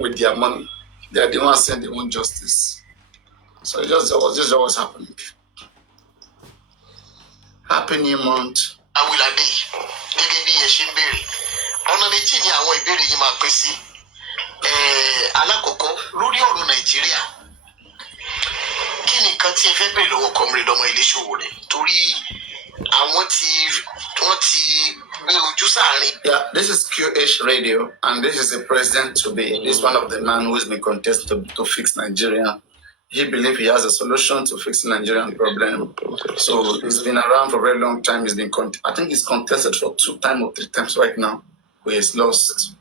with their money. They are the ones saying they want justice. So this is what's happening. Happy New Month. Awilade, gẹ́gẹ́ bí ẹ ṣe ń béèrè. Ọ̀nà méjì ni àwọn ìbéèrè yìí máa pín sí. Alákọ̀ọ́kọ́ lórí ọ̀rọ̀ Nàìjíríà. Kí ni nǹkan tí ẹ fẹ́ béèrè lọ́wọ́ Comrade ọmọ Iléṣòwò rẹ̀? Torí àwọn wọ́n ti gbé ojú sáàrin. Yeah, this is QH Radio, and this is the president to be. This is one of the men who has been contested to fix Nigeria. He believes he has a solution to fix the Nigerian problem. So he's been around for a very long time. I think he's contested for 2 times or 3 times right now, where he's lost.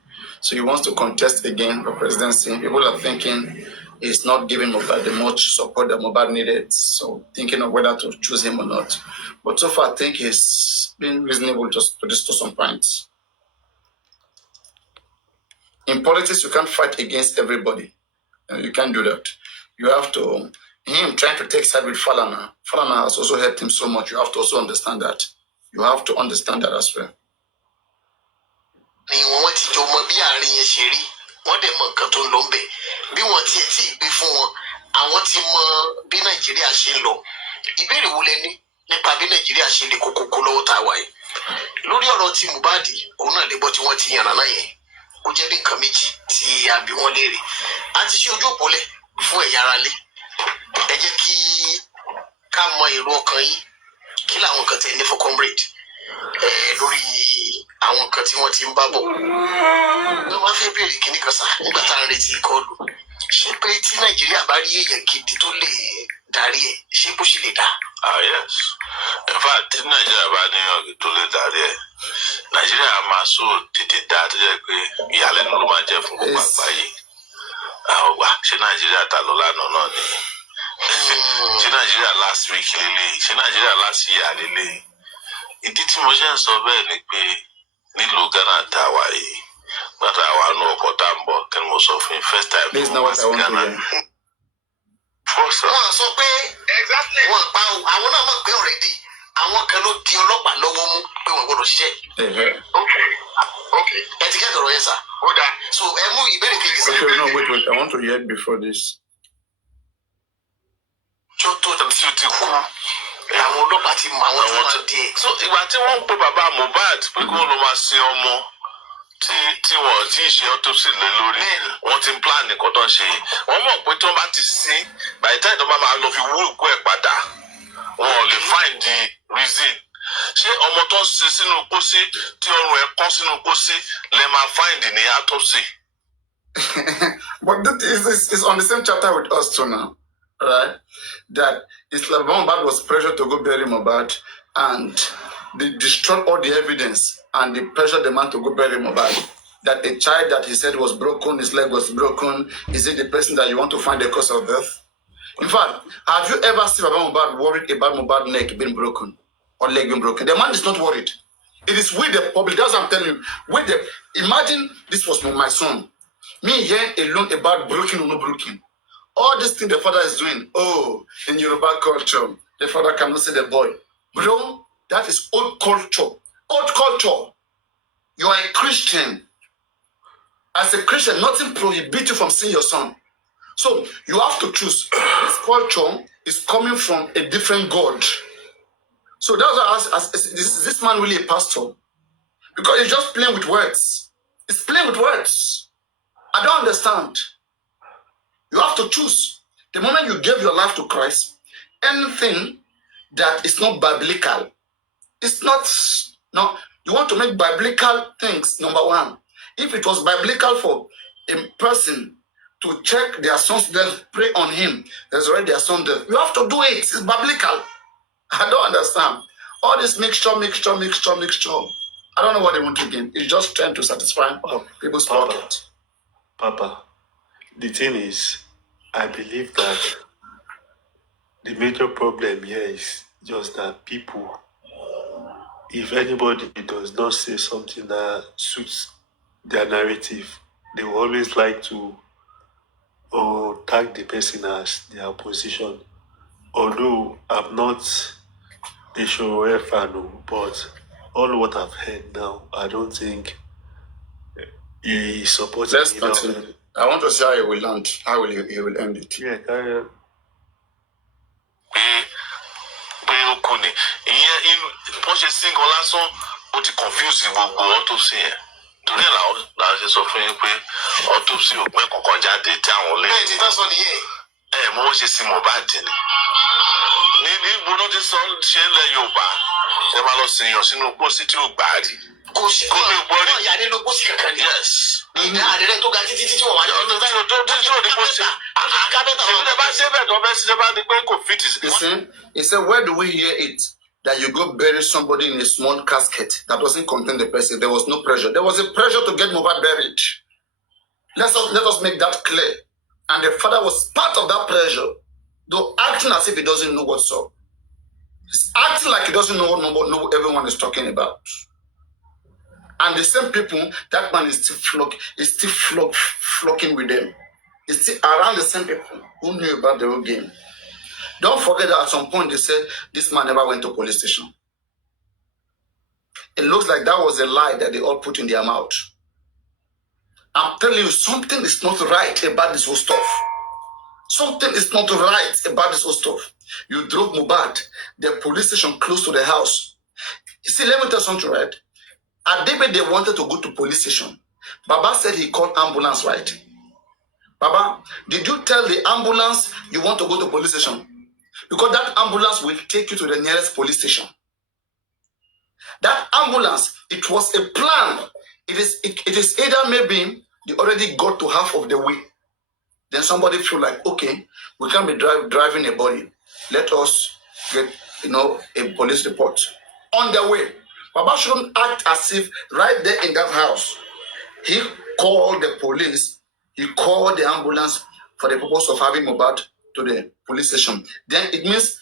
So he wants to contest again for presidency. People are thinking he's not giving Mohbad the much support that Mohbad needed. So thinking of whether to choose him or not. But so far, I think he's been reasonable to this to some points. In politics, you can't fight against everybody. You can't do that. You have to, him trying to take side with Falana has also helped him so much. You have to also understand that. You have to understand that as well. Fún ẹ̀yà ara lé ẹ jẹ́ kí ká mọ èrò ọkàn yín kí làwọn nǹkan tẹ́ ní fún comrade lórí àwọn nǹkan tí wọ́n ti ń bá bọ̀. Wọ́n máa fẹ́ béèrè kíní kan sá nígbà tá à ń retí kọ́ọ̀lù. Ṣé pé tí Nàìjíríà bá rí èèyàn gidi tó lè darí ẹ̀ ṣé bó ṣe lè dá? Yes. In fact, tí Nàìjíríà bá ní ọ̀gẹ̀ tó lè darí ẹ̀, Nàìjíríà máa sọ tètè dá tó jẹ́ pé ìyàlẹ́nu ló máa jẹ́ fún gbogbo àgbáyé. Ṣé Nàìjíríà ta lọ lánàá náà ni? Ṣé Nàìjíríà last week lélẹ̀? Ṣé Nàìjíríà last year lélẹ̀? Ìdí tí mo ṣe ń sọ bẹ́ẹ̀ ni pé nílùú Ghana tá a wà yìí, gbàtà wà nù ọkọ̀ tá a ń bọ̀, kí ni mo sọ fún yín? First time mo wá sí Ghana. Wọ́n sọ pé wọ́n pa àwọn náà mọ̀ pé already àwọn kan ló di ọlọ́pàá lọ́wọ́ mú pé wọ́n gbọ́dọ̀ ṣiṣẹ́. Okay. Ẹ ti kẹ́kọ̀ọ́ yẹn sà. So ẹ mú ìbéèrè kejì sí. Okay, no, wait. I want to hear it before this. Tó tí ti kú. Àwọn ọlọ́pàá ti mọ àwọn tí wọ́n di. So ìgbà tí wọ́n ń pe bàbá Mohbad pé kí wọ́n lọ máa sin ọmọ tí wọ́n ti ṣe autopsy lé lórí, wọ́n ti ń plan nǹkan tó ń ṣe yìí. Wọ́n mọ̀ pé tí wọ́n bá ti sin, by the time tó bá máa lọ fi wú ìkú ẹ̀ padà, wọn ò lè find the reason. Ṣé ọmọ tó ń sin sínú pósí tí ọrùn ẹ̀ kán sínú pósí lè máa find ní autopsy? But that is on the same chapter with us too now, right? That Islam Mohbad was pressured to go bury Mohbad, and they destroyed all the evidence, and they pressured the man to go bury Mohbad. That a child that he said was broken, his leg was broken, is it the person that you want to find the cause of death? In fact, have you ever seen Mohbad worried about Mohbad's neck being broken or leg being broken? The man is not worried. It is with the public. That's what I'm telling you. Imagine this was my son. Me hearing alone about broken or not broken. All this thing the father is doing. Oh, in Yoruba culture, the father cannot see the boy. Bro, that is old culture. Old culture. You are a Christian. As a Christian, nothing prohibits you from seeing your son. So you have to choose. This culture is coming from a different God. So that's why I ask, is this man really a pastor? Because he's just playing with words. He's playing with words. I don't understand. You have to choose. The moment you give your life to Christ, anything that is not biblical, it's not, no, you want to make biblical things, number one. If it was biblical for a person to check their son's death, pray on him, there's already their son's death. You have to do it. It's biblical. I don't understand. All this mixture. I don't know what they want to gain. It's just trying to satisfy people's pocket. Papa, the thing is, I believe that the major problem here is just that people, if anybody does not say something that suits their narrative, they will always like to tag the person as their opposition. Although I'm not a sure fan, but all what I've heard now, I don't think he supports. Let's continue. I want to see how he will land. How will he will end it? Yeah, carry on. Pé ó kú ni ìyẹn wọ́n ṣe sí nǹkan lásán ó ti confuse gbogbo autopsy yẹn torí ẹ̀ làwọn ṣe sọ fún yín pé autopsy ò pẹ́ kankan jáde tí àwọn lè. bẹ́ẹ̀ ti tán sọ nìyẹn. Mo wọ́n ṣe sí Mohbad ni ní gbóná tí sọ ṣe ń lẹ Yorùbá ẹ máa lọ sèèyàn sínú pósí tí ò gbà á rí. kò sí kò ní gbọ́ rí. wọ́n yà nínú pósí kankan ni. yes. ìdá àdìrẹ́ tó ga títí tí wọ́n wá ní ọdún tó ní pósí. kápẹ́ntà wọn bá ṣe bẹ́ẹ̀ tó bẹ́ẹ̀ sí bá ní pé kò fìtì. He said, where do we hear it that you go bury somebody in a small casket that doesn't contain the person? There was no pressure. There was a pressure to get Mohbad buried. Let us make that clear. And the father was part of that pressure, though acting as if he doesn't know what's up. He's acting like he doesn't know what everyone is talking about. And the same people, that man is still flocking with them. It's still around the same people who knew about the whole game. Don't forget that at some point they said this man never went to police station. It looks like that was a lie that they all put in their mouth. I'm telling you, something is not right about this whole stuff. Something is not right about this whole stuff. You drove Mohbad, the police station close to the house. You see, let me tell you something, right? At David, they wanted to go to police station. Baba said he called ambulance, right? Baba, did you tell the ambulance you want to go to police station? Because that ambulance will take you to the nearest police station. That ambulance, it was a plan. It is either maybe they already got to half of the way. Then somebody feel like, okay, we can't be driving a body. Let us get, a police report. On the way, Baba shouldn't act as if right there in that house, he called the police, he called the ambulance for the purpose of having Mohbad to the police station. Then it means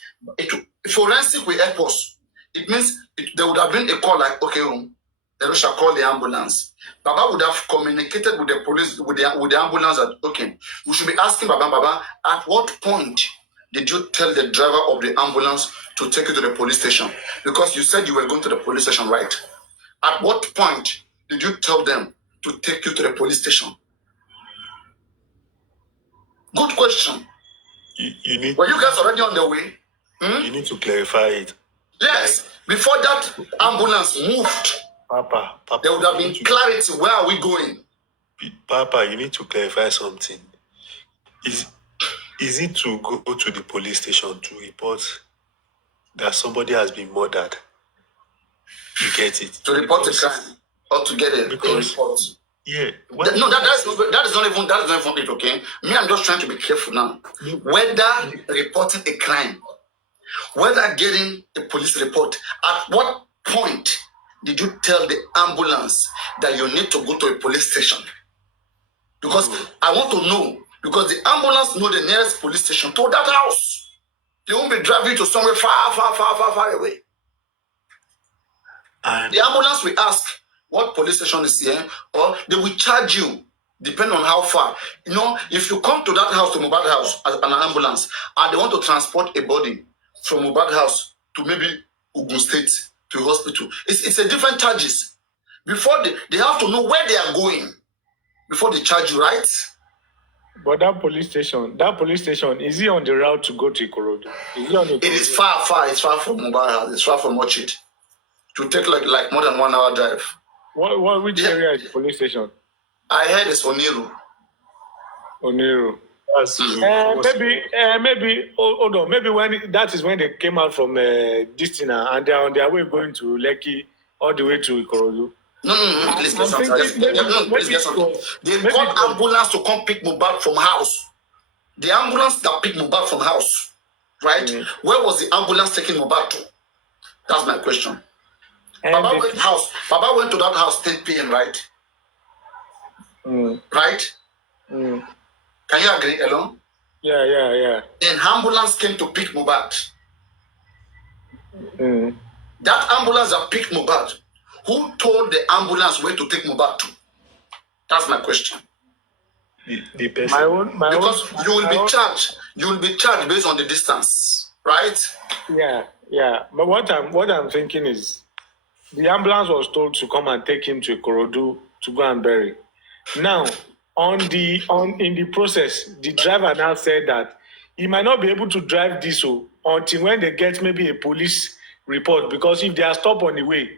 forensic will help us. It means there would have been a call like, okay, they shall call the ambulance. Baba would have communicated with the police, with the ambulance that, okay, we should be asking Baba, at what point did you tell the driver of the ambulance to take you to the police station? Because you said you were going to the police station, right? At what point did you tell them to take you to the police station? Good question. You need. Were you guys already on the way? You need to clarify it. Yes. Before that ambulance moved, Papa, there would have been clarity. Where are we going? Papa, you need to clarify something. Is it to go to the police station to report that somebody has been murdered? You get it? To report a crime or to get a report? Yeah. That is not even it, okay? Me, I'm just trying to be careful now. Whether reporting a crime, whether getting a police report, at what point did you tell the ambulance that you need to go to a police station? Because I want to know, because the ambulance know the nearest police station to that house. They won't be driving to somewhere far away. And the ambulance will ask what police station is here, or they will charge you, depending on how far. If you come to that house, to Mohbad house, as an ambulance, and they want to transport a body from Mohbad house to maybe Ogun State to a hospital, it's a different charges. Before they have to know where they are going before they charge you, right? But that police station, is he on the route to go to Ikorodu? It is far. It's far from Mohbad house. It's far from Orchid. To take like more than 1 hour drive. Which area is the police station? I heard it's Oniru. Maybe hold on. Maybe that is when they came out from Distina and they are on their way going to Lekki all the way to Ikorodu. No, please get something. They called ambulance to come pick Mohbad from house. The ambulance that picked Mohbad from house, right? Where was the ambulance taking Mohbad to? That's my question. Baba went to that house 10 p.m., right? Right? Can you agree, Elon? Yeah. An ambulance came to pick Mohbad. That ambulance that picked Mohbad, who told the ambulance where to take Mohbad to? That's my question. The person. Because you will be charged. You will be charged based on the distance, right? Yeah. But what I'm thinking is, the ambulance was told to come and take him to Ikorodu to go and bury. Now, in the process, the driver now said that he might not be able to drive this until when they get maybe a police report, because if they are stopped on the way,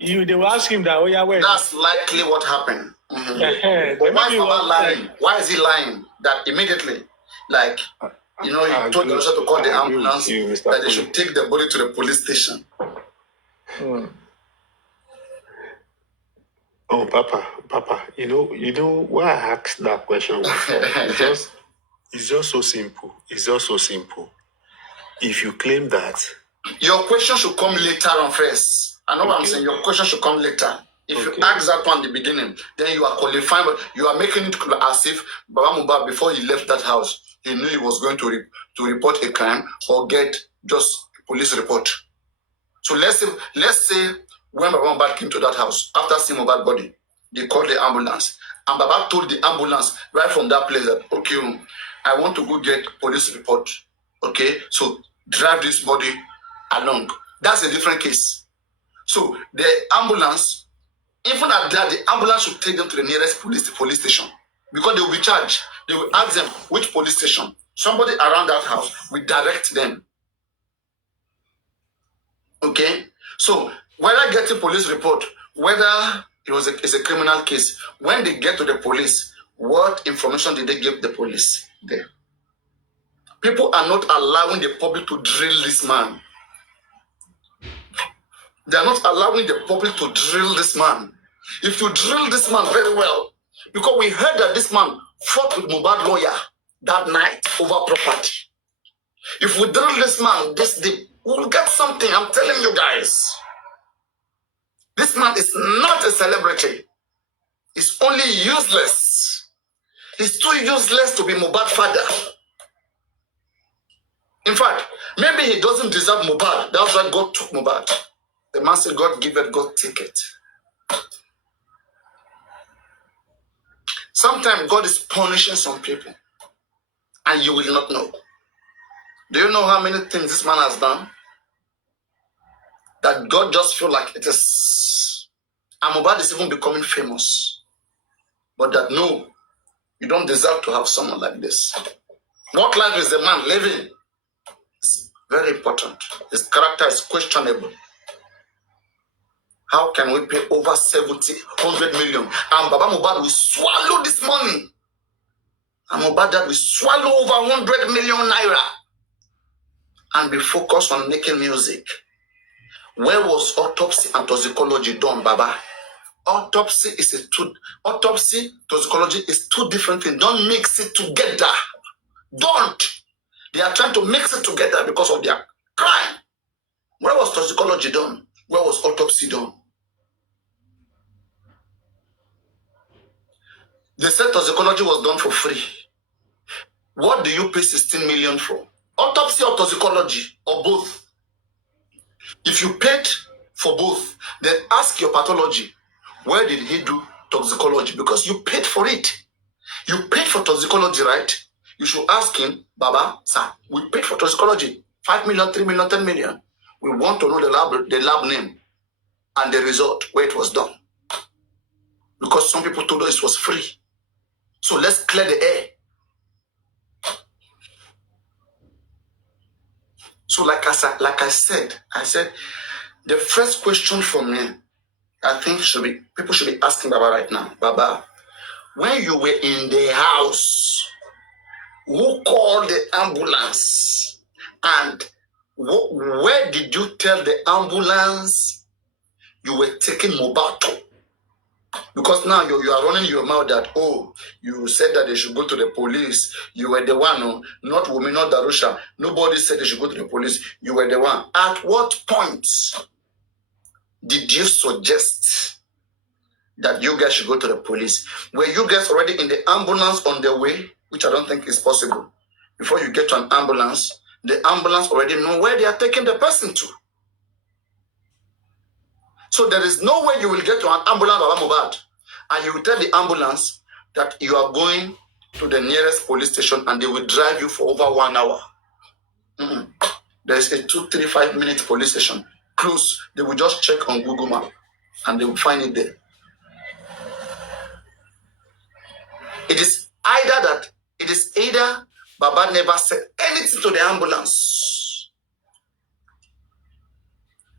they will ask him that, oh yeah, where? That's likely what happened. Then But why is maybe Baba was lying? Why is he lying? That immediately, like, he told the officer to call the ambulance, that they should take the body to the police station. Oh, Papa, you know why I asked that question was it's just so simple. It's just so simple. If you claim that, Your question should come later on first. I know what I'm saying. Your question should come later. If you ask that one in the beginning, then you are qualifying, but you are making it as if Baba Mubad, before he left that house, he knew he was going to report a crime or get just police report. So let's say when Baba Mubad came to that house, after seeing Mubad's body, they called the ambulance. And Baba told the ambulance right from that place that, okay, I want to go get police report. Okay, so drive this body along. That's a different case. So the ambulance, even at that, the ambulance should take them to the nearest police station, because they will be charged. They will ask them which police station. Somebody around that house will direct them. Okay, so whether getting police report, whether it's a criminal case, when they get to the police, what information did they give the police there? People are not allowing the public to drill this man. They are not allowing the public to drill this man. If you drill this man very well, because we heard that this man fought with Mubad lawyer that night over property. If we drill this man this deep, we'll get something. I'm telling you guys. This man is not a celebrity. He's only useless. He's too useless to be Mubad's father. In fact, maybe he doesn't deserve Mubad. That's why God took Mubad. The man said, God give it, God take it. Sometimes God is punishing some people, and you will not know. Do you know how many things this man has done? That God just feel like it is. And Mubad is even becoming famous. But that no, you don't deserve to have someone like this. What life is the man living? It's very important. His character is questionable. How can we pay over 70, 100 million? And Baba Mubad will swallow this money. And Mubad that will swallow over 100 million naira and be focused on making music. Where was autopsy and toxicology done, Baba? Autopsy, toxicology is two different things. Don't mix it together. Don't. They are trying to mix it together because of their crime. Where was toxicology done? Where was autopsy done? They said toxicology was done for free. What do you pay 16 million for? Autopsy or toxicology, or both? If you paid for both, then ask your pathology, where did he do toxicology? Because you paid for it. You paid for toxicology, right? You should ask him, Baba, sir, we paid for toxicology. 5 million, 3 million, 10 million. We want to know the lab name and the result, where it was done. Because some people told us it was free. So let's clear the air. So like I said, the first question for me, I think people should be asking Baba right now. Baba, when you were in the house, who called the ambulance? And where did you tell the ambulance you were taking Mubad to? Because now you are running your mouth that, oh, you said that they should go to the police. You were the one, not Wumi, not Darusha. Nobody said they should go to the police. You were the one. At what point did you suggest that you guys should go to the police? Were you guys already in the ambulance on the way? Which I don't think is possible. Before you get to an ambulance, the ambulance already know where they are taking the person to. So there is no way you will get to an ambulance, Baba Mubad, and you will tell the ambulance that you are going to the nearest police station and they will drive you for over 1 hour. There is a 2, 3, 5 minute police station. Close. They will just check on Google Map and they will find it there. It is either Baba never said anything to the ambulance,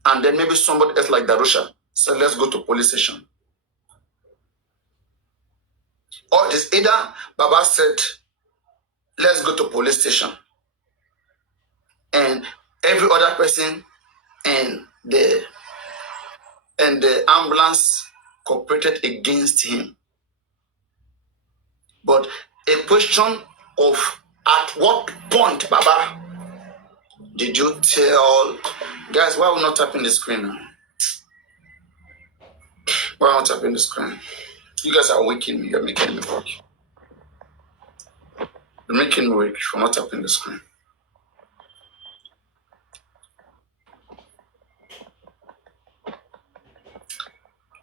and then maybe somebody else like Darusha said, let's go to police station. Or it is either Baba said, let's go to police station, and every other person in the ambulance cooperated against him. But a question of at what point, Baba, did you tell guys? Why are we not tapping the screen now? Why are we not tapping the screen? You guys are waking me. You're making me work. You're making me weak for not tapping the screen.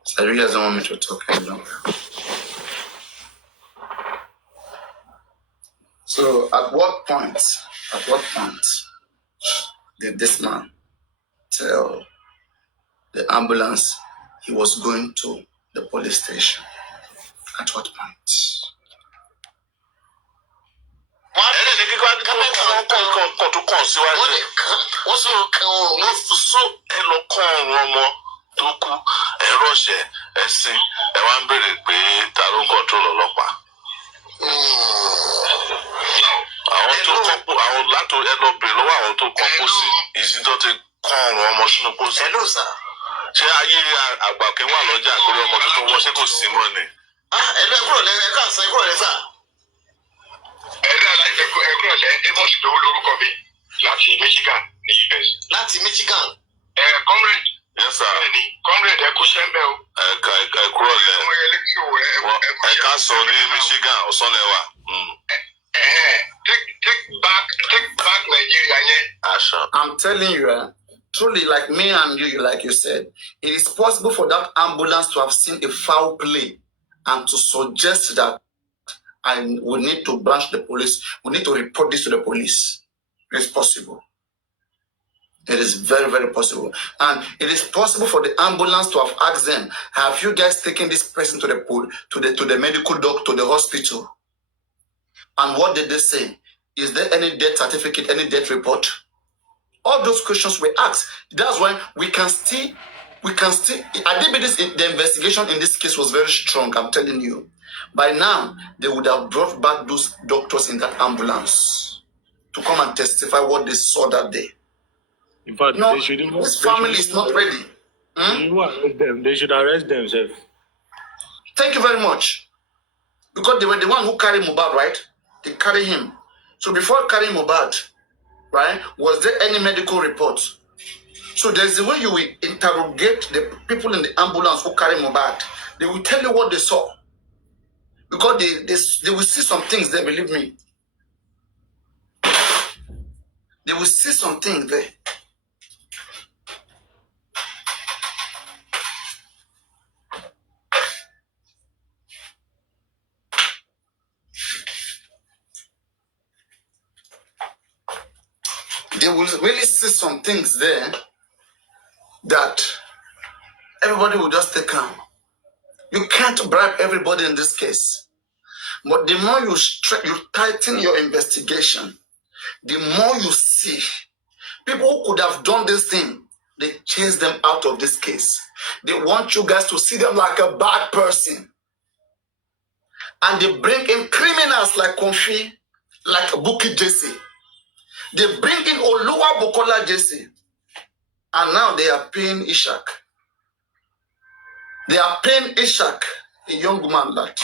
So you guys don't want me to talk any longer. So at what point did this man tell the ambulance he was going to the police station? At what point? Hello, sir. Ṣé ayé àgbà kí wà lọ́jà àkórí ọmọ tuntun wọ́n ṣé kò sí mọ́ ni? Ẹ̀lú ẹ̀kúrò lẹ́ ẹ̀ka àṣà ẹ̀kúrò lẹ́ sà. Ẹ̀lú aláìsẹ̀ ẹ̀kúrò lẹ́ Amos lówó lórúkọ mi láti Michigan ní US. Láti Michigan. Comrade. Yes, sir. Bẹ́ẹ̀ni, comrade ẹ̀kú sẹ́ńbẹ́ o. Ẹ̀kúrò lẹ́. Ẹ̀ka sọ ní Michigan ọ̀sán lẹ́wà. Take back Nigeria, yeah. I'm telling you, truly, like me and you, like you said, it is possible for that ambulance to have seen a foul play and to suggest that we need to branch the police. We need to report this to the police. It's possible. It is very, very possible. And it is possible for the ambulance to have asked them, have you guys taken this person to the medical doctor, to the hospital? And what did they say? Is there any death certificate, any death report? All those questions were asked. That's why we can still, I think the investigation in this case was very strong, I'm telling you. By now, they would have brought back those doctors in that ambulance to come and testify what they saw that day. In fact, no, they shouldn't. This family is not ready. They should arrest themselves. Thank you very much. Because they were the one who carried Mohbad, right? They carry him. So before carrying Mohbad, right, was there any medical report? So there's the way you will interrogate the people in the ambulance who carry Mohbad. They will tell you what they saw. Because they will see some things there, believe me. They will see some things there. They will really see some things there that everybody will just take on. You can't bribe everybody in this case. But the more you tighten your investigation, the more you see people who could have done this thing, they chase them out of this case. They want you guys to see them like a bad person. And they bring in criminals like Konfi, like Bukky Jesse. They bring in Oluwa Bukola Jesse. And now they are paying Ishak. They are paying Ishak, a young man that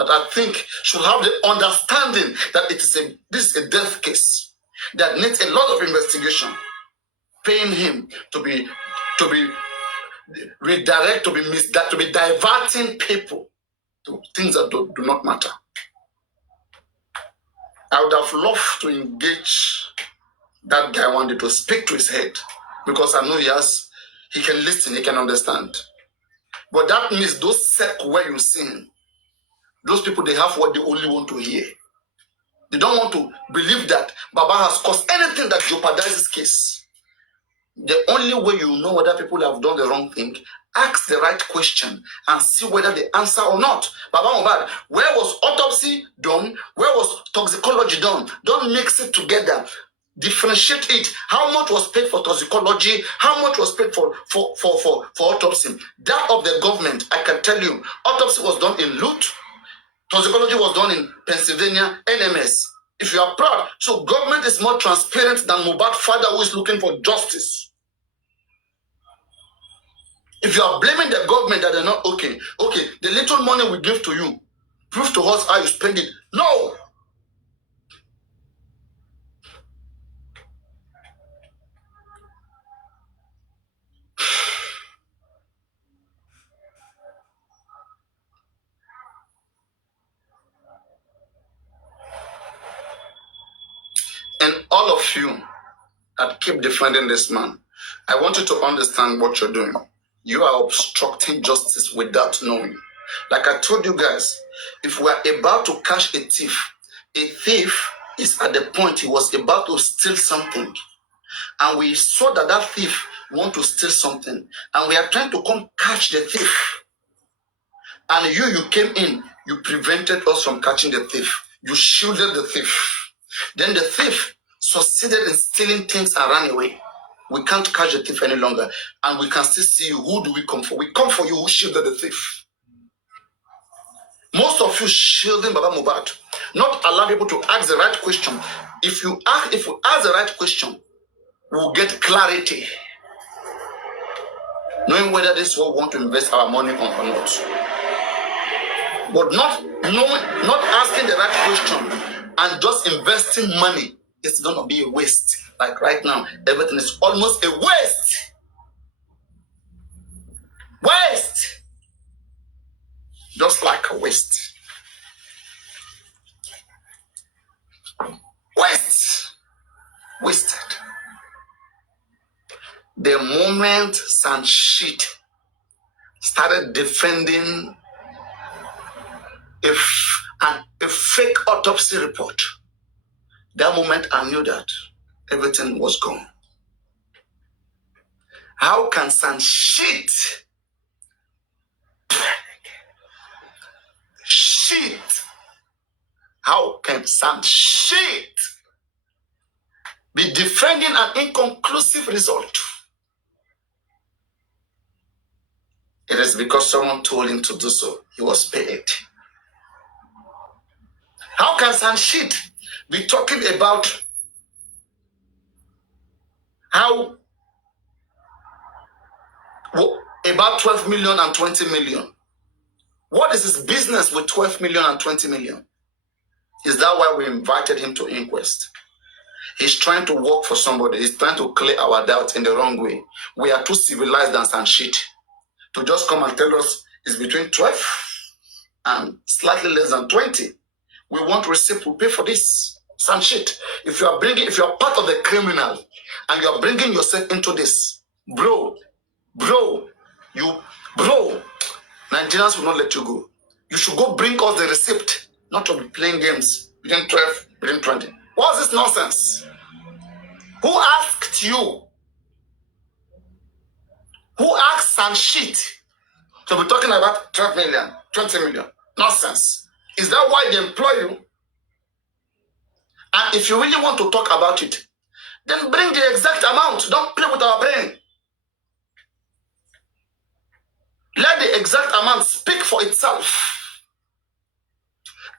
I think should have the understanding that this is a death case that needs a lot of investigation. Paying him to be redirect, to be diverting people to things that do not matter. I would have loved to engage that guy one day to speak to his head, because I know he can listen, he can understand. But that means those circles where you see him, those people, they have what they only want to hear. They don't want to believe that Baba has caused anything that jeopardizes case. The only way you know whether people have done the wrong thing ask the right question and see whether they answer or not. Baba Mohbad, where was autopsy done? Where was toxicology done? Don't mix it together. Differentiate it. How much was paid for toxicology? How much was paid for autopsy? That of the government, I can tell you, autopsy was done in Lut. Toxicology was done in Pennsylvania, NMS. If you are proud, so government is more transparent than Mohbad's father who is looking for justice. If you are blaming the government that they're not okay, the little money we give to you, prove to us how you spend it. No! And all of you that keep defending this man, I want you to understand what you're doing. You are obstructing justice without knowing. Like I told you guys, if we are about to catch a thief is at the point he was about to steal something. And we saw that that thief want to steal something. And we are trying to come catch the thief. And you came in, you prevented us from catching the thief. You shielded the thief. Then the thief succeeded in stealing things and ran away. We can't catch the thief any longer. And we can still see you. Who do we come for? We come for you who shielded the thief. Most of you shielding Baba Mohbad. Not allow people to ask the right question. If we ask the right question, we'll get clarity. Knowing whether this is what we want to invest our money on or not. But not asking the right question and just investing money, it's going to be a waste. Like right now, everything is almost a waste. Waste. Just like a waste. Waste. Wasted. The moment Sanshit started defending a fake autopsy report, that moment I knew that everything was gone. How can Sanshit how can Sanshit be defending an inconclusive result? It is because someone told him to do so. He was paid. How can Sanshit be talking about about 12 million and 20 million? What is his business with 12 million and 20 million? Is that why we invited him to inquest? He's trying to work for somebody. He's trying to clear our doubts in the wrong way. We are too civilized than Sanshit to just come and tell us it's between 12 and slightly less than 20. We want receipt to pay for this. Sanshit, if you are part of the criminal and you are bringing yourself into this, bro, Nigerians will not let you go. You should go bring us the receipt, not to be playing games between 12, between 20. What's this nonsense? Who asked you? Who asked Sanshit to be talking about 12 million, 20 million? Nonsense. Is that why they employ you? And if you really want to talk about it, then bring the exact amount. Don't play with our brain. Let the exact amount speak for itself.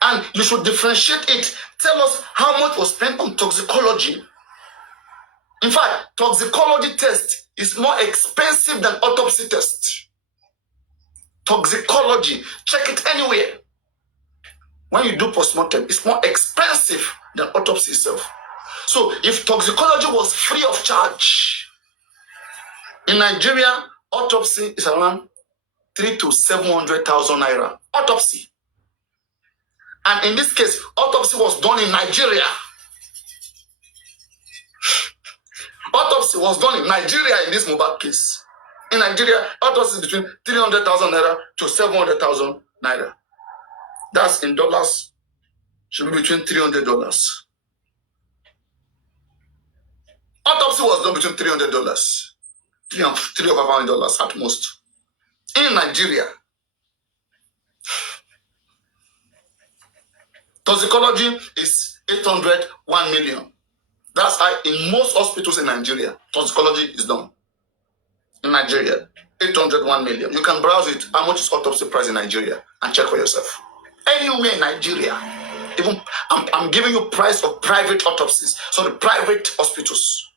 And you should differentiate it. Tell us how much was spent on toxicology. In fact, toxicology test is more expensive than autopsy test. Toxicology, check it anywhere. When you do postmortem, it's more expensive than autopsy itself. So if toxicology was free of charge, in Nigeria, autopsy is around 300,000 to 700,000 naira. Autopsy. And in this case, autopsy was done in Nigeria. Autopsy was done in Nigeria in this Mohbad case. In Nigeria, autopsy is between 300,000 naira to 700,000 naira. That's in dollars, should be between $300. Autopsy was done between $300, $300 or $500 at most. in Nigeria. Toxicology is 801 million. That's how in most hospitals in Nigeria, toxicology is done. In Nigeria, 801 million. You can browse it. How much is autopsy price in Nigeria? And check for yourself. Anywhere in Nigeria, even I'm giving you price of private autopsies. So the private hospitals.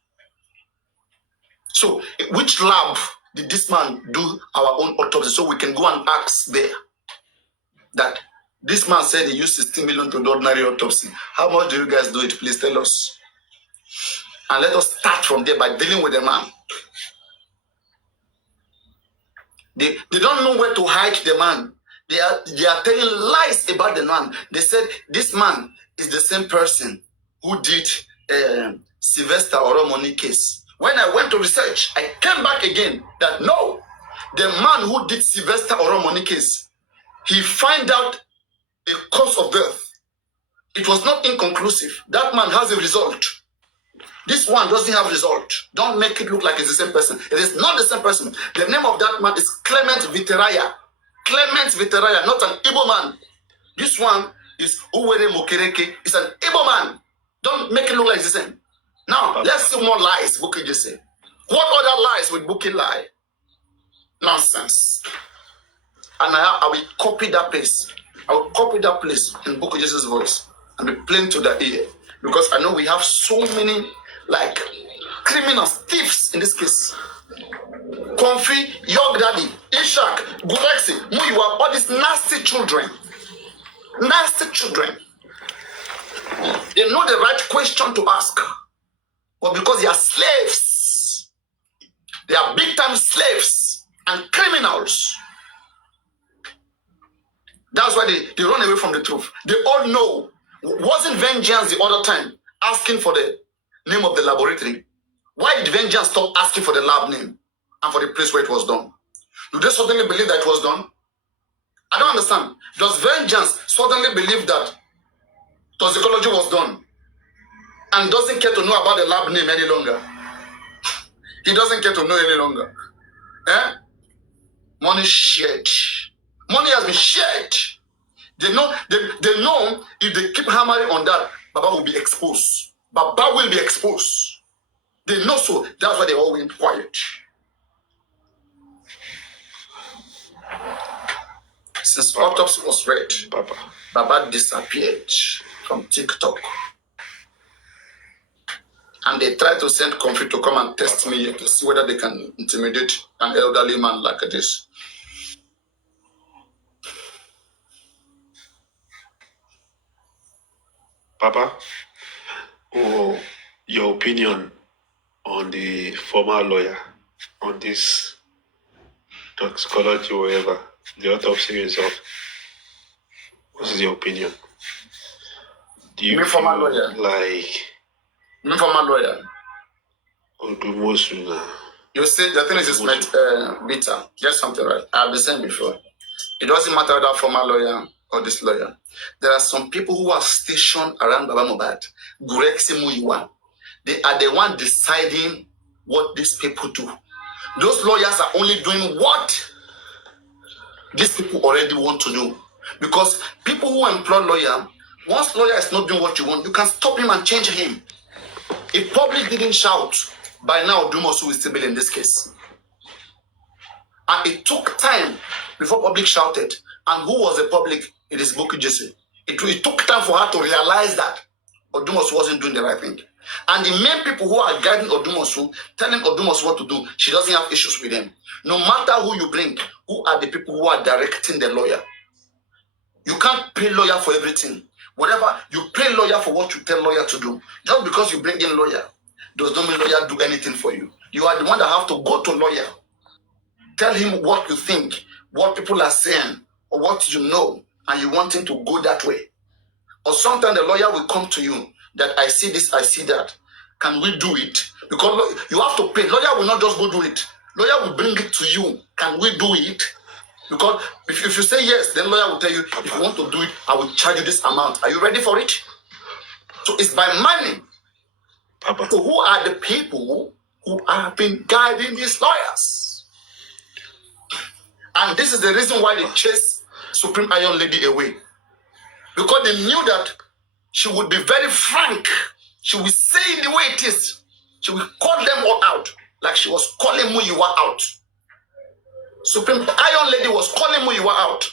So which lab did this man do our own autopsy? So we can go and ask there that this man said he used 16 million to do ordinary autopsy. How much do you guys do it? Please tell us. And let us start from there by dealing with the man. They don't know where to hide the man. They are telling lies about the man. They said this man is the same person who did Sylvester Oromoni case. When I went to research, I came back again that no, the man who did Sylvester Oromoni case, he found out the cause of death. It was not inconclusive. That man has a result. This one doesn't have result. Don't make it look like it's the same person. It is not the same person. The name of that man is Clement Viteraya. Clement Viteraya, not an Igbo man. This one is Uwere Mokereke. It's an Igbo man. Don't make it look like it's the same. Now, let's see more lies Buki just say. What other lies would Buki lie? Nonsense. And I will copy that place. I will copy that place in Buki Jesus' voice and be plain to the ear. Because I know we have so many like criminals, thieves in this case. Comfy, Yog Daddy, Ishak, Gurexi, Muiwa, all these nasty children. Nasty children. They know the right question to ask. But because they are slaves, they are big time slaves and criminals. That's why they run away from the truth. They all know. Wasn't Vengeance the other time asking for the name of the laboratory? Why did Vengeance stop asking for the lab name and for the place where it was done? Do they suddenly believe that it was done? I don't understand. Does Vengeance suddenly believe that toxicology was done and doesn't care to know about the lab name any longer? He doesn't care to know any longer. Eh? Money shared. Money has been shared. They know if they keep hammering on that, Baba will be exposed. Baba will be exposed. They know so. That's why they all went quiet. Since autopsy was read, Baba disappeared from TikTok. And they tried to send Comfy to come and test me to see whether they can intimidate an elderly man like this. Papa, your opinion on the former lawyer on this toxicology, whatever, the autopsy result. What is your opinion? Do you former lawyer? Former lawyer. You see, the thing is bitter. Just something right. I've been saying before. It doesn't matter whether former lawyer or this lawyer. There are some people who are stationed around Baba Mohbad. Gurexi Muyiwa. They are the one deciding what these people do. Those lawyers are only doing what these people already want to do. Because people who employ lawyer, once lawyer is not doing what you want, you can stop him and change him. If public didn't shout, by now Dumosu will still be in this case. And it took time before public shouted. And who was the public? It is Buki Jesse. It took time for her to realize that Odumosu wasn't doing the right thing. And the main people who are guiding Odumosu, telling Odumosu what to do, she doesn't have issues with them. No matter who you bring, who are the people who are directing the lawyer? You can't pay lawyer for everything. Whatever, you pay lawyer for what you tell lawyer to do. Just because you bring in lawyer, does not mean lawyer do anything for you. You are the one that have to go to lawyer. Tell him what you think, what people are saying, or what you know, and you want him to go that way. Or sometimes the lawyer will come to you that I see this, I see that. Can we do it? Because you have to pay. Lawyer will not just go do it. Lawyer will bring it to you. Can we do it? Because if you say yes, then lawyer will tell you, if you want to do it, I will charge you this amount. Are you ready for it? So it's by money. Papa. So who are the people who have been guiding these lawyers? And this is the reason why they chased Supreme Iron Lady away. Because they knew that she would be very frank. She would say it the way it is. She would call them all out, like she was calling Muyiwa out. Supreme Iron Lady was calling Muyiwa out.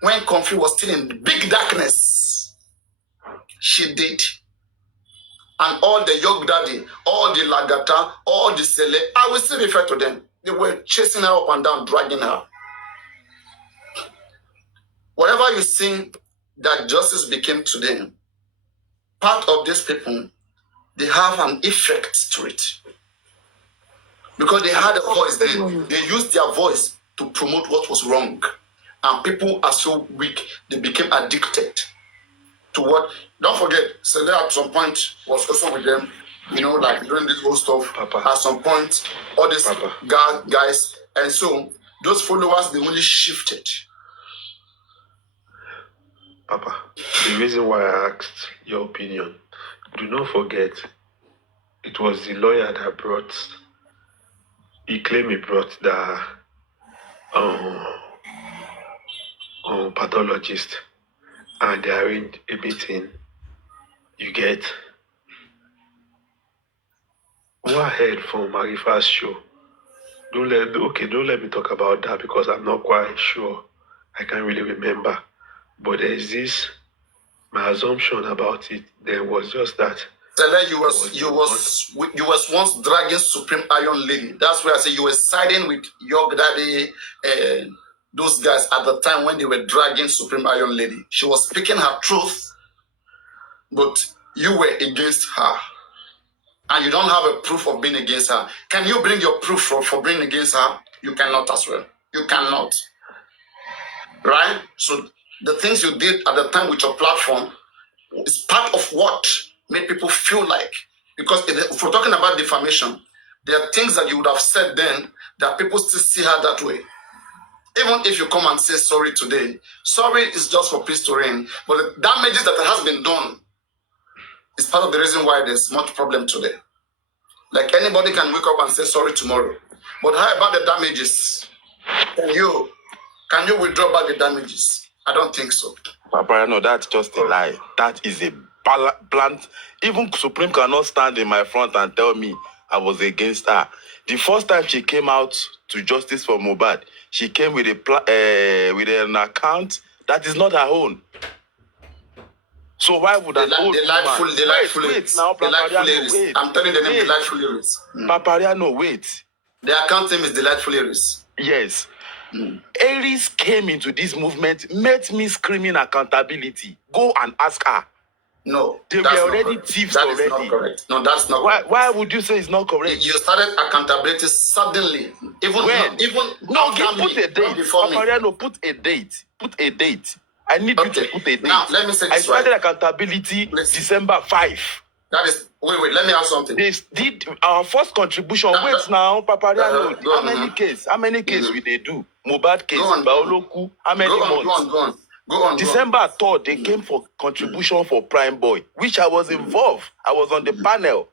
When Comfy was still in big darkness, she did. And all the Yog Daddy, all the Lagata, all the Sele, I will still refer to them. They were chasing her up and down, dragging her. Whatever you see that justice became to them, part of these people, they have an effect to it. Because they had a voice then. They used their voice to promote what was wrong. And people are so weak, they became addicted to what. Don't forget, Sele at some point was also with them, like doing this whole stuff. Papa. At some point, all these guys, and so those followers, they only shifted. Papa, the reason why I asked your opinion, do not forget, it was the lawyer that he claimed he brought the pathologist, and they arranged a meeting. You get? Go ahead for Marifa's show. Don't let me talk about that because I'm not quite sure. I can't really remember. But there's this, my assumption about it then was just that. Sele, you was once dragging Supreme Iron Lady. That's where I say you were siding with Yog Daddy and those guys at the time when they were dragging Supreme Iron Lady. She was speaking her truth, but you were against her. And you don't have a proof of being against her. Can you bring your proof for being against her? You cannot as well. You cannot. Right? So the things you did at the time with your platform is part of what made people feel like. Because if we're talking about defamation, there are things that you would have said then that people still see her that way. Even if you come and say sorry today, sorry is just for peace to reign. But the damages that has been done is part of the reason why there's much problem today. Like anybody can wake up and say sorry tomorrow. But how about the damages? Can you withdraw back the damages? I don't think so. Papariano, that's just a lie. That is a blunt. Even Supreme cannot stand in my front and tell me I was against her. The first time she came out to justice for Mohbad, she came with an account that is not her own. So why would an old woman... Wait, now, Papariano, I'm telling the name Delightful Aries. Papariano, wait. The account name is Delightful Aries. Yes. Aries came into this movement, met me screaming accountability. Go and ask her. No, they were already thieves already. That is not correct. No, that's not correct. Why would you say it's not correct? You started accountability suddenly. Even put a date. Papariano, put a date. Put a date. I need you to put a date. Now, let me say this. I started accountability December 5. That is, wait, let me ask something. They did our first contribution. Wait now, Papariano. How many cases will they do? Mohbad case, Baoloku. How many months? Go on. December 3rd, they came for contribution for Prime Boy, which I was involved. I was on the panel.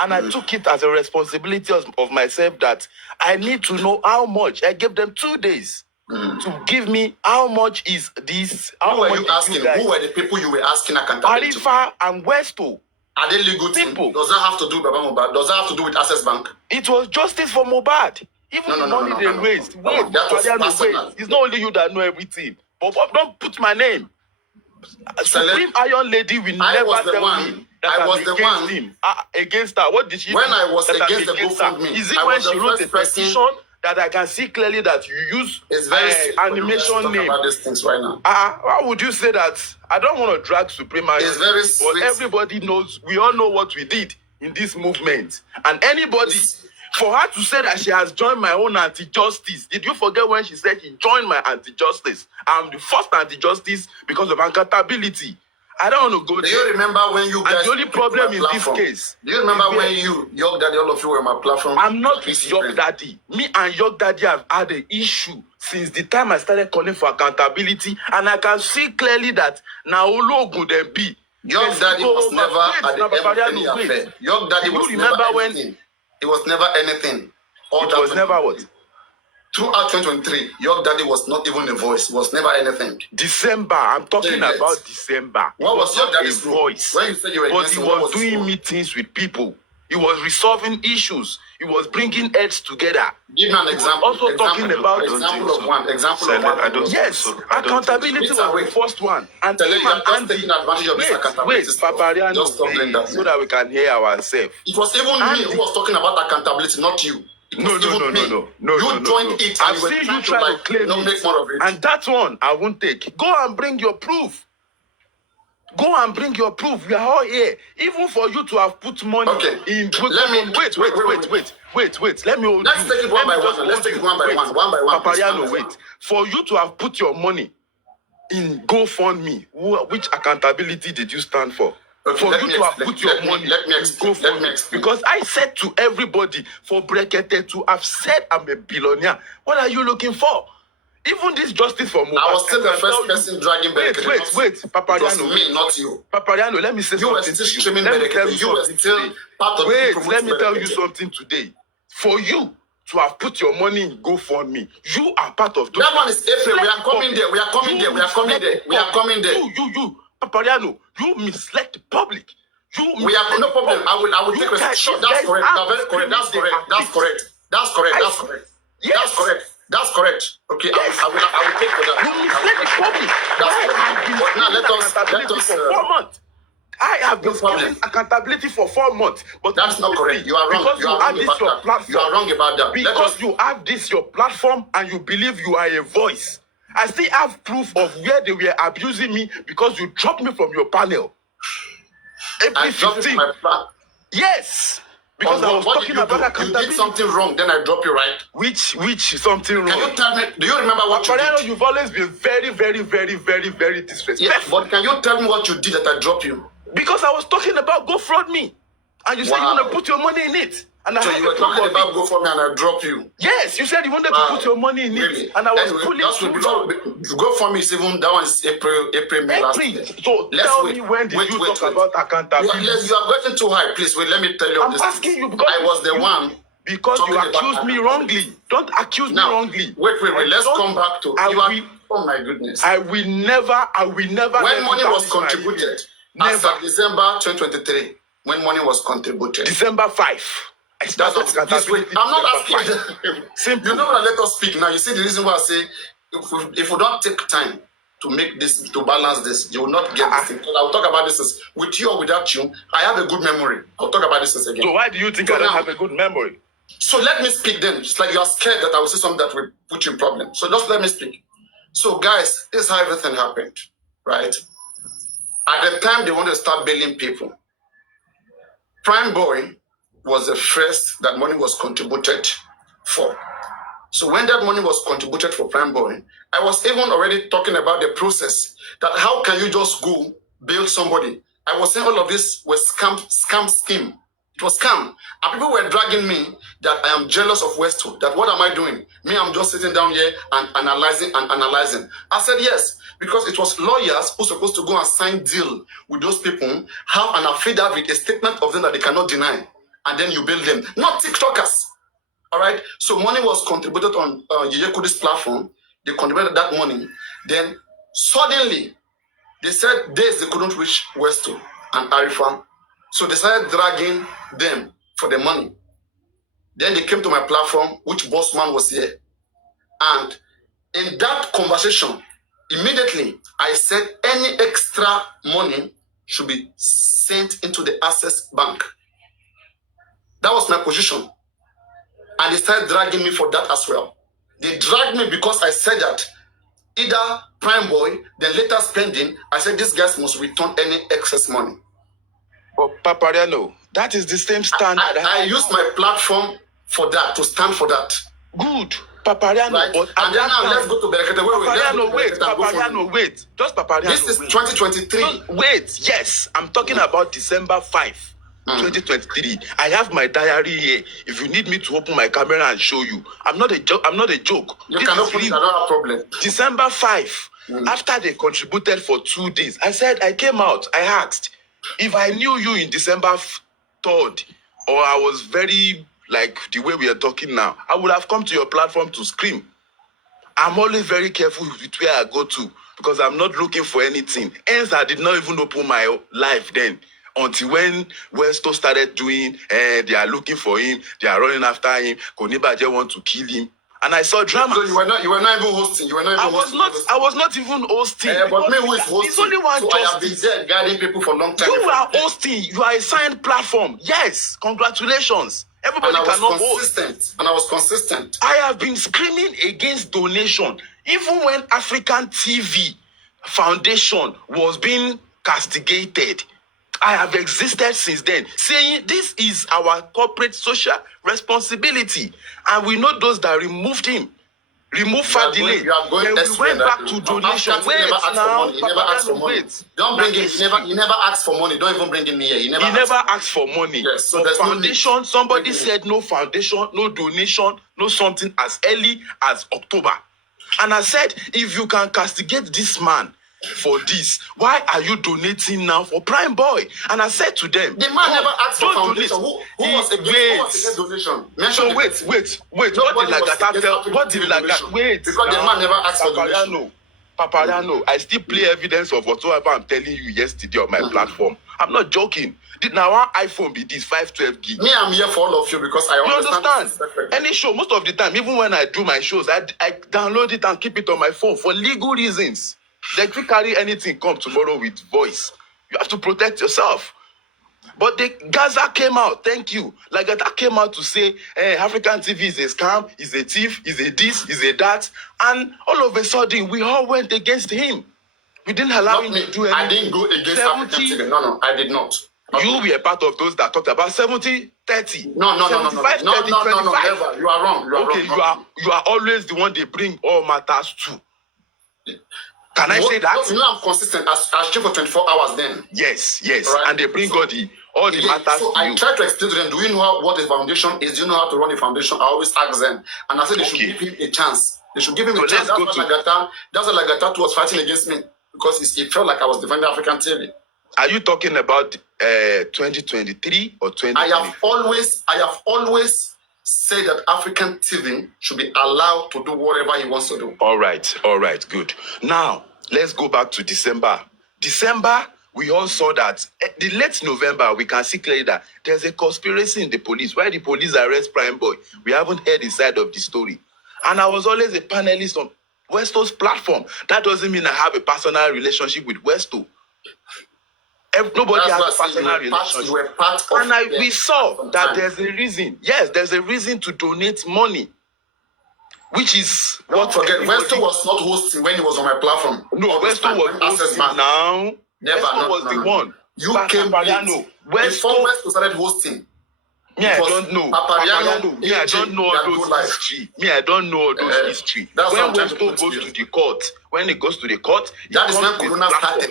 And I took it as a responsibility of myself that I need to know how much. I gave them 2 days to give me how much is this. Who were you asking? Who were the people you were asking accountability? Arifa and Westo. Are they legal people? Does that have to do with Baba Mohbad? Does that have to do with Access Bank? It was justice for Mohbad. Even the money they raised. Wait, that was personal. It's not only you that know everything. But don't put my name. Supreme Iron Lady will never tell me that I was against him. Against her. What did she do? When I was against the GoFundMe, is it when she wrote the petition that I can see clearly that you use animation name? About these things right now. Why would you say that? I don't want to drag Supreme Iron. It's very sweet. But everybody knows, we all know what we did in this movement. And anybody... For her to say that she has joined my own anti-justice. Did you forget when she said she joined my anti-justice? I'm the first anti-justice because of accountability. I don't want to go there. Do you remember when you guys... And the only problem in this case... Do you remember when Yog Daddy, all of you were on my platform? I'm not with Yog Daddy. Me and Yog Daddy have had an issue since the time I started calling for accountability. And I can see clearly that now Ologun then be. Yog Daddy was never at the end of any affair. Yog Daddy was never anything. It was never anything. It was never what? throughout 2023, your daddy was not even a voice, was never anything. December, I'm talking Yes. about December. What was your not daddy's a role? voice? When you said you were But against he him, what was was his doing role? meetings with people. He was resolving issues. He was bringing heads together. Give me an example. Also talking about example of so. one. Example of Sele, one. I don't Yes, think so. I don't accountability think was so. the first one. And Sele, him you are and just Andy. taking advantage of this accountability stuff. Papariano, Just stop doing that. so man. that we can hear ourselves. It was even Andy. me who was talking about accountability, not you. It was even me. You joined it. I've and were seen you trying try to claim no, it. make more of it. And that one, I won't take. Go and bring your proof. Go and bring your proof. We are all here. Even for you to have put money in. Let me Wait. Let me hold Let's you. take it one by just one. Let's hold take you. it one by one. One by one. Papariano, please, wait. For you to have put your money in GoFundMe, which accountability did you stand for? Okay, For let you me to have explain. put your Let me- money let me in explain. GoFundMe. Let me explain. Because I said to everybody, for Brekete to have said I'm a billionaire, what are you looking for? Even this justice for Mohbad. I was still the can first tell you- person dragging Berekete. Wait, It was Papariano. me, not you. Papariano, let me say You were something still to you. streaming Let me tell Berekete. You were something still today. part of Wait, the let me tell you Berekete. something today. For you to have put your money in GoFundMe, you are part of those. That one is April. We are coming there. We are coming there. We are coming there. We are coming there. You, Papariano, you misled the public. We have no problem. I will take respect. Sure, that's correct. That's very correct. That's correct. That's correct. That's correct. That's correct. Yes. That's correct. That's correct. Okay, Yes. I will take for that. You misled the public. That's Why correct. have been But now giving let accountability us. for 4 months. I have been No problem. giving accountability for 4 months, but That's not correct. You are wrong. Because You are have wrong this about your that. platform. You are wrong about that. Let Because us. you have this your platform and you believe you are a voice. I still have proof of where they were abusing me because you dropped me from your panel. I April dropped it 15. from my plan. Yes. Because On I was what talking did you about do? You accountability. did something wrong, then I drop you, right? Which something wrong. Can you tell me? Do you remember what you Papariano, did? you've always been very, very, very, very, very disrespectful. Yeah, but can you tell me what you did that I dropped you? Because I was talking about GoFundMe. And you said you Wow. want to put your money in it. And I So had you the were proof talking of about it. go for me and I drop you. Yes, you said you wanted Wow. to put your money in Really? it. And I was Anyway, pulling that's through before go for me is even that one is April, May last April. year. So Let's tell wait. me when did Wait, you wait, talk wait. about accountability? You are getting too high, please. Wait, let me tell you. I'm this. asking you because I was the one. Because you talking about accused me wrongly. Don't accuse me Now, wrongly. wait. Let's Don't- come back to I you. Are, will- oh my goodness. I will never. When let money you was tarnish my contributed, image. as Never. of December 2023, when money was contributed. December 5. I That's started what. Please wait. accountability I'm not December asking. 5. Simple. You know what? Let us speak now. You see the reason why I say if we don't take time to make this to balance this, you will not get this thing. I will talk about this with you or without you. I have a good memory. I'll talk about this again. So why do you think So I don't now- have a good memory? So let me speak then. It's like you are scared that I will say something that will put you in problem. So just let me speak. So guys, this is how everything happened, right? At the time they wanted to start bailing people, Prime Boy was the first that money was contributed for. So when that money was contributed for Prime Boy, I was even already talking about the process that how can you just go bail somebody? I was saying all of this was scam scheme. It was scam. And people were dragging me that I am jealous of Westwood. That what am I doing? Me, I'm just sitting down here and analyzing. I said yes, because it was lawyers who were supposed to go and sign deal with those people, have an affidavit, a statement of them that they cannot deny, and then you bail them. Not TikTokers. All right. So money was contributed on Yeyekudi's platform. They contributed that money. Then suddenly they said days they couldn't reach Westwood and Arifa. So they started dragging them for the money. Then they came to my platform, which boss man was here. And in that conversation, immediately I said any extra money should be sent into the Access Bank. That was my position. And they started dragging me for that as well. They dragged me because I said that either Prime Boy, then later spending, I said these guys must return any excess money. But Papariano, that is the same standard. I used my platform for that, to stand for that. Good. Papariano, Right? but And then now let's go to Berekete. Papariano, wait. Just Papariano. This is wait. 2023. Wait, yes. I'm talking about December 5, 2023. I have my diary here. If you need me to open my camera and show you. I'm not a joke. You This can is open it, I real. don't have problem. December 5, after they contributed for 2 days, I came out, I asked, if I knew you in December 3rd, or I was very like the way we are talking now, I would have come to your platform to scream. I'm always very careful with where I go to because I'm not looking for anything. Hence, I did not even open my life then until when Westo started doing, they are looking for him, they are running after him, Konibaje want to kill him. And I saw drama. So you were not even hosting. You were not even I was not even hosting. But me who is hosting? It's only one so justice. I have been there guiding people for a long time. You are hosting. You are a signed platform. Yes, congratulations. Everybody cannot host. And I was consistent. I have been screaming against donation. Even when African TV Foundation was being castigated, I have existed since then, saying this is our corporate social responsibility. And we know those that removed him. Remove Fadile. Then we went back to donation. Wait now, Papariano, wait. Don't bring him. He never asked for money. Don't even bring him here. He never asked for money. Yes, so for foundation, somebody said no foundation, no donation, no something as early as October. And I said, if you can castigate this man for this, why are you donating now for Prime Boy? And I said to them, the man never asked for foundation. Who was against donation? So wait. What did Lagata tell? What did Lagata? Wait. Because the man never asked for donation. Papariano, I still play evidence of whatsoever I'm telling you yesterday on my platform. I'm not joking. Now one iPhone be this 512 gig. Me, I'm here for all of you because I understand. Any show, most of the time, even when I do my shows, I download it and keep it on my phone for legal reasons. Like, we carry anything come tomorrow with voice. You have to protect yourself. But the Gaza came out, thank you. Like that came out to say, African TV is a scam, is a thief, is a this, is a that. And all of a sudden, we all went against him. We didn't allow him to do anything. I didn't go against African TV. No, I did not. You were part of those that talked about 70-30. No, never. You are wrong. You are always the one they bring all matters to. Can I say that? You know I'm consistent. I stream for 24 hours then. Yes. Right? And they bring all the matters so to I you. try to explain to them, do you know what the foundation is? Do you know how to run the foundation? I always ask them. And I said they should give him a chance. They should give him a chance. That's why Lagata was fighting against me. Because it felt like I was defending African TV. Are you talking about 2023 or 2024? I have always said that African TV should be allowed to do whatever he wants to do. All right, good. Now, let's go back to December. December, we all saw that the late November, we can see clearly that there's a conspiracy in the police. Why the police arrest Prime Boy? We haven't heard the side of the story. And I was always a panelist on Westo's platform. That doesn't mean I have a personal relationship with Westo. Nobody has a personal relationship. We saw that there's a reason. Yes, there's a reason to donate money. Which is Don't forget, Westo was not hosting when he was on my platform. No, Westo was hosting now. Westo was the one. You came Papariano. Before Westo started hosting. I don't know. Papariano. I don't know all those history. I don't know all those history. When Westo goes to the court, that is when Corona started.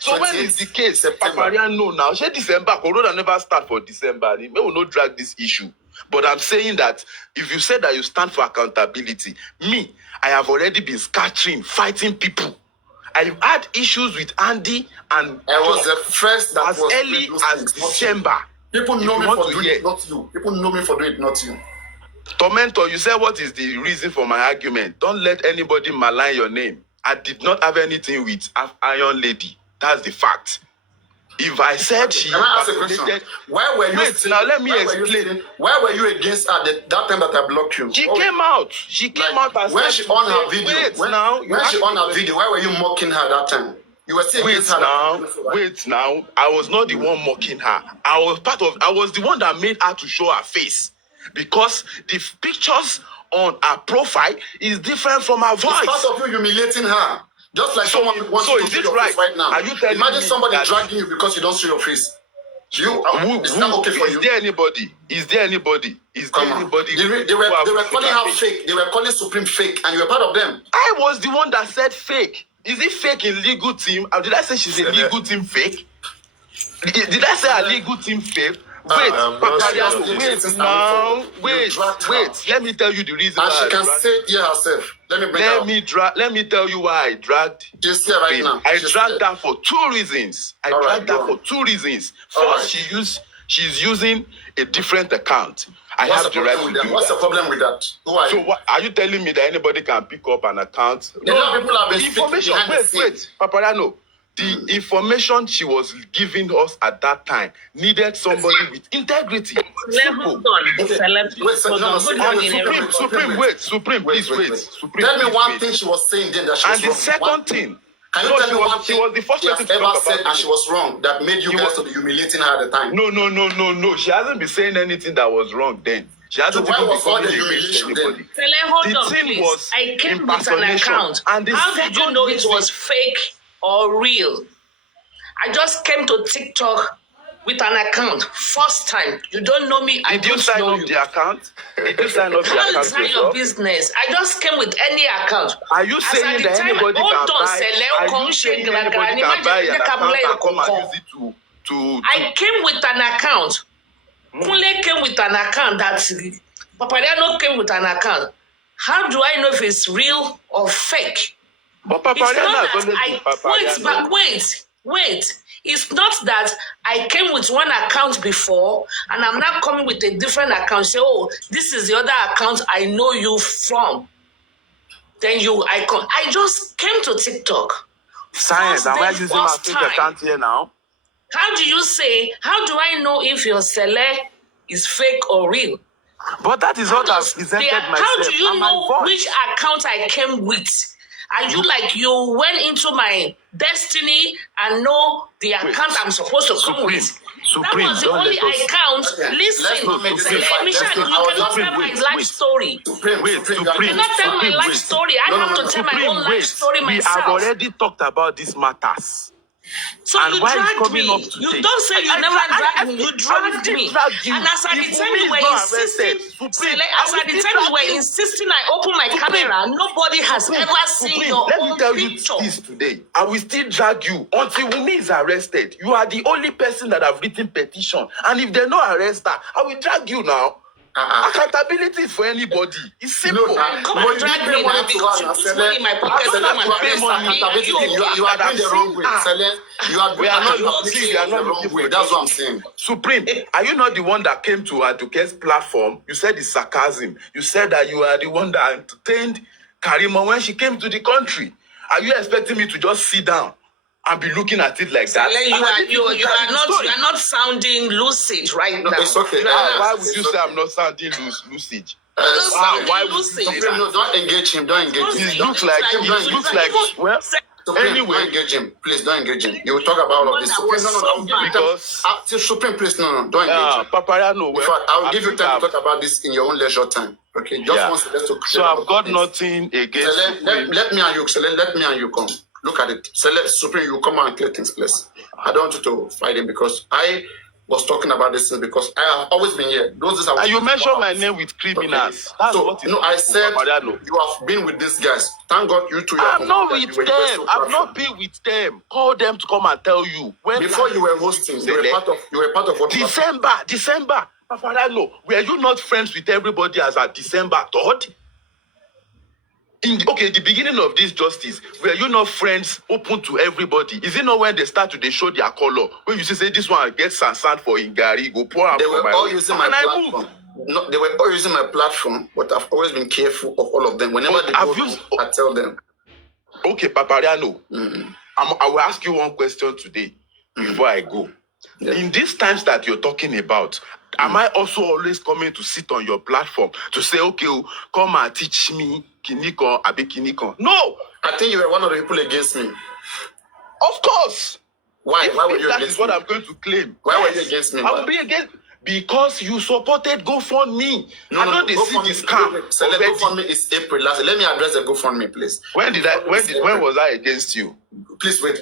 So when is the case? Papariano now. December, Corona never start for December. We will not drag this issue. But I'm saying that if you say that you stand for accountability, I have already been scattering, fighting people. I've had issues with Andy and I was the first that as was early as December. People know me for doing it, not you. People know me for doing it, not you. Tormentor, you said what is the reason for my argument? Don't let anybody malign your name. I did not have anything with Iron Lady. That's the fact. If I said she... Can I ask a question? Why were you... Wait, now let me explain. Why were you against her that time that I blocked you? She came out. She came out and when said... she on her video... When she on her video, why were you mocking her that time? You were still against her. Wait now. I was not the one mocking her. I was the one that made her to show her face. Because the pictures on her profile is different from her voice. It's part of you humiliating her. Just like someone wants to show your face right now. Are you telling Imagine me somebody dragging you because you don't show your face. Is that okay for you? Is there anybody? They were calling her fake. They were calling Supreme fake, and you were part of them. I was the one that said fake. Is it fake in legal team? Or did I say she's a legal team fake? Did I say a legal team fake? Wait, wait. Let me tell you the reason. And she can say it here herself. Let me tell you why I dragged. She's here right now. I dragged her for two reasons. First, She's using a different account. I What's have the the right problem to with do that? What's the that. problem with that? Who are So you? what, are you telling me that anybody can pick up an account? A lot of people have been speaking Information. behind the Wait, scenes. Papariano. The information she was giving us at that time needed somebody with integrity. Simple. Hold on. Okay. Celeb, Wait, so, hold no, on. no, Good Supreme, morning, Supreme, everyone. Supreme, wait, Supreme, please wait. Supreme, Tell me please one wait. thing she was saying then that she was And the wrong. second thing, Can you no, tell me one she thing was the first she has person to ever talk said about and she was wrong that made you guys to be humiliating her at the time? No. She hasn't been saying anything that was wrong then. She hasn't So why even was all been the coming against humiliation then? anybody. Celeb, hold The on, thing please. was I came with an impersonation. account. And the How did you second know it reason- was fake or real? I just came to TikTok with an account. First time. You don't know me. I Did you don't sign know up you. the account? Did you sign up the How account is that your yourself? business? I just came with any account. Are you As saying at the that time, anybody hold can on, buy? Celeb, Are come you shake saying like anybody that. can buy an Imagine account the and come Kabule and use it to I came with an account. Kunle came with an account that Papariano came with an account. How do I know if it's real or fake? But It's Papariano not has always been that Papariano. wait. It's not that I came with one account before and I'm not coming with a different account. Say, oh, this is the other account I know you from. Then I just came to TikTok. Science, am I using my First fake time. account here now? How do I know if your celeb is fake or real? But that is what I've Does presented the- myself. How do you and my know voice. which account I came with? Are you like you went into my destiny and know the account I'm supposed to come with? Supreme, That was the don't only let us- account. Okay, Listen, let's not make this Celeb, a fight. Michelle, Let's you not- I was cannot just- tell my wait, life wait. story. Supreme, Wait, Supreme, You Supreme, cannot tell my Supreme, life wait. story. I No, have no, to no, tell my Supreme, own life wait. story We have myself. already talked about these matters. So And you why it's dragged coming me. up today? You don't say you I never dragged me. You I will dragged still me. drag you. And as at the If time Wunmi you is were not insisting, arrested, Supreme, Celeb, I as will at the still time you drag were you. insisting I open my Supreme. camera, nobody has Supreme, ever seen Supreme, your let me own tell picture. you this today. I will still drag you until Wunmi is arrested. You are the only person that have written petition. And if they not arrest her, I will drag you now. Accountability is for anybody. It's simple. No, Come but and drag you me pay money now to because her, you put Celeb. money in my pocket. I don't Come have and to pay arrest money. me. Accountability, You you are doing the wrong way, Celeb. You are doing not accountability looking- we are in not the wrong looking way. for That's what I'm saying. Supreme, are you not the one that came to Aduke's platform? You said it's sarcasm. You said that you are the one that entertained Karima when she came to the country. Are you expecting me to just sit down and be looking at it like that? Celeb, you are not sounding lucid right No, now. it's okay. You are not. Why would you It's say I'm not sounding lucid? Sounding why would you lucid. say Supreme, no, don't engage him. Don't engage him. It looks like well. Supreme, Anyway. don't engage him. Please don't engage him. You will talk about all of this. Supreme, no, I will give you time. Because Supreme, please, no, don't engage him. Papariano, In fact, I will give you think time to I've- talk about this in your own leisure time. Okay, just Yeah. once let's talk. So I've got nothing So against Supreme. let me and you, so let me and you come. Look at it. So let Supreme, you come and clear things, please. I don't want you to fight him because I was talking about this thing because I have always been here. Those days I was And you talking mentioned about. my name with criminals. Okay. That's So what is no, I said Papariano. you have been with these guys. Thank God you two. I'm not with you were the best them. of I've platform. not been with them. Call them to come and tell you. When Before you were hosting, you were part of what December. Papariano, were you not friends with everybody as at December 3rd? The beginning of this justice, were you not friends open to everybody? Is it not when they start to show their color? When you say this one gets sand for Ingari, go pour out They for were my all own. using my And I platform. moved. No, they were all using my platform, but I've always been careful of all of them. Whenever But they I've go, used- I tell them. Okay, Papariano, I will ask you one question today before I go. Yeah. In these times that you're talking about, am I also always coming to sit on your platform to say, okay, come and teach me Kiniko, Abi Kiniko? No, I think you were one of the people against me. of course. Why? Why were If you that against is what me? I'm going to claim. Why were you against me? I will be against because you supported GoFundMe. I don't see GoFundMe- this scam. So let already. GoFundMe is April last. Let me address the GoFundMe, please. When was I against you? Please wait.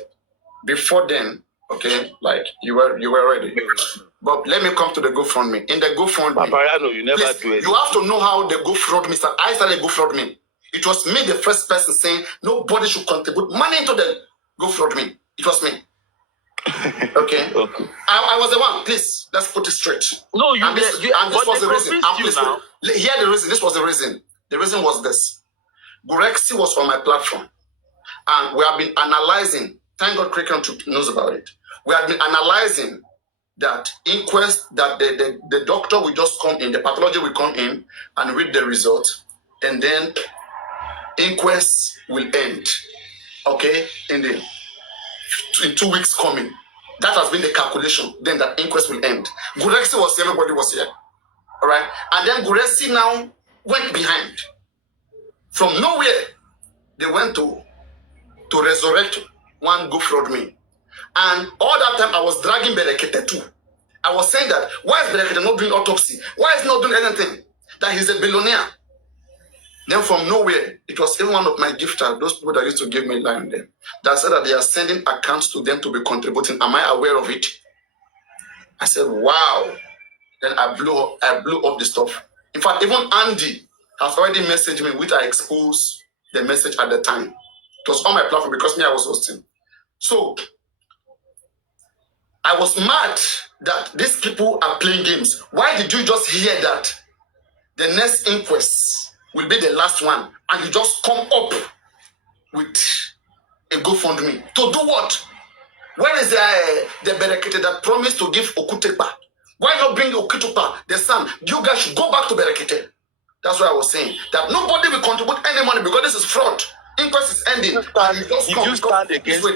Before then, okay, like you were ready. But let me come to the GoFundMe. In the GoFundMe, Papariano, you never please, do it. you have to know how the GoFundMe started. I started GoFundMe. It was me, the first person saying nobody should contribute money into the GoFundMe. It was me. Okay. I was the one. Please, let's put it straight. No, And this was the reason. And please, now. hear the reason. This was the reason. The reason was this. Gurexi was on my platform. And we have been analyzing. Thank God Cricket knows about it. We have been analyzing that inquest, that the doctor will just come in, the pathology will come in and read the result, and then inquest will end. Okay, in 2 weeks coming. That has been the calculation. Then that inquest will end. Gurexi was here, everybody was here. All right, and then Gurexi now went behind. From nowhere, they went to resurrect one go fraud me. And all that time I was dragging Berekete too. I was saying that why is Berekete not doing autopsy? Why is he not doing anything? That he's a billionaire. Then from nowhere, it was even one of my gifters, those people that used to give me line there, that said that they are sending accounts to them to be contributing. Am I aware of it? I said, wow. Then I blew up the stuff. In fact, even Andy has already messaged me, which I exposed the message at the time. It was on my platform because me, I was hosting. So I was mad that these people are playing games. Why did you just hear that the next inquest will be the last one, and you just come up with a GoFundMe? To do what? Where is the Berekete that promised to give Okutepa? Why not bring Okutepa, the son? You guys should go back to Berekete. That's what I was saying. That nobody will contribute any money because this is fraud. Inquest is ending.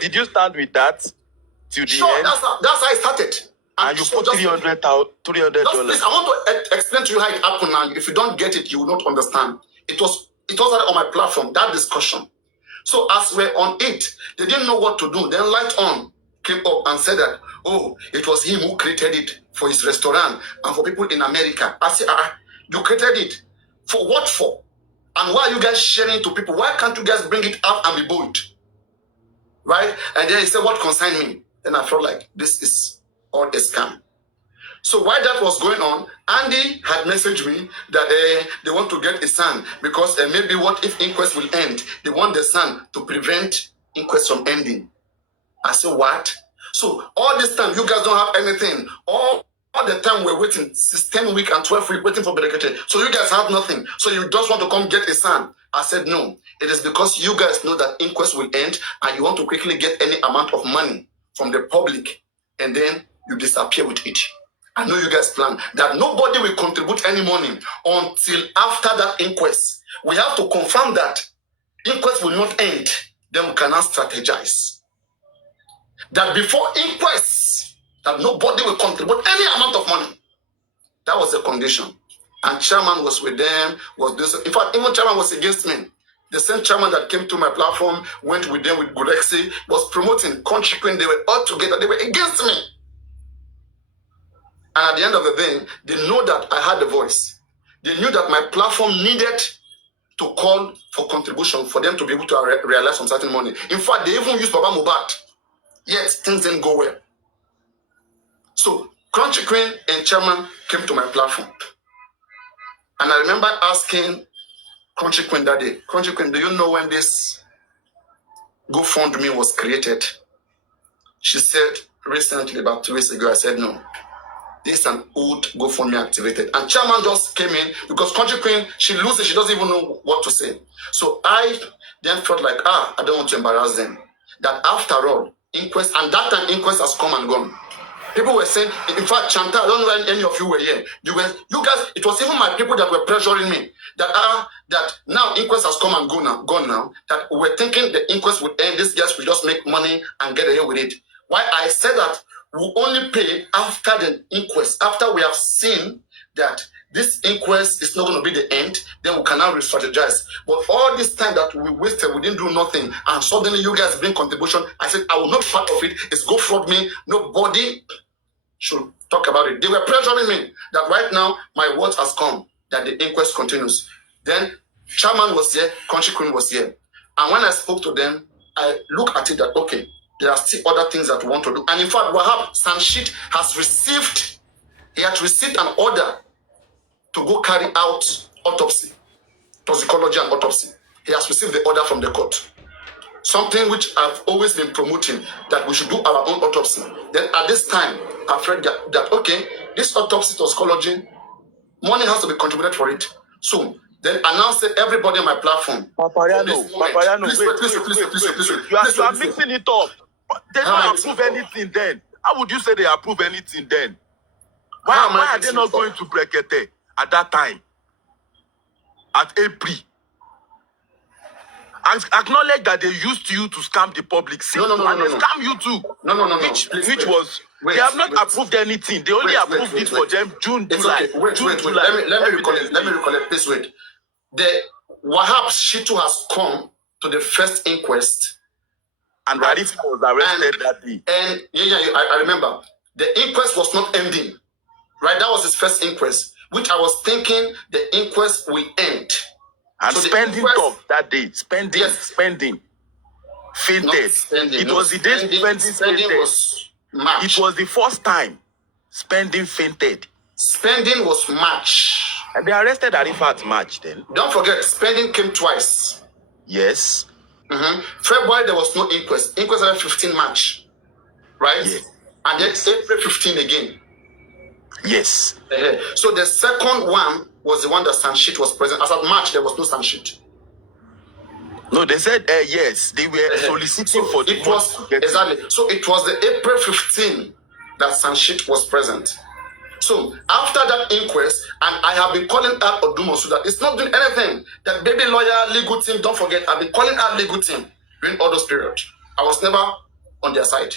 Did you stand with that till the sure, end? that's how it started. And you put $300. Please, I want to explain to you how it happened now. If you don't get it, you will not understand. It was on my platform, that discussion. So as we're on it, they didn't know what to do. Then Light On came up and said that, oh, it was him who created it for his restaurant and for people in America. I said, you created it. For what for? And why are you guys sharing to people? Why can't you guys bring it up and be bold? Right? And then he said, what concerned me? Then I felt like this is all a scam. So while that was going on, Andy had messaged me that they want to get a son because maybe what if inquest will end? They want the son to prevent inquest from ending. I said, what? So all this time, you guys don't have anything. All the time we're waiting, 10 weeks and 12 weeks waiting for Berekete. So you guys have nothing. So you just want to come get a son. I said, no. It is because you guys know that inquest will end and you want to quickly get any amount of money from the public. And then you disappear with it. I know you guys plan that nobody will contribute any money until after that inquest. We have to confirm that inquest will not end. Then we cannot strategize. That before inquest, that nobody will contribute any amount of money. That was the condition. And chairman was with them, was this. In fact, even chairman was against me. The same chairman that came to my platform, went with them with Gurexi, was promoting Country Queen. They were all together. They were against me. And at the end of the day, they know that I had the voice. They knew that my platform needed to call for contribution for them to be able to realize some certain money. In fact, they even used Baba Mubat. Yet, things didn't go well. So, Country Queen and chairman came to my platform. And I remember asking Country Queen that day, Country Queen, do you know when this GoFundMe was created? She said, recently, about 2 weeks ago. I said, no. This is an old GoFundMe activated. And chairman just came in because Country Queen, she loses, she doesn't even know what to say. So I then felt like, I don't want to embarrass them. That after all, inquest, and that time inquest has come and gone. People were saying, in fact, Chantal, I don't know when any of you were here. You guys, it was even my people that were pressuring me. That now inquest has come and gone now. That we're thinking the inquest would end, these guys will just make money and get away with it. Why I said that we only pay after the inquest, after we have seen that this inquest is not going to be the end, then we can now re-strategize. But all this time that we wasted, we didn't do nothing, and suddenly you guys bring contribution. I said, I will not be part of it. It's go fraud me. Nobody should talk about it. They were pressuring me that right now my word has come, that the inquest continues. Then chairman was here, Country Queen was here. And when I spoke to them, I looked at it that, okay, there are still other things that we want to do. And in fact, Wahab Sanshit has received an order to go carry out autopsy, toxicology and autopsy. He has received the order from the court. Something which I've always been promoting, that we should do our own autopsy. Then at this time, I've heard that okay, this autopsy toxicology, money has to be contributed for it. So then announce it, everybody on my platform. Papariano, please. You are mixing it up. They don't approve anything then. How would you say they approve anything then? How am I Why are they getting not it going to Brekete at that time? At April? Acknowledge that they used you to scam the public. No. And they scam you too. No. Which Please, was wait, they have not wait. approved anything. They only approved it for them June, It's July. okay. Wait. July. Let me recollect. Please wait. The Wahab Shitu has come to the first inquest. And Rarifi was arrested that day. And I remember. The inquest was not ending. Right? That was his first inquest. Which I was thinking the inquest will end. And So the spending inquest- talk that day. Spending. Fainted. It was the day spending fainted. Was March. It was the first time spending fainted. Spending was March. And they arrested Arifat March then. Don't forget, spending came twice. Yes. February, there was no inquest. Inquest was 15 March. Right? Yeah. And then April 15 again. Yes. So the second one was the one that Sanshit was present. As at March, there was no Sanshit. No, they said yes. They were soliciting for the it was exactly. So it was the April 15 that Sanshit was present. So after that inquest, and I have been calling out Odumosu that it's not doing anything. That baby lawyer, legal team, don't forget, I've been calling out legal team during all those periods. I was never on their side.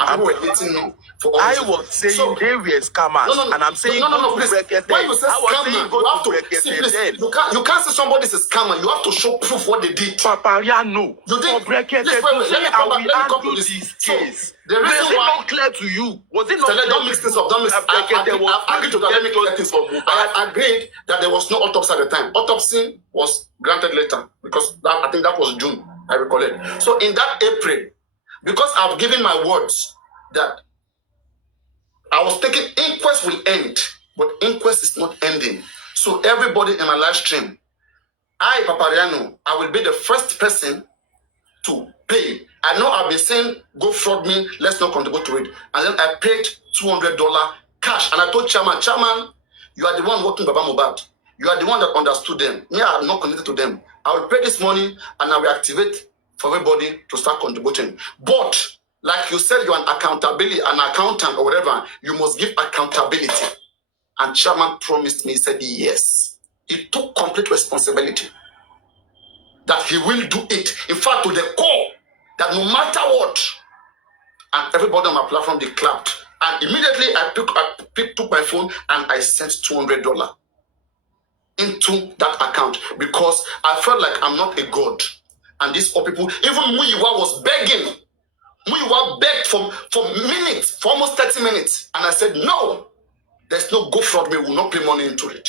And people were hating me for all I this. was saying they were scammers. And I'm saying no, please. Brekete. When you say I was scammer, saying you go have to to Brekete see, please, then. you can't say somebody's a scammer. You have to show proof what they did. Papariano. You did. For Brekete Please, wait, to say let how me we come to handle this. this So, case. the reason Was it why- not clear to you? Was it not So clear don't mix this up. Don't mix. I agreed to that. Let me clear things up. I agreed that there was no autopsy at the time. Autopsy was granted later because I think that was June. I recall it. So in that April, because I've given my words that I was thinking inquest will end, but inquest is not ending. So everybody in my live stream, I, Papariano, I will be the first person to pay. I know I've been saying, go fraud me, let's not contribute to it. And then I paid $200 cash. And I told Chairman, you are the one working Baba Mohbad. You are the one that understood them. Me, I'm not connected to them. I will pay this money and I will activate for everybody to start contributing. But, like you said, you're an accountant or whatever, you must give accountability. And Chairman promised me, he said yes. He took complete responsibility that he will do it. In fact, to the core, that no matter what, and everybody on my platform, they clapped. And immediately I took my phone and I sent $200 into that account because I felt like I'm not a god. And these all people, even Muyiwa was begging. Muyiwa begged for minutes, for almost 30 minutes. And I said, no, there's no go fraud me, we will not pay money into it.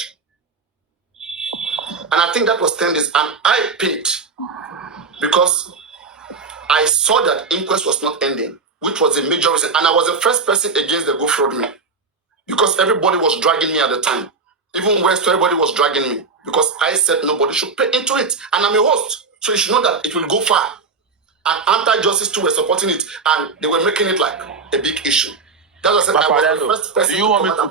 And I think that was 10 days. And I paid because I saw that inquest was not ending, which was a major reason. And I was the first person against the go fraud me because everybody was dragging me at the time. Even West, everybody was dragging me because I said nobody should pay into it. And I'm a host, so you should know that it will go far. And anti-justice too were supporting it, and they were making it like a big issue. That's what I said. I was the first person do you want me to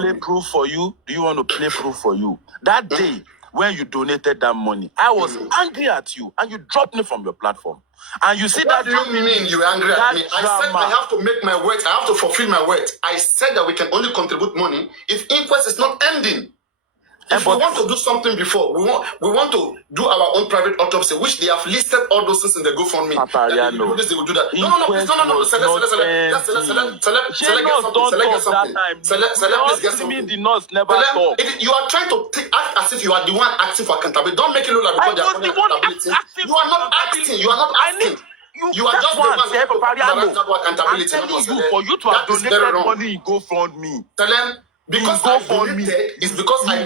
play proof for you? Do you want to play proof for you? That day when you donated that money, I was angry at you, and you dropped me from your platform. And you see What that do you mean you were angry at me? I said I have to make my words. I have to fulfill my words. I said that we can only contribute money if inquest is not ending. If we want to do something before, we want to do our own private autopsy, which they have listed all those things in the GoFundMe. Papariano. They will do this, they will do that. No. Please get something. The nurse never talked. You are trying to act as if you are the one acting for accountability. Don't make it look like because they are for accountability. You are not acting. You are not acting. You are just the one say, Papariano. accountability. I'm telling you, for you to have donated money in GoFundMe. Tell them. Because I donated, it's because I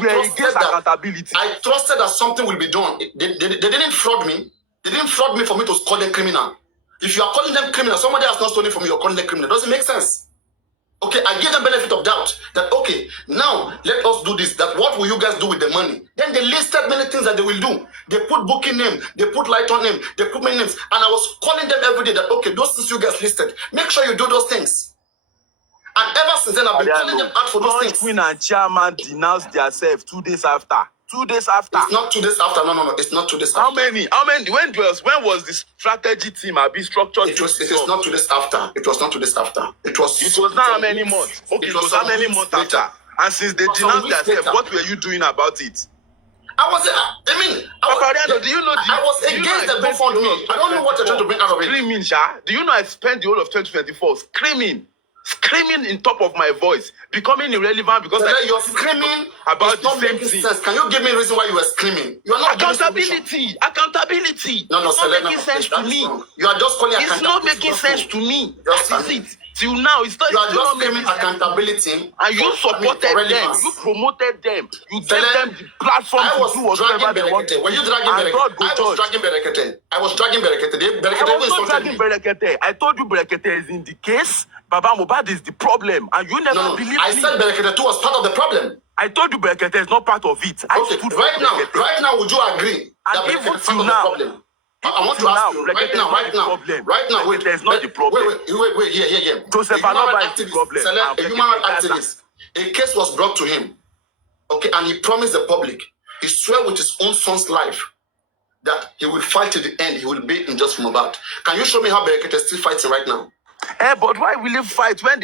trusted that something will be done. They didn't fraud me. They didn't fraud me for me to call them criminal. If you are calling them criminal, somebody has not stolen from you, you're calling them criminal. Doesn't make sense. Okay, I give them benefit of doubt that, okay, now let us do this. That what will you guys do with the money? Then they listed many things that they will do. They put booking name, they put light on name, they put many names. And I was calling them every day that, okay, those things you guys listed, make sure you do those things. And ever since then, I've been calling them out for those things. Queen and Chairman denounced themselves 2 days after. 2 days after. It's not 2 days after. No. It's not 2 days How after. many? When was the strategy team be structured? It is not 2 days after. It was not 2 days after. It was not how many months? Okay, it was how many months after? And since they denounced themselves, what were you doing about it? Papariano, do you know? I was against the GoFundMe. I don't know what you're trying to bring out of it. Screaming, Sha. Do you know I spent the whole of 2024 screaming in top of my voice, becoming irrelevant because you're screaming about the same thing. thing. Can you give me a reason why you were screaming? You are not accountability. No, it's not making sense to me. You are just calling it's not making sense to me. That is it. Till now, it's not. You are just claiming accountability, and you supported them, you promoted them, you gave them the platform to do whatever they want. When you dragging Berekete, I was dragging Berekete. I was not dragging Berekete. I told you Berekete is in the case. Baba Mohbad is the problem, and you never believed me. I said Berekete too was part of the problem. I told you Berekete is not part of it. Right now, would you agree that Berekete is part of the problem? I want to ask you right now. Wait, there's not the problem. Wait, here. Joseph Aloba is the problem. A human rights activist. A case was brought to him, okay, and he promised the public, he swore with his own son's life that he will fight to the end. He will be in just Mohbad. Can you show me how Berekete is still fighting right now? But why will he fight when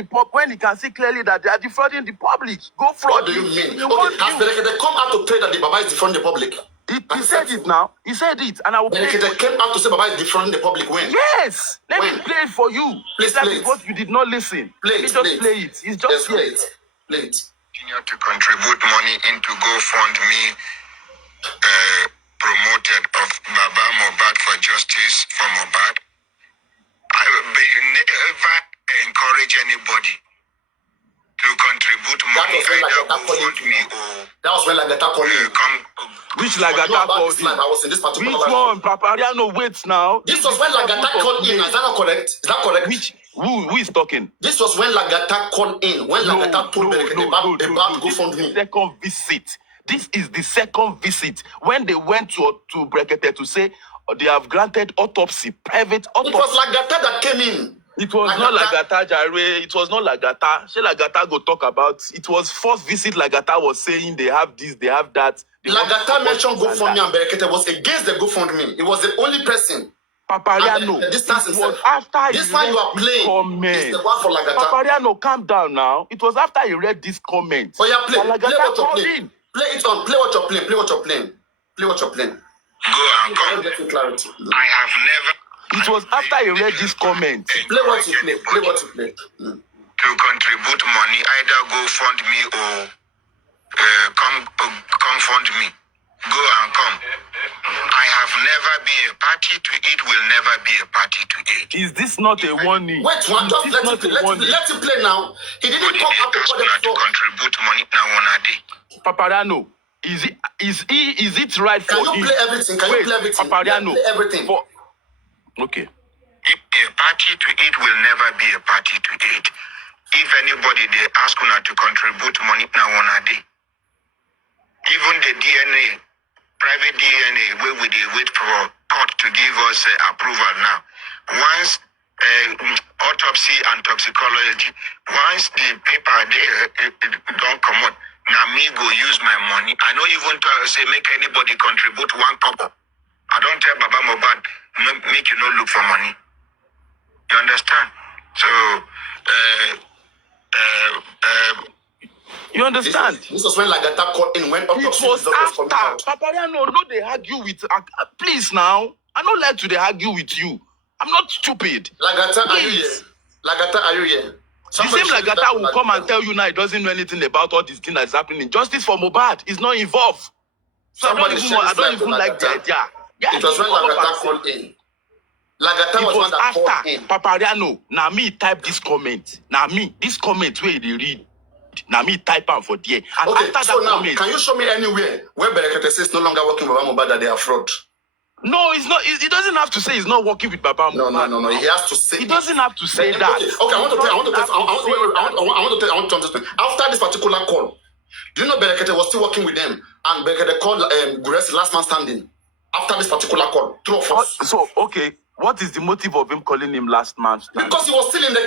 he can see clearly that they are defrauding the public? Go fraud. What do you mean? Okay, has Berekete come out to tell that the Baba is defrauding the public? He said it now. He said it, and I will play it. Came out to say Baba is defrauding the public. When? Yes. Let me play it for you. Please play it. Because you did not listen. Play it. Play it. It's just play it. Continue to contribute money into GoFundMe promoted of Baba Mohbad for justice for Mohbad. I will never encourage anybody to contribute money either GoFundMe or that was when Lagata called me. Which Lagata called him? I was in this particular. Which one? Papariano waits now. This was when Lagata called in. Is that not correct? Is that correct? Who is talking? This was when Lagata called in. When Lagata told Berekete about GoFundMe. Second visit. This is the second visit when they went to Berekete to say they have granted autopsy, private autopsy. It was Lagata that came in. It was not Lagata, Jare. It was not Lagata. She Lagata go talk about. It was first visit Lagata was saying they have this, they have that. Lagata mentioned GoFundMe and Berekete was against the GoFundMe. It was the only person. Papariano. This was after this one you are playing. Is the one for Lagata. Papariano, calm down now. It was after he read this comment. Oh yeah, play what you're playing. Play it on. Play what you're playing. Play what you're playing. Play what you're playing. Go and come. Clarity. I have never. It was after he read this comment. Play what you play. Play what you play. To contribute money, either GoFundMe or come fund me. Go and come. I have never been a party to it. Will never be a party to it. Is this not a warning? Wait, one. Just let him play now. He didn't come out to contribite money now on a day. Papariano, is it right for you? Can you play everything? Can you play everything? Papariano, play everything. Okay. If a party to it will never be a party to it. If anybody they ask una to contribute money now on a day. Even the DNA, private DNA, where we they wait for court to give us approval now. Once autopsy and toxicology, once the paper they don't come out, now me go use my money. I don't even say make anybody contribute one couple. I don't tell Baba Mohbad make you not look for money. You understand? So you understand? This was when Lagata called in when autopsy was after. Papariano, no, they argue with. Please now, I don't like to they argue with you. I'm not stupid. Lagata, are you here? Lagata, are you here? The same Lagata will come and tell you now he doesn't know anything about all this thing that's happening. Justice for Mohbad is not involved. So I don't even like the idea. Yeah, it was when Lagata called in. Lagata was one that called in. Papariano, now me type this comment. Now me, this comment where they read. Now me type am for there. And okay, after so that now, comment, can you show me anywhere where Berekete says no longer working with Baba Mohbad that they are fraud? No, it's not. He doesn't have to say he's not working with Baba Mohbad. No. He has to say. He doesn't have to say that. Okay, I want to understand. After this particular call, do you know Berekete was still working with them, and Berekete called Guresi last man standing. After this particular call, true or false? So okay, what is the motive of him calling him last man standing? Because he was still in the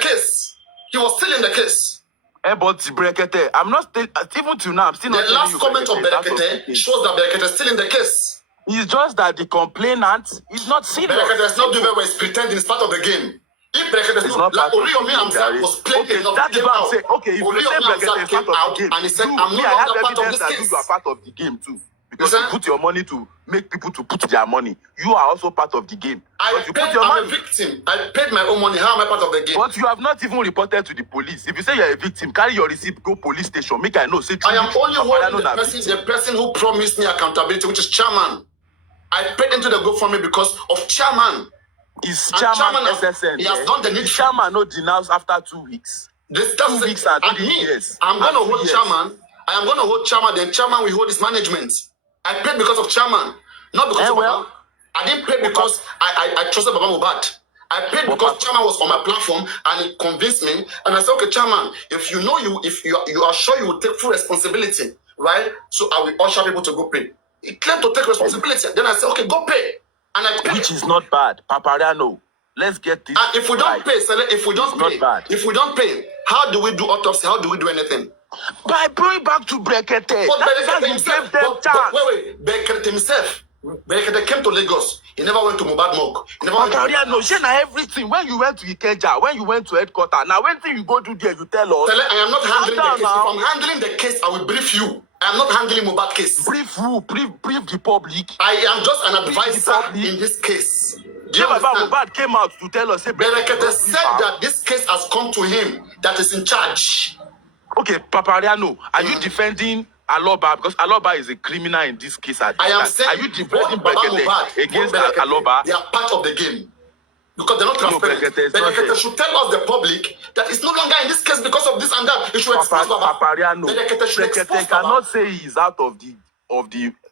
case. But Brekete, I'm not still, even till now, I'm still not The telling last you comment of Brekete is out of the Berekete case. shows that Berekete is still in the case. It's just that the complainant is not serious. Berekete is not doing very well, he's pretending it's part of the game. If Berekete is It's not, not like part of the Oriyomi game, Hamzat Gary. was playing Okay, enough, that is came what I'm out. saying. Okay, if you say Oriyomi Brekete Hamzat is came part of out the game, and he said, you, I'm no me, I have longer part of evidence this that you are case. part of the game too. Because You you say? put your money to make people to put their money. You are also part of the game. I Because you paid, put your I'm money. a victim. I paid my own money. How am I part of the game? But you have not even reported to the police. If you say you're a victim, carry your receipt, go police station. Make I know. Say I am only holding Papariano the person who promised me accountability, which is chairman. I paid into the GoFundMe because of chairman. Is And chairman has, SSN? he has done the Is needful. chairman no denounce after 2 weeks? This 2 weeks and 3 me, years. I'm going to and 2 hold years. chairman. I am going to hold chairman. Then chairman will hold his management. I paid because of chairman, not because of well, Baba. I didn't pay because I trusted Baba Mohbad. I paid because chairman was on my platform and he convinced me. And I said, okay, chairman, if you know if you are sure you will take full responsibility, right? So I will usher people to go pay. He claimed to take responsibility. Then I said, okay, go pay. And I paid. Which is not bad, Papariano. Let's get this. And if we don't pay, if we don't pay, how do we do autopsy? How do we do anything? By going back to Brekete, But that's how you gave them chance. Wait, Berekete himself. Berekete came to Lagos. He never went to Mohbad Morgue. He never went to Papariano, share na everything. When you went to Ikeja, when you went to headquarters, now when thing you go do there, you tell us. I am not handling the case. Now. If I'm handling the case, I will brief you. I am not handling Mohbad case. Brief who? Brief the public. I am just an advisor in this case. Do you understand? Mohbad came out to tell us. Berekete said that this case has come to him, that is in charge. Okay, Papariano, are you defending Aloba? Because Aloba is a criminal in this case. I am saying, are you defending Brekete against Aloba? They are part of the game. Because they're not transparent. Berekete should tell us, the public, that it's no longer in this case because of this and that. It should expose Baba. Papariano, Berekete cannot say he's out of the.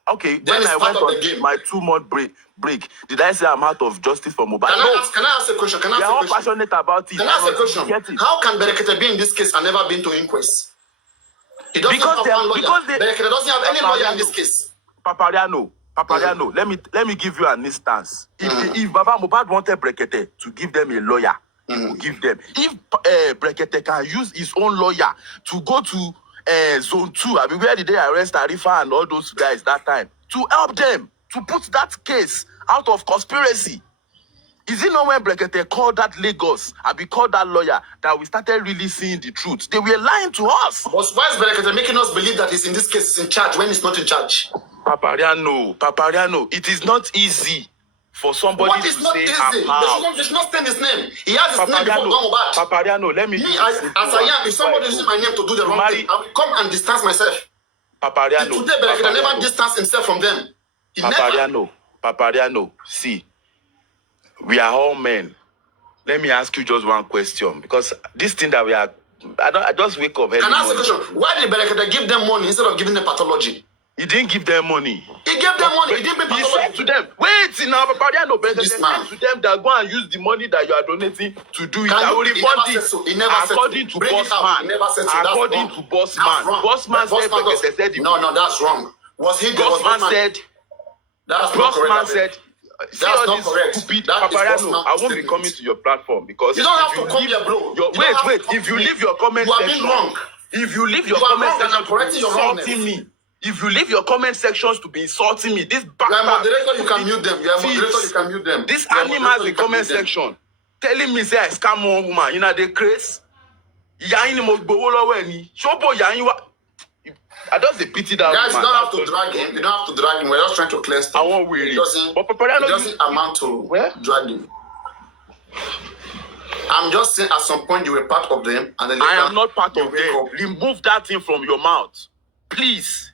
Okay, then when I went on my 2-month break, did I say I'm out of justice for Mohbad? Can I ask a question? They are all passionate about it. Can I ask a question? How can Berekete be in this case and never been to inquest? He doesn't have one lawyer. Berekete doesn't have any lawyer in this case. Papariano, let me give you an instance. If Baba Mohbad wanted Brekete to give them a lawyer, he will give them. If Brekete can use his own lawyer to go to Zone 2, I mean, where did they arrest Arifa and all those guys that time? To help them, to put that case out of conspiracy. Is it not when Brekete called that Lagos and we called that lawyer that we started really seeing the truth? They were lying to us. But why is Berekete making us believe that he's in this case, he's in charge when he's not in charge? Papariano, it is not easy for somebody what is to not say easy? They should not stand his name. He has his name before Don Mohbad. Papariano, let me... as I am, if somebody uses my name to do the wrong thing, I will come and distance myself. Papariano. Today, Berekete never distanced himself from them. Papariano, see, we are all men. Let me ask you just one question, because this thing that we are... I just wake up. Can I ask a question? Why did Berekete give them money instead of giving them pathology? He didn't give them money. He gave them money. He didn't pay pathology. He said to them, wait, now, Papariano, Berekete said to them that go and use the money that you are donating to do it. I will refund it. He never according to Bossman. According to Bossman. Bossman said Berekete said... No, that's wrong. Was he... Bossman said... That's not correct. Bossman said... That's not correct. Papariano, I won't be coming to your platform because... You don't have to come here, bro. Wait. If you leave your comment section... You are being wrong. If you leave your comment section to be insulting me... If you leave your comment sections to be insulting me, this bastard... You are a moderator, you can mute them. You are a moderator, you can mute them. This animal in the comment section telling me say I scam one woman. You know the craze? I just pity that guys, woman. You don't have to drag him. You don't have to drag him. We're just trying to clear stuff. I won't worry. It doesn't amount to dragging. I'm just saying at some point you were part of them. And then I am not part of them. Remove that thing from your mouth. Please,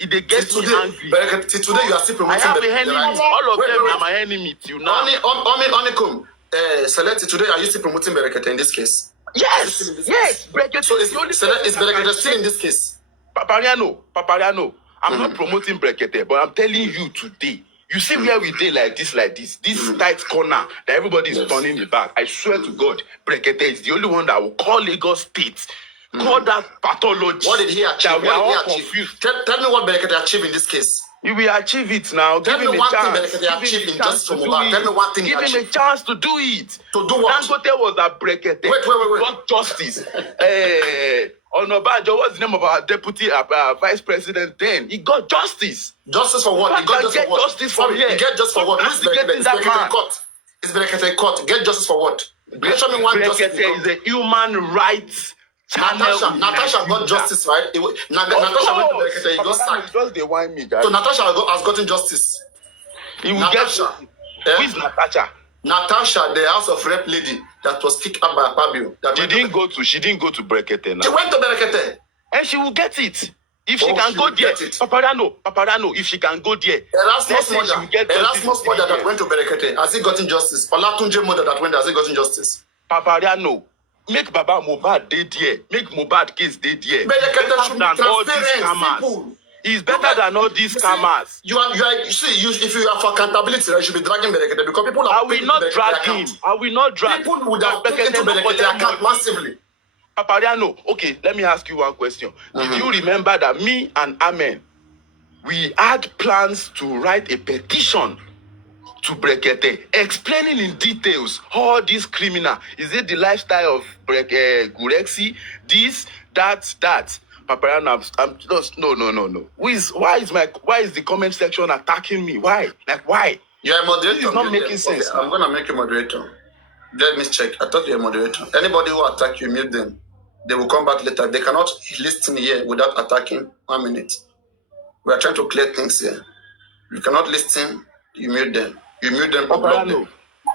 if they get me angry. Till today, you are still promoting I have an enemy. All of them are my enemy till now. Onikum, Select, today, are you still promoting Berekete in this case? Yes. Berekete. So is Berekete still in this case? Papariano, I'm not promoting Berekete, but I'm telling you today. You see where we did like this tight corner that everybody is turning the back. I swear to God, Berekete is the only one that will call Lagos State. Call that pathology. What did he achieve? That we are all confused. Tell me what Berekete achieved in this case. You will achieve it now. Tell me one thing Berekete achieved in Justice for Mohbad. Tell me one thing he achieved. Give him a chance to do it. To do what? Dangote was a Berekete. Wait. Got justice. Onabanjo, what's the name of our deputy vice president then? He got justice. Justice for what? He got justice for what? Justice from here. He get justice for what? Who's Berekete? It's Berekete in court. It's Berekete in court. Get justice for what? Mention me one justice. Berekete is a human rights channel. Natasha got justice, right? Natasha went to Berekete. He got sacked. Just the wine me, guys. So Natasha has gotten justice. He will Natasha. Who is Natasha? Natasha, the House of Rep lady that was kicked out by Fabio. She didn't go to Berekete now. She went to Berekete. And she will get it. If she can go there. Papariano, if she can go there. Erasmus mother that went to Berekete, has he gotten justice? Olatunji mother that went there, has he gotten justice? Papariano, make Baba Mohbad dey there. Make Mohbad case dey there. Berekete should be transparent, simple. He's better than all these scammers. If you are for accountability, you should be dragging Berekete because people are. I will not drag him. I will not drag. People would have taken to Berekete account massively. Papariano, okay, let me ask you one question. Did you remember that me and Amen, we had plans to write a petition to Berekete, explaining in details all this criminal? Is it the lifestyle of Gurexi? This, that. Papariano, I'm just no. Why is the comment section attacking me? Why? Like why? You're a moderator. This is not making sense. Okay, I'm gonna make you moderator. Let me check. I thought you're a moderator. Anybody who attack you, mute them. They will come back later. They cannot listen here without attacking 1 minute. We are trying to clear things here. You cannot listen, you mute them. You mute them or block them.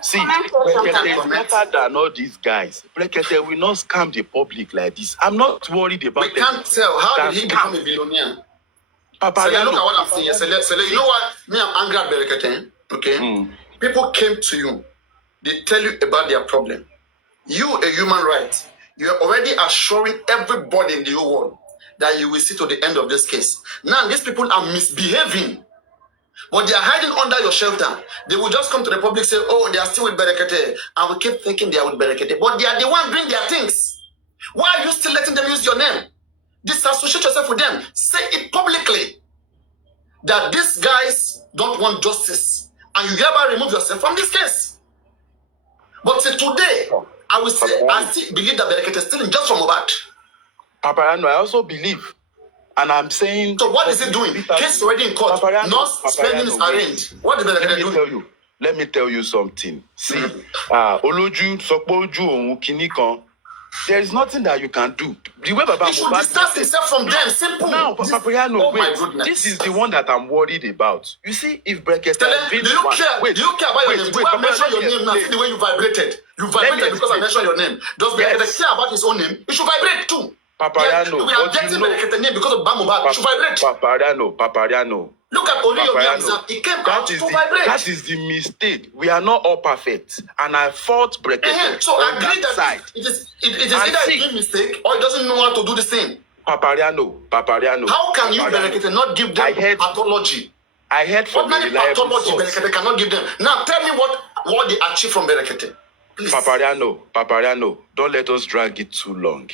See, Berekete is better than all these guys. Berekete will not scam the public like this. I'm not worried about it. We can't tell. How did he become a billionaire? Papariano, look at what I'm saying. You know what? Me, I'm angry at Berekete. Okay? People came to you. They tell you about their problem. You, a human right, you are already assuring everybody in the whole world that you will see to the end of this case. Now, these people are misbehaving, but they are hiding under your shelter. They will just come to the public say, oh, they are still with Berekete. And we keep thinking they are with Berekete. But they are the one doing their things. Why are you still letting them use your name? Disassociate yourself with them. Say it publicly that these guys don't want justice. And you hereby remove yourself from this case. But today, I will say, I still believe that Berekete is stealing just from Mohbad. Papariano, I also believe. And I'm saying... So what is he doing? Case already in court. Not spending his arrange. What did Berekete do? Let me tell you something. See, Oloju, Sopoju, Onwukinikan, there is nothing that you can do. The way Baba he should distance himself from them. Simple. Now, Papariano, oh my goodness. This is the one that I'm worried about. You see, if Berekete... Do you care about your name? Do I mention your name now? See the way you vibrated. You vibrated because I mentioned your name. Does Berekete care about his own name? He should vibrate too. Papariano, we are getting Berekete name because of Bamobad. He should vibrate. Papariano. Look at Oriyo. He came out to vibrate. That is the mistake. We are not all perfect. And I fought Berekete. So I agree that it is either a big mistake or he doesn't know how to do this thing. Papariano. How can you, Berekete, not give them pathology? I heard from what many pathology Berekete cannot give them? Now tell me what they achieve from Berekete. Please. Papariano, don't let us drag it too long.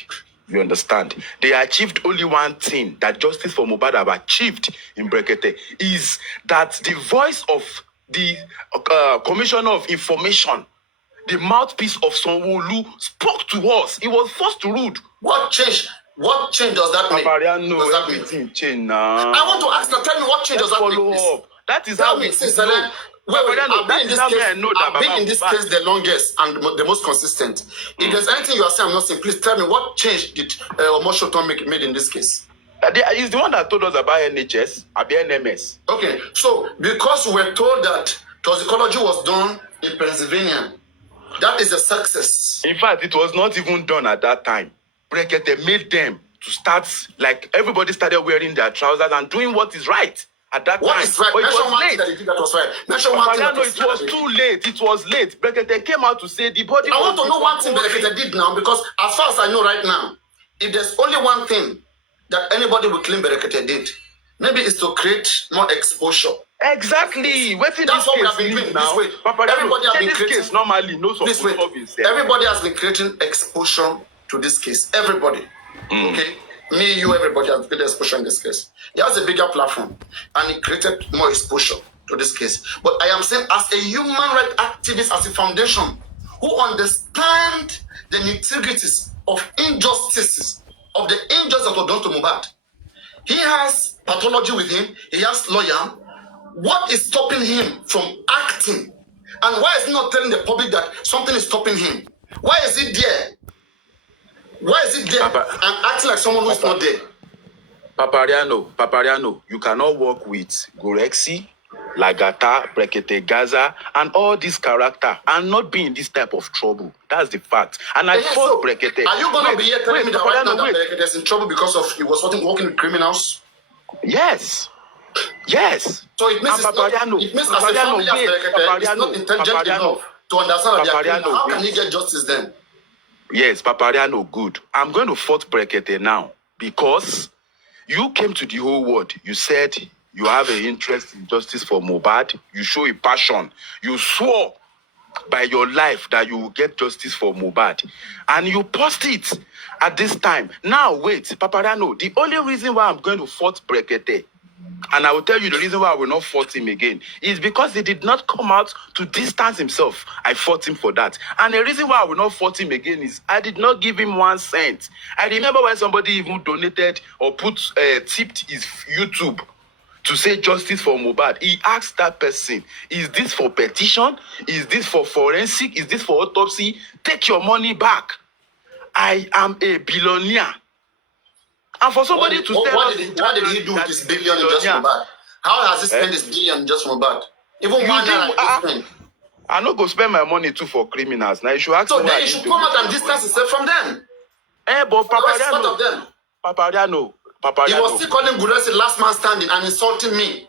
You understand? They achieved only one thing that Justice for Mohbad have achieved in Berekete is that the voice of the Commissioner of Information, the mouthpiece of Sanwo-Olu, spoke to us. He was forced to rude. What change? What change does that mean? Papariano, everything change now. I want to ask now. Tell me what change does that mean? Follow up. That is tell how me, we sister. I've been in this case the longest and the most consistent. If there's anything you are saying I'm not saying, please tell me what change did Omoshoton made in this case? He's the one that told us about NHS, about NMS. Okay, so because we were told that toxicology was done in Pennsylvania, that is a success. In fact, it was not even done at that time. Berekete made them to start, like everybody started wearing their trousers and doing what is right. At that what time, is right? But it was late. That that was right. Mention one thing. It was too late. It was late. Berekete came out to say the body. I want to know one thing Berekete did now, because as far as I know right now, if there's only one thing that anybody will claim Berekete did, maybe it's to create more exposure. Exactly. That's what we have been doing now. Everybody has been creating case normally. No, this way. Everybody has been creating exposure to this case. Everybody. Okay. Me, you, everybody has created exposure in this case. He has a bigger platform and he created more exposure to this case. But I am saying, as a human rights activist, as a foundation who understand the nitty-gritties of injustices, of the that was done to Mohbad. He has pathology with him. He has lawyer. What is stopping him from acting? And why is he not telling the public that something is stopping him? Why is it there? Why is it there and acting like someone who is not there? Papariano, you cannot work with Gorexi, Lagata, Brekete, Gaza, and all these characters and not be in this type of trouble. That's the fact. And I fought Brekete. Are you going to be here telling me that right now that Brekete is in trouble because of he was working with criminals? Yes. Yes. So it means it means as a family as Brekete is not intelligent enough to understand that they are criminal. How can he get justice then? Yes, Papariano, good. I'm going to fight Brekete now because you came to the whole world. You said you have an interest in justice for Mohbad. You show a passion. You swore by your life that you will get justice for Mohbad. And you post it at this time. Now, wait, Papariano, the only reason why I'm going to fight Brekete, and I will tell you the reason why I will not fight him again, is because he did not come out to distance himself. I fought him for that. And the reason why I will not fight him again is I did not give him 1 cent. I remember when somebody even donated or tipped his YouTube to say justice for Mohbad. He asked that person, is this for petition? Is this for forensic? Is this for autopsy? Take your money back. I am a billionaire. And for somebody to say what did he do with this billion in just Mohbad? How has he spent this billion just Mohbad? Even one naira. I no go spend my money too for criminals. Now you should ask. So then you should come out and distance himself from them. But Papariano. Papariano. He was still calling Guresi last man standing and insulting me.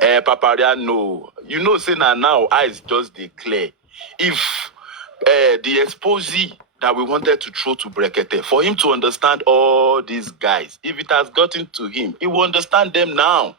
Papariano. You know, say now eyes just declare. If the exposé that we wanted to throw to Brekete, for him to understand all these guys, if it has gotten to him, he will understand them now.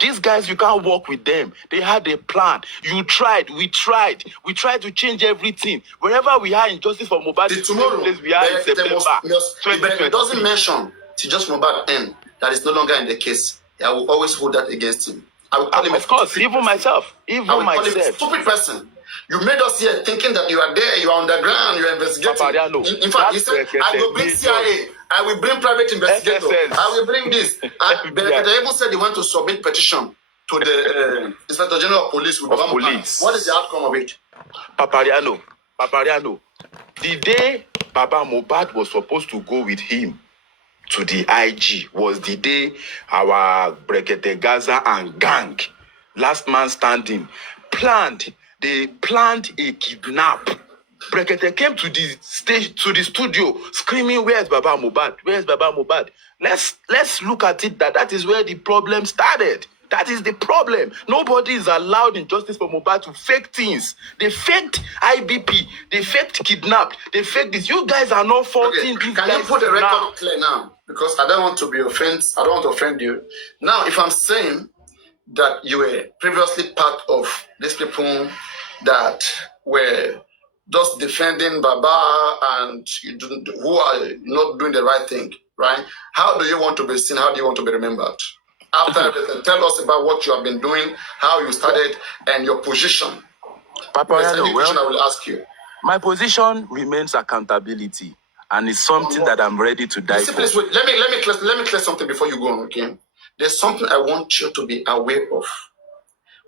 These guys, you can't work with them. They had a plan. You tried. We tried. We tried to change everything. Wherever we are in justice for Mohbad, tomorrow, we are in September. It doesn't mention to just Mohbad end that is no longer in the case. I will always hold that against him. I will call him of course, even myself. Even myself. Call him a stupid person. You made us here thinking that you are there, you are underground, you are investigating. In fact, he said, I will bring CIA, I will bring private investigators, I will bring this. And Brekete even said he went to submit petition to the Inspector General of Police. What is the outcome of it? Papariano, the day Baba Mohbad was supposed to go with him to the IG was the day our Brekete Gaza and gang, last man standing, They planned a kidnap. Brekete came to the stage, to the studio, screaming, "Where's Baba Mohbad? Where's Baba Mohbad?" Let's look at it that is where the problem started. That is the problem. Nobody is allowed in justice for Mohbad to fake things. They faked IBP. They faked kidnap. They faked this. You guys are not faulting these guys. Can you put the record clear now? Because I don't want to be offended. I don't want to offend you. Now, if I'm saying that you were previously part of these people that were just defending Baba and who are not doing the right thing, right? How do you want to be seen? How do you want to be remembered? After everything, tell us about what you have been doing, how you started, and your position. Papariano, I will ask you. My position remains accountability, and it's something that I'm ready to die for. Please wait. Let me clear something before you go on, okay? There's something I want you to be aware of.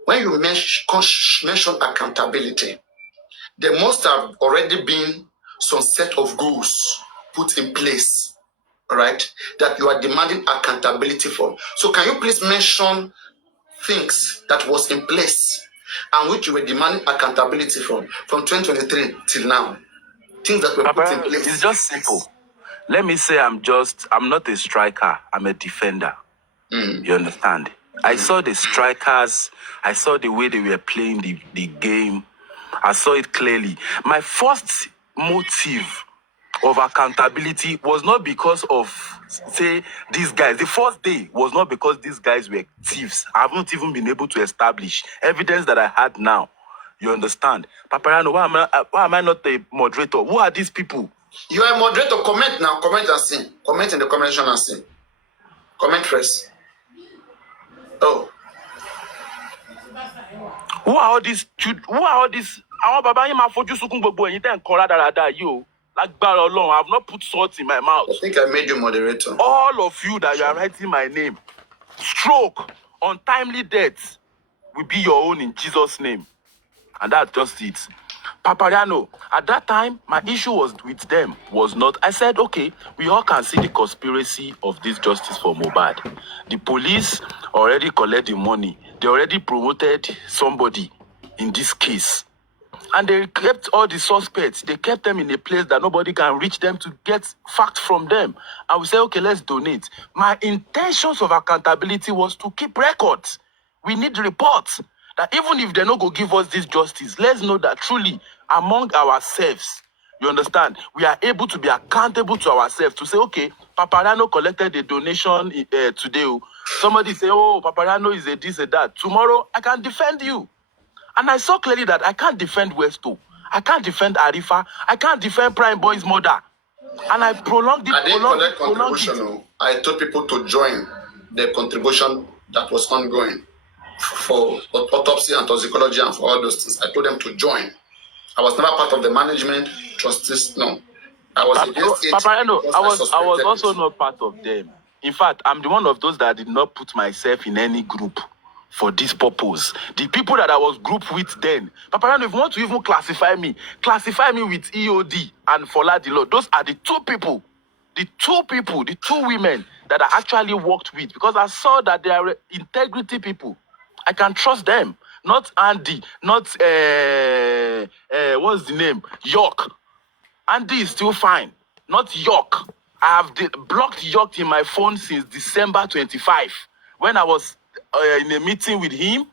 When you mention accountability, there must have already been some set of goals put in place, all right, that you are demanding accountability for. So can you please mention things that was in place and which you were demanding accountability from 2023 till now? Things that were put in place. It's just simple. Let me say I'm not a striker, I'm a defender. You understand? I saw the strikers, I saw the way they were playing the game. I saw it clearly. My first motive of accountability was not because of, say, these guys. The first day was not because these guys were thieves. I haven't even been able to establish evidence that I had now. You understand? Papariano, why am I not a moderator? Who are these people? You are a moderator. Comment now. Comment and see. Comment in the comment section and see. Comment first. Oh. Who are all these? Àwọn bàbá yín máa fojú sunkún gbogbo ẹ̀yin tẹ́ ń kọ́ra dáradára yìí o. Like Barolong, I have not put salt in my mouth. I think I made you moderator. All of you that you are writing my name, stroke, untimely death will be your own in Jesus' name. And that's just it. Papariano, at that time, my issue was with them was not. I said, okay, we all can see the conspiracy of this justice for Mohbad. The police already collect the money. They already promoted somebody in this case. And they kept all the suspects. They kept them in a place that nobody can reach them to get facts from them. And we say, okay, let's donate. My intentions of accountability was to keep records. We need reports. That even if they no go give us this justice, let's know that truly among ourselves, you understand, we are able to be accountable to ourselves to say, okay, Papariano collected a donation today. Somebody say, oh, Papariano is a this and that. Tomorrow, I can defend you. And I saw clearly that I can't defend Westo. I can't defend Arifa. I can't defend Prime Boy's mother. And I prolonged it. I didn't collect contribution. No. I told people to join the contribution that was ongoing for autopsy and toxicology and for all those things. I told them to join. I was never part of the management, trustees. No, I was against it. Papariano, I was also it. not part of them. In fact, I'm the one of those that did not put myself in any group for this purpose. The people that I was grouped with then, Papariano, if you want to even classify me with EOD and Foladilo. Those are the two people, the two women that I actually worked with, because I saw that they are integrity people. I can trust them. Not Andy, not what's the name? York. Andy is still fine. Not York. I have blocked York in my phone since December 25, when I was in a meeting with him,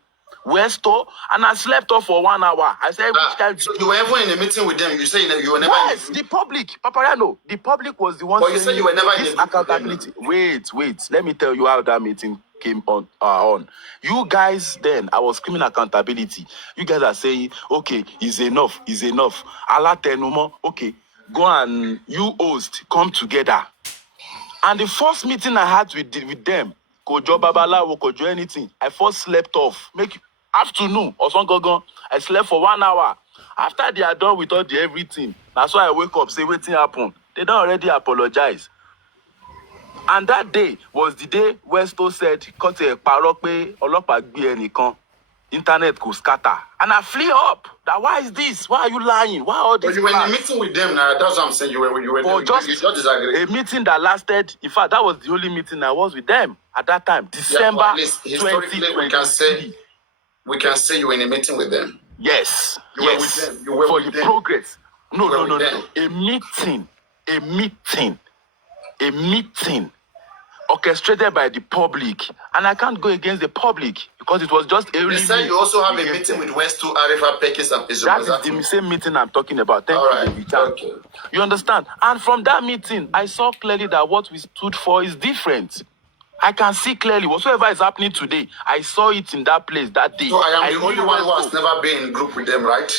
Westo, and I slept off for 1 hour. I said, which time? So you were ever in a meeting with them? You say you were never. Yes, the public, Papariano. The public was the one. But you said you were never in this a accountability. Wait. Let me tell you how that meeting came on. You guys then, I was screaming accountability. You guys are saying, okay, is enough. Allah tenumo. Okay, go and you host, come together. And the first meeting I had with them, Kojo Babalawo, Kojo anything, I first slept off. Afternoon or something, I slept for 1 hour. After they are done with all the everything, that's why I wake up, say, waiting happen. They don't already apologize. And that day was the day Westo said, cut a parokpe, olopa gbe enikan, internet could scatter. And I flew up. That why is this? Why are you lying? Why all this? But you were in a meeting with them now. That's what I'm saying. You were For just you don't disagree. a meeting that lasted. In fact, that was the only meeting I was with them at that time. December. At least historically, we can say you were in a meeting with them. Yes. You were with them. You were for with the them. progress. No. them. A meeting orchestrated by the public, and I can't go against the public because it was just a. You said you also have a meeting with Westo, Arifa, Pekis, and Pizzo. That is the same meeting I'm talking about. Thank All right. you. Okay. You understand? And from that meeting, I saw clearly that what we stood for is different. I can see clearly whatsoever is happening today. I saw it in that place that day. So I am the only one who has never been in group with them, right?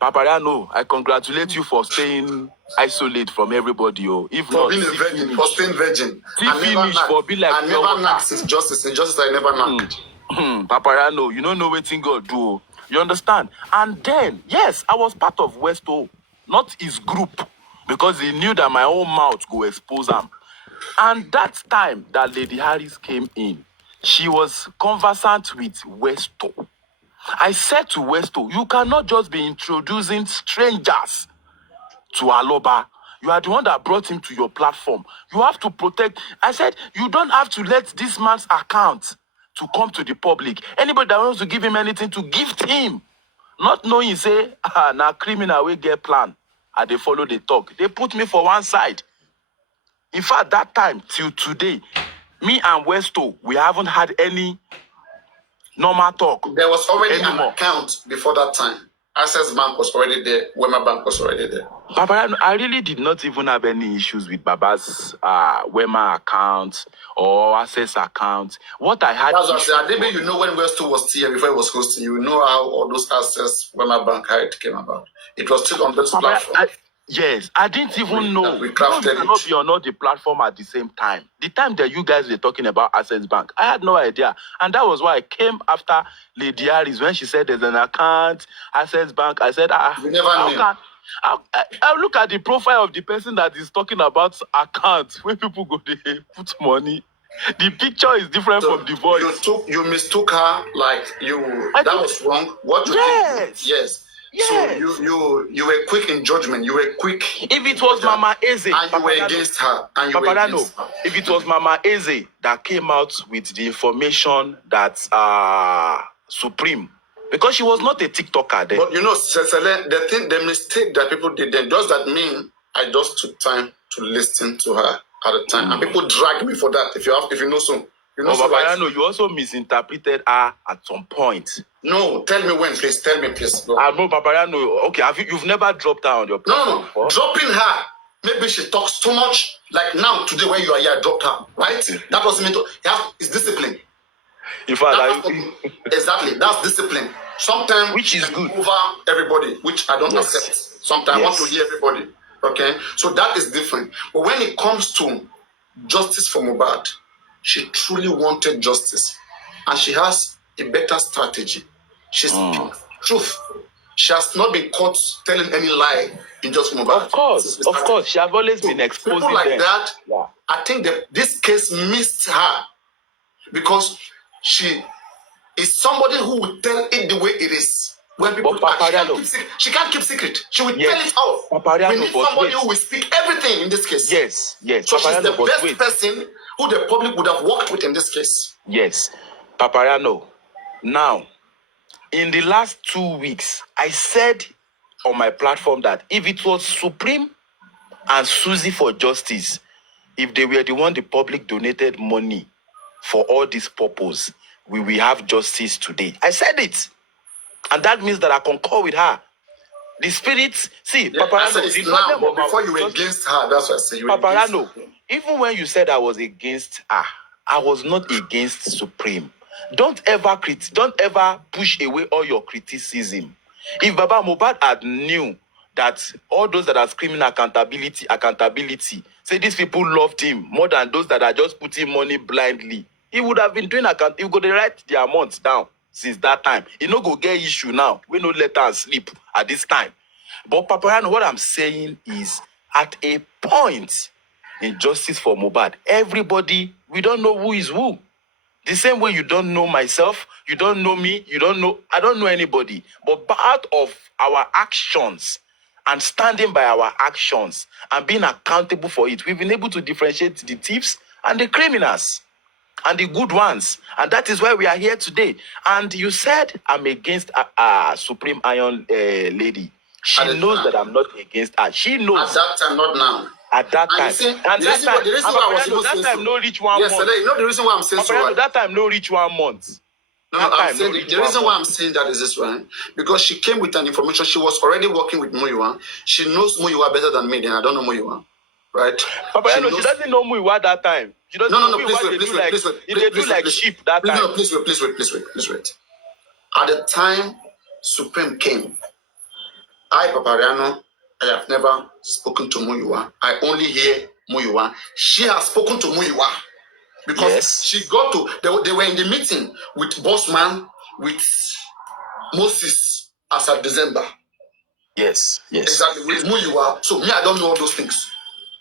Papariano, I congratulate you for staying isolated from everybody. If for not, being a virgin, for staying virgin. For being like I never knocked since justice. In justice, I never knocked. Papariano, you don't know what thing God do. You understand? And then, yes, I was part of Westo, not his group, because he knew that my own mouth go expose him. And that time that Lady Harris came in, she was conversant with Westo. I said to Westo, you cannot just be introducing strangers to Aloba. You are the one that brought him to your platform. You have to protect. I said, you don't have to let this man's account to come to the public. Anybody that wants to give him anything, to gift him. Not knowing, say, now criminal will get plan. And they follow the talk. They put me for one side. In fact, that time till today, me and Westo, we haven't had any normal talk. There was already an account before that time. Access Bank was already there. Wema Bank was already there. Baba, I really did not even have any issues with Baba's Wema account or Access account. What I had... That's what I said. Maybe you know when Westo was here before he was hosting, you know how all those Access Wema Bank, how it came about. It was still on this platform. Yes, I didn't even know. We crafted it. Cannot be on all the platform at the same time. The time that you guys were talking about Access Bank, I had no idea. And that was why I came after Lady Aries when she said there's an account, Access Bank. I said, you never knew. I look at the profile of the person that is talking about account where people go they put money. The picture is different So from the voice. you mistook her like that was wrong. What you Yes. think? Yes. Yes. So you were quick in judgment. You were quick. If it was Mama Eze, and you were against her, and you were Papariano, against her. if it was Mama Eze that came out with the information that Supreme, because she was not a TikToker then. But you know, Cecile, the mistake that people did then, does that mean I just took time to listen to her at the time, and people drag me for that. If you know so, you know. Papariano, you also misinterpreted her at some point. No, tell me when, please. Tell me, please. Go. I know, Papariano. Okay, you've never dropped her on your platform No. Dropping her. Maybe she talks too much. Like now, today, when you are here, I dropped her. Right? That was meant to. It's discipline. In fact, exactly. That's discipline. Sometimes which is good over everybody, which I don't accept. Sometimes I want to hear everybody. Okay, so that is different. But when it comes to justice for Mohbad, she truly wanted justice, and she has a better strategy. She speaks truth. She has not been caught telling any lie in just Mohbad. Of course, she has always been exposing people like them. that. Yeah. I think that this case missed her because she is somebody who will tell it the way it is. When people she can't keep secret. She will tell it out. We need somebody who will speak everything in this case. Yes. So she's the best person who the public would have worked with in this case. Yes. Papariano. Now, in the last 2 weeks, I said on my platform that if it was Supreme and Susie for Justice, if they were the one the public donated money for all this purpose, we will have justice today. I said it. And that means that I concur with her. The spirits, Papariano, before you were against her, that's what I said. Papariano, even when you said I was against her, I was not against Supreme. Don't ever push away all your criticism. If Baba Mohbad had knew that all those that are screaming accountability, say these people loved him more than those that are just putting money blindly, he would have been doing he would write the amounts down since that time. He no go get issue now. We no let her sleep at this time. But Papariano, what I'm saying is, at a point in justice for Mohbad, everybody, we don't know who is who. The same way you don't know myself, you don't know me, I don't know anybody. But part of our actions and standing by our actions and being accountable for it, we've been able to differentiate the thieves and the criminals and the good ones. And that is why we are here today. And you said I'm against Supreme Iron Lady. She knows that I'm not against her. She knows. At that time, not now. At that time. And the reason why I was even saying so. No reach 1 month. Yes, you know the reason why I'm saying so. Right? That time no reach 1 month. No, I'm saying the reason why I'm saying that is this one. Because she came with an information. She was already working with Muyiwa. She knows Muyiwa better than me. Then I don't know Muyiwa. Right? She doesn't know Muyiwa that time. She doesn't know please wait. They do like sheep that time. No, please wait. At the time Supreme came, I, Papariano, I have never spoken to Muyiwa. I only hear Muyiwa. She has spoken to Muyiwa because she got to. They were in the meeting with Bossman, with Moses as of December. Yes. Exactly, with Muyiwa. So me, I don't know all those things.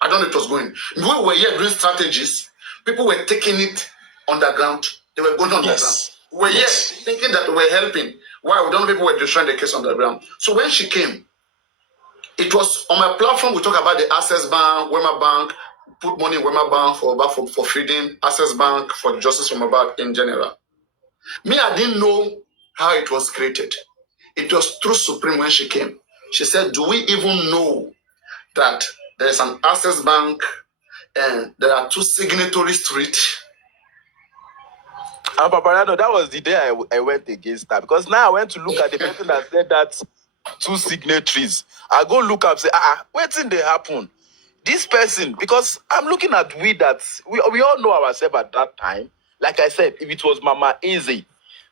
I don't know it was going. We were here doing strategies. People were taking it underground. They were going underground. We were here thinking that we were helping. Why? We don't know people were destroying the case underground. So when she came, it was on my platform. We talk about the Access Bank, Wema Bank, put money in Wema Bank for freedom, Access Bank for justice from above in general. Me, I didn't know how it was created. It was through Supreme when she came. She said, "Do we even know that there is an Access Bank and there are 2 signatories to it?" And Papariano, that was the day I went against that, because now I went to look at the person that said that 2 signatories. I go look up, say, what did they happen? This person, because I'm looking at we all know ourselves at that time. Like I said, if it was Mama Eze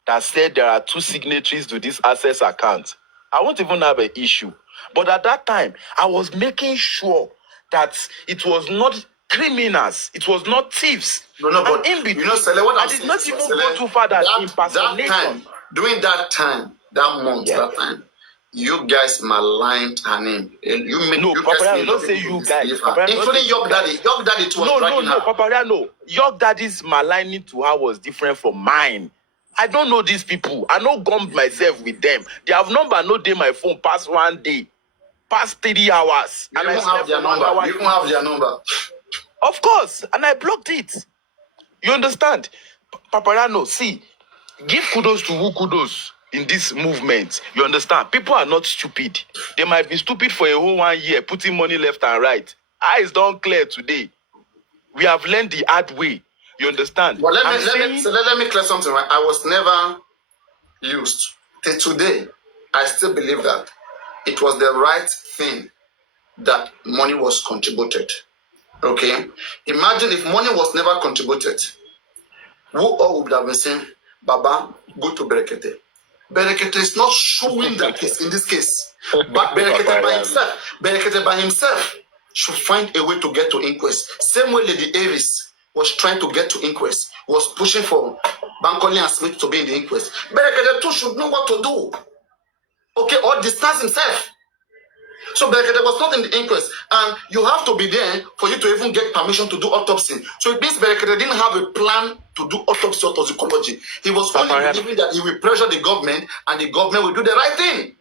that said there are 2 signatories to this Access account, I won't even have an issue. But at that time, I was making sure that it was not criminals, it was not thieves. No, but in between, Sele, what I did not even go too far that impersonation. During that time, that month, that time, you guys maligned her name. No, You Papariano, made don't other say people you guys. disbelieve her, Papariano, don't including say York you guys. Daddy. York Daddy too was No, dragging her. Papariano. York Daddy's maligning to her was different from mine. I don't know these people. I no gummed myself with them. They have number no day my phone past 1 day, past 3 hours. You and I even slept have their for 1 number. hour. You even have their number. Of course, and I blocked it. You understand? Papariano, see, give kudos to who kudos in this movement. You understand? People are not stupid. They might be stupid for a whole 1 year, putting money left and right. Eyes don't clear today. We have learned the hard way. You understand? But let me clear something. Right? I was never used. Till today, I still believe that it was the right thing that money was contributed. Okay? Imagine if money was never contributed, who all would have been saying, Baba, go to Berekete. Berekete is not showing that he's in this case. But Berekete by himself should find a way to get to inquest. Same way Lady Aries was trying to get to inquest, was pushing for Bankole and Smith to be in the inquest. Berekete too should know what to do. Okay, or distance himself. So Berekete was not in the inquest, and you have to be there for you to even get permission to do autopsy. So it means Berekete didn't have a plan to do autopsy or toxicology. He was only believing that he will pressure the government, and the government will do the right thing.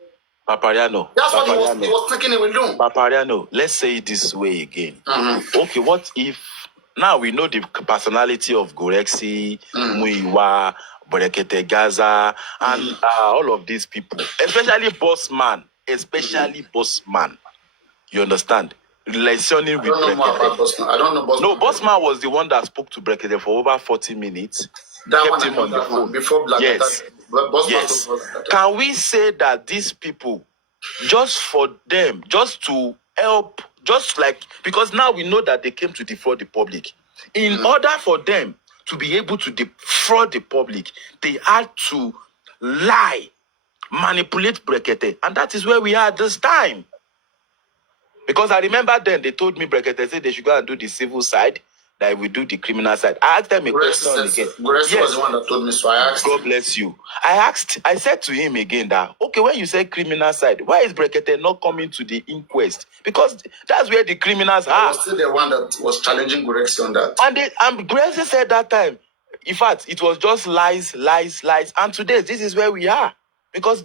Papariano. That's what he was thinking he will do. Papariano, let's say it this way again. Okay, what if now we know the personality of Gorexi, Muiwa, Berekete Gaza, and all of these people, especially Boss Man. You understand? Relationing with Berekete. I don't know Boss Man. No, Boss Man was the one that spoke to Berekete for over 40 minutes. Kept him on the phone. Before Black. Yes. Yes. Can we say that these people, just for them, just to help, just like, because now we know that they came to defraud the public. In order for them to be able to defraud the public, they had to lie, manipulate Berekete. And that is where we are at this time. Because I remember then they told me Berekete said they should go and do the civil side, that we do the criminal side. I asked them a question again. Yes. Was the one that told me, so I asked. God bless you. I said to him again that, okay, when you say criminal side, why is Berekete not coming to the inquest? Because that's where the criminals are. I was still the one that was challenging Gorexi on that. And Gorexi said that time, in fact, it was just lies. And today, this is where we are. Because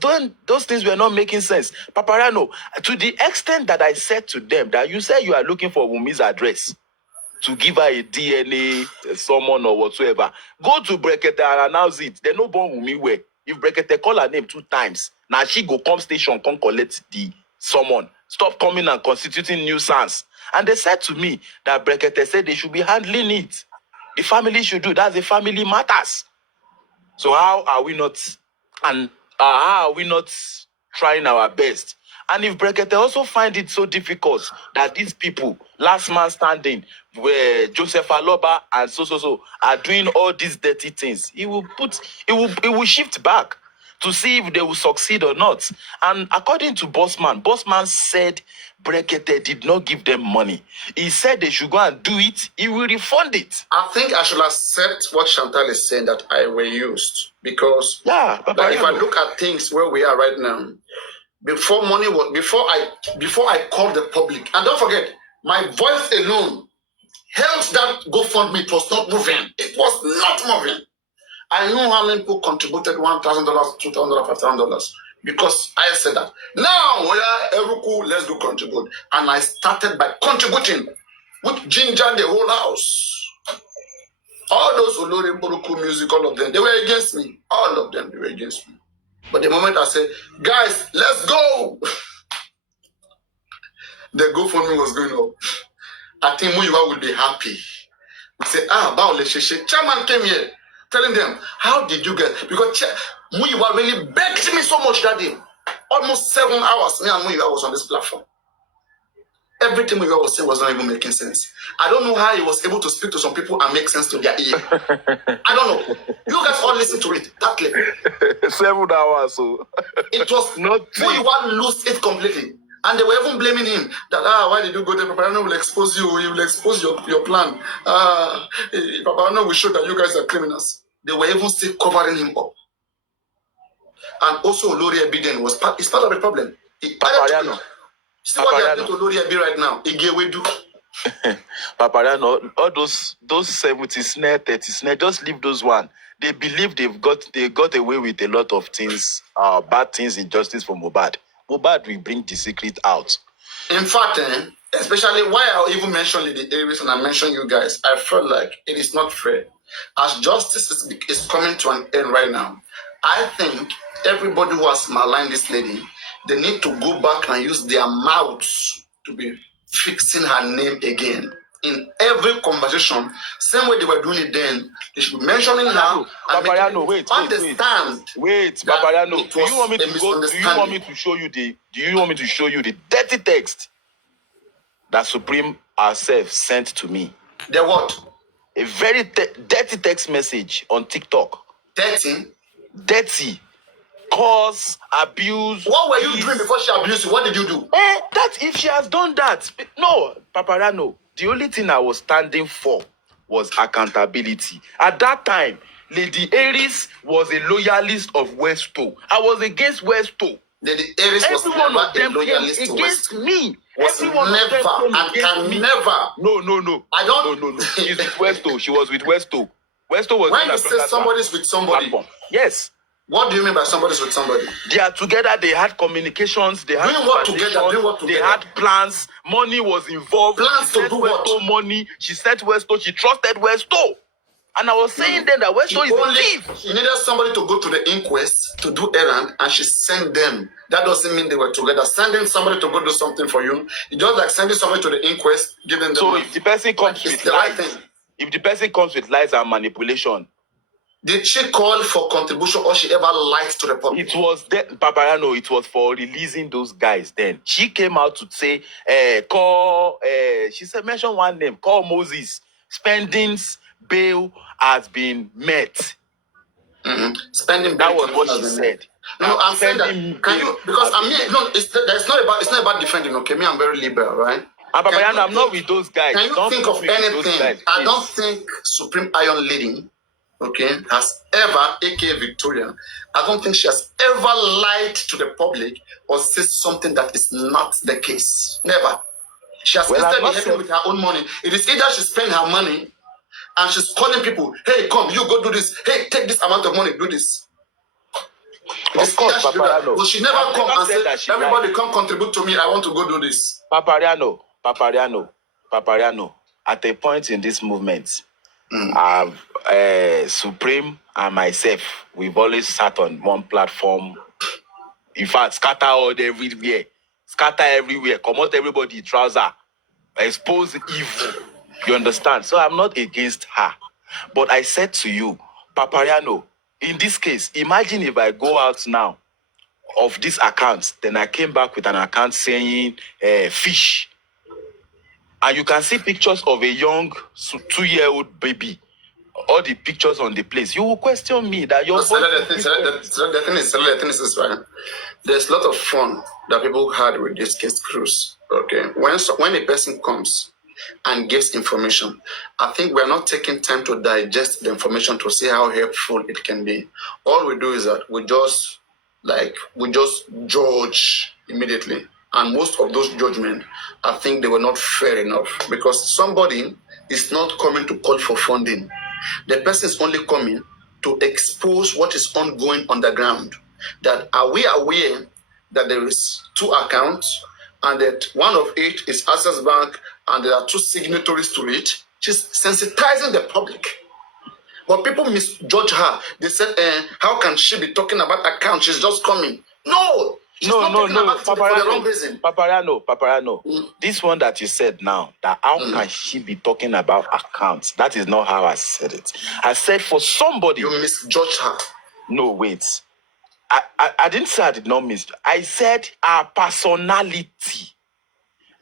those things were not making sense. Papariano, to the extent that I said to them that you say you are looking for Wumi's address to give her a DNA, summon or whatsoever, go to Berekete and announce it. They no born Wumi where. If Berekete call her name 2 times, now she go come station, come collect the summon. Stop coming and constituting nuisance. And they said to me that Berekete said they should be handling it. The family should do. That's the family matters. So how are we not trying our best? And if Berekete also find it so difficult that these people, last man standing, where Joseph Aloba and so are doing all these dirty things, he will shift back to see if they will succeed or not. And according to Bossman said Berekete did not give them money. He said they should go and do it. He will refund it. I think I should accept what Chantal is saying, that I were used, because if I look at things where we are right now, before I called the public, and don't forget, my voice alone helped that GoFundMe. It was not moving. It was not moving. I know how many people contributed $1,000, $2,000, $5,000, because I said that. Now we are Eruku, let's do contribute. And I started by contributing, with ginger the whole house. All those Olori Boruku music, all of them, they were against me. All of them, they were against me. But the moment I said, guys, let's go, the GoFundMe was going up. I think Muyiwa will be happy. We say, Chairman came here telling them, how did you get? Because Muyiwa really begged me so much that day. Almost 7 hours, me and Muyiwa was on this platform. Everything Muyiwa was saying was not even making sense. I don't know how he was able to speak to some people and make sense to their ear. I don't know. You guys all listen to it. That level. 7 hours. So. It was not. Muyiwa lost it completely. And they were even blaming him that, why did you go there? Papariano will expose you. He will expose your plan. Papariano will show that you guys are criminals. They were even still covering him up. And also Lori Ebiden was part of the problem. Papariano. See what they are doing to Lori Ebi right now. Igewedu. Papariano, all those 70 snare, 30 snare, just leave those one. They believe they got away with a lot of things, bad things, injustice for Mohbad. Mohbad will bring the secret out. In fact, especially why I even mentioned the Aries and I mentioned you guys, I felt like it is not fair. As justice is coming to an end right now, I think everybody who has maligned this lady, they need to go back and use their mouths to be fixing her name again. In every conversation, same way they were doing it then, they should be mentioning her. Papariano, wait. Wait, Papariano, do you want me to show you the dirty text that Supreme herself sent to me? The what? A very dirty text message on TikTok. Dirty. Cause, abuse. What were you doing before she abused you? What did you do? That if she has done that. No, Papariano, the only thing I was standing for was accountability. At that time, Lady Aries was a loyalist of Westo. I was against Westo. Lady Aries was never a loyalist against me. Was never and can never. No. I don't. No. She's with Westo. She was with Westo. Westo was. When you say somebody's with somebody. Platform. Yes. What do you mean by somebody's with somebody? They are together. They had communications. They had doing what together? They had plans. Money was involved. Plans to do what? Westo money. She sent Westo. She trusted Westo. And I was saying then that Westo is a thief. She needed somebody to go to the inquest to do errand, and she sent them. That doesn't mean they were together. Sending somebody to go do something for you, it's just like sending somebody to the inquest, giving them. So if the person comes with lies, and manipulation, did she call for contribution or she ever lied to the public? It was Papariano. It was for releasing those guys. Then she came out to say, she said, mention one name, call Moses. Spending's bail has been met. Mm-hmm. Spending bail. That was what she said. No, I'm saying that. Can you? Because it's not about defending. Okay, me, I'm very liberal, right? And Papariano, I'm not with those guys. Can you think of anything? I don't think Supreme Iron Lady, okay, has ever, aka Victoria, I don't think she has ever lied to the public or said something that is not the case. Never. She has instead been helping with her own money. It is either she spends her money and she's calling people, hey, come, you go do this. Hey, take this amount of money, do this. Of course, Papariano. But she never come and said, everybody come contribute to me, I want to go do this. Papariano. At a point in this movement, Supreme and myself, we've always sat on one platform. In fact, scatter everywhere, come out everybody, trouser, expose evil. You understand? So I'm not against her. But I said to you, Papariano, in this case, imagine if I go out now of this account, then I came back with an account saying fish. And you can see pictures of a young 2-year-old baby. All the pictures on the place. You will question me that your the thing is this, right? There's a lot of fun that people had with this case cruise. Okay. When a person comes and gives information, I think we're not taking time to digest the information to see how helpful it can be. All we do is that we just judge immediately. And most of those judgments, I think they were not fair enough because somebody is not coming to call for funding. The person is only coming to expose what is ongoing on the ground. That are we aware that there is 2 accounts and that one of it is Access Bank and there are 2 signatories to it? She's sensitizing the public. But people misjudge her. They said, how can she be talking about accounts? She's just coming. No! No, Papariano. This one that you said now, that how can she be talking about accounts? That is not how I said it. I said for somebody. You misjudged her. No, wait. I didn't say I did not misjudge. I said her personality.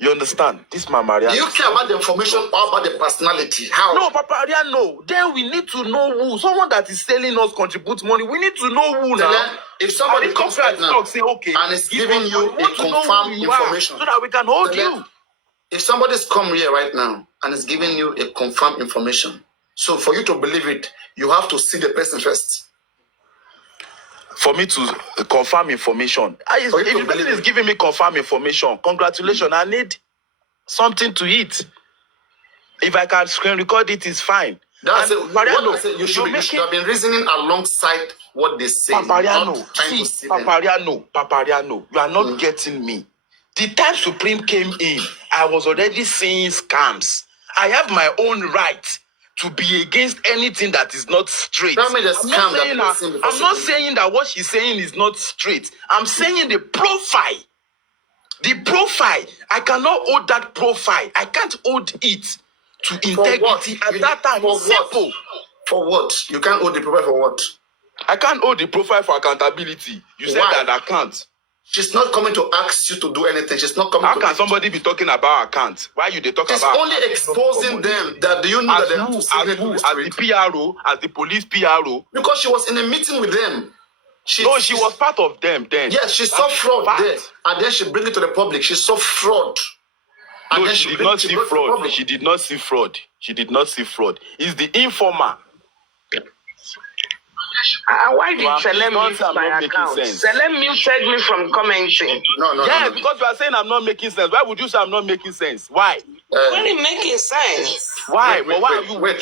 You understand? This Mama Mariana. Do you care about the information or about the personality? How? No, Papariano. Then we need to know who. Someone that is selling us contribute money. We need to know who now. If somebody comes right now say, okay, and is giving you a confirmed information, so that we can hold you. If somebody's come here right now and is giving you a confirmed information, so for you to believe it, you have to see the person first. for me to confirm information. If the person is giving me confirm information, congratulations. I need something to eat. If I can screen record it, it's fine. That's And it. What I say, you should have been reasoning alongside what they say. Papariano, not trying to see them. Papariano, you are not getting me. The time Supreme came in, I was already seeing scams. I have my own right to be against anything that is not straight. Tell me the scam that I'm not saying that what she's saying is not straight. I'm saying the profile. The profile. I cannot hold that profile. I can't hold it to integrity at that time. For Simple. what? For what? You can't hold the profile for what? I can't hold the profile for accountability. You said Why? that I can't. She's not coming to ask you to do anything. She's not coming How to... can somebody be talking about accounts? Why you they talk She's about... only exposing them. That do you know as that they're who, too as secret who, to as the the PRO, as the police PRO. Because she was in a meeting with them. She was part of them then. Yes, she saw fraud there. And then she bring it to the public. She saw fraud. And No, then she did not see fraud. She did not see fraud. She did not see fraud. It's the informer. Why did Selem mute my account? Selem muted me from commenting. No. Because you are saying I'm not making sense. Why would you say I'm not making sense? Why? Really making sense. Why? Wait,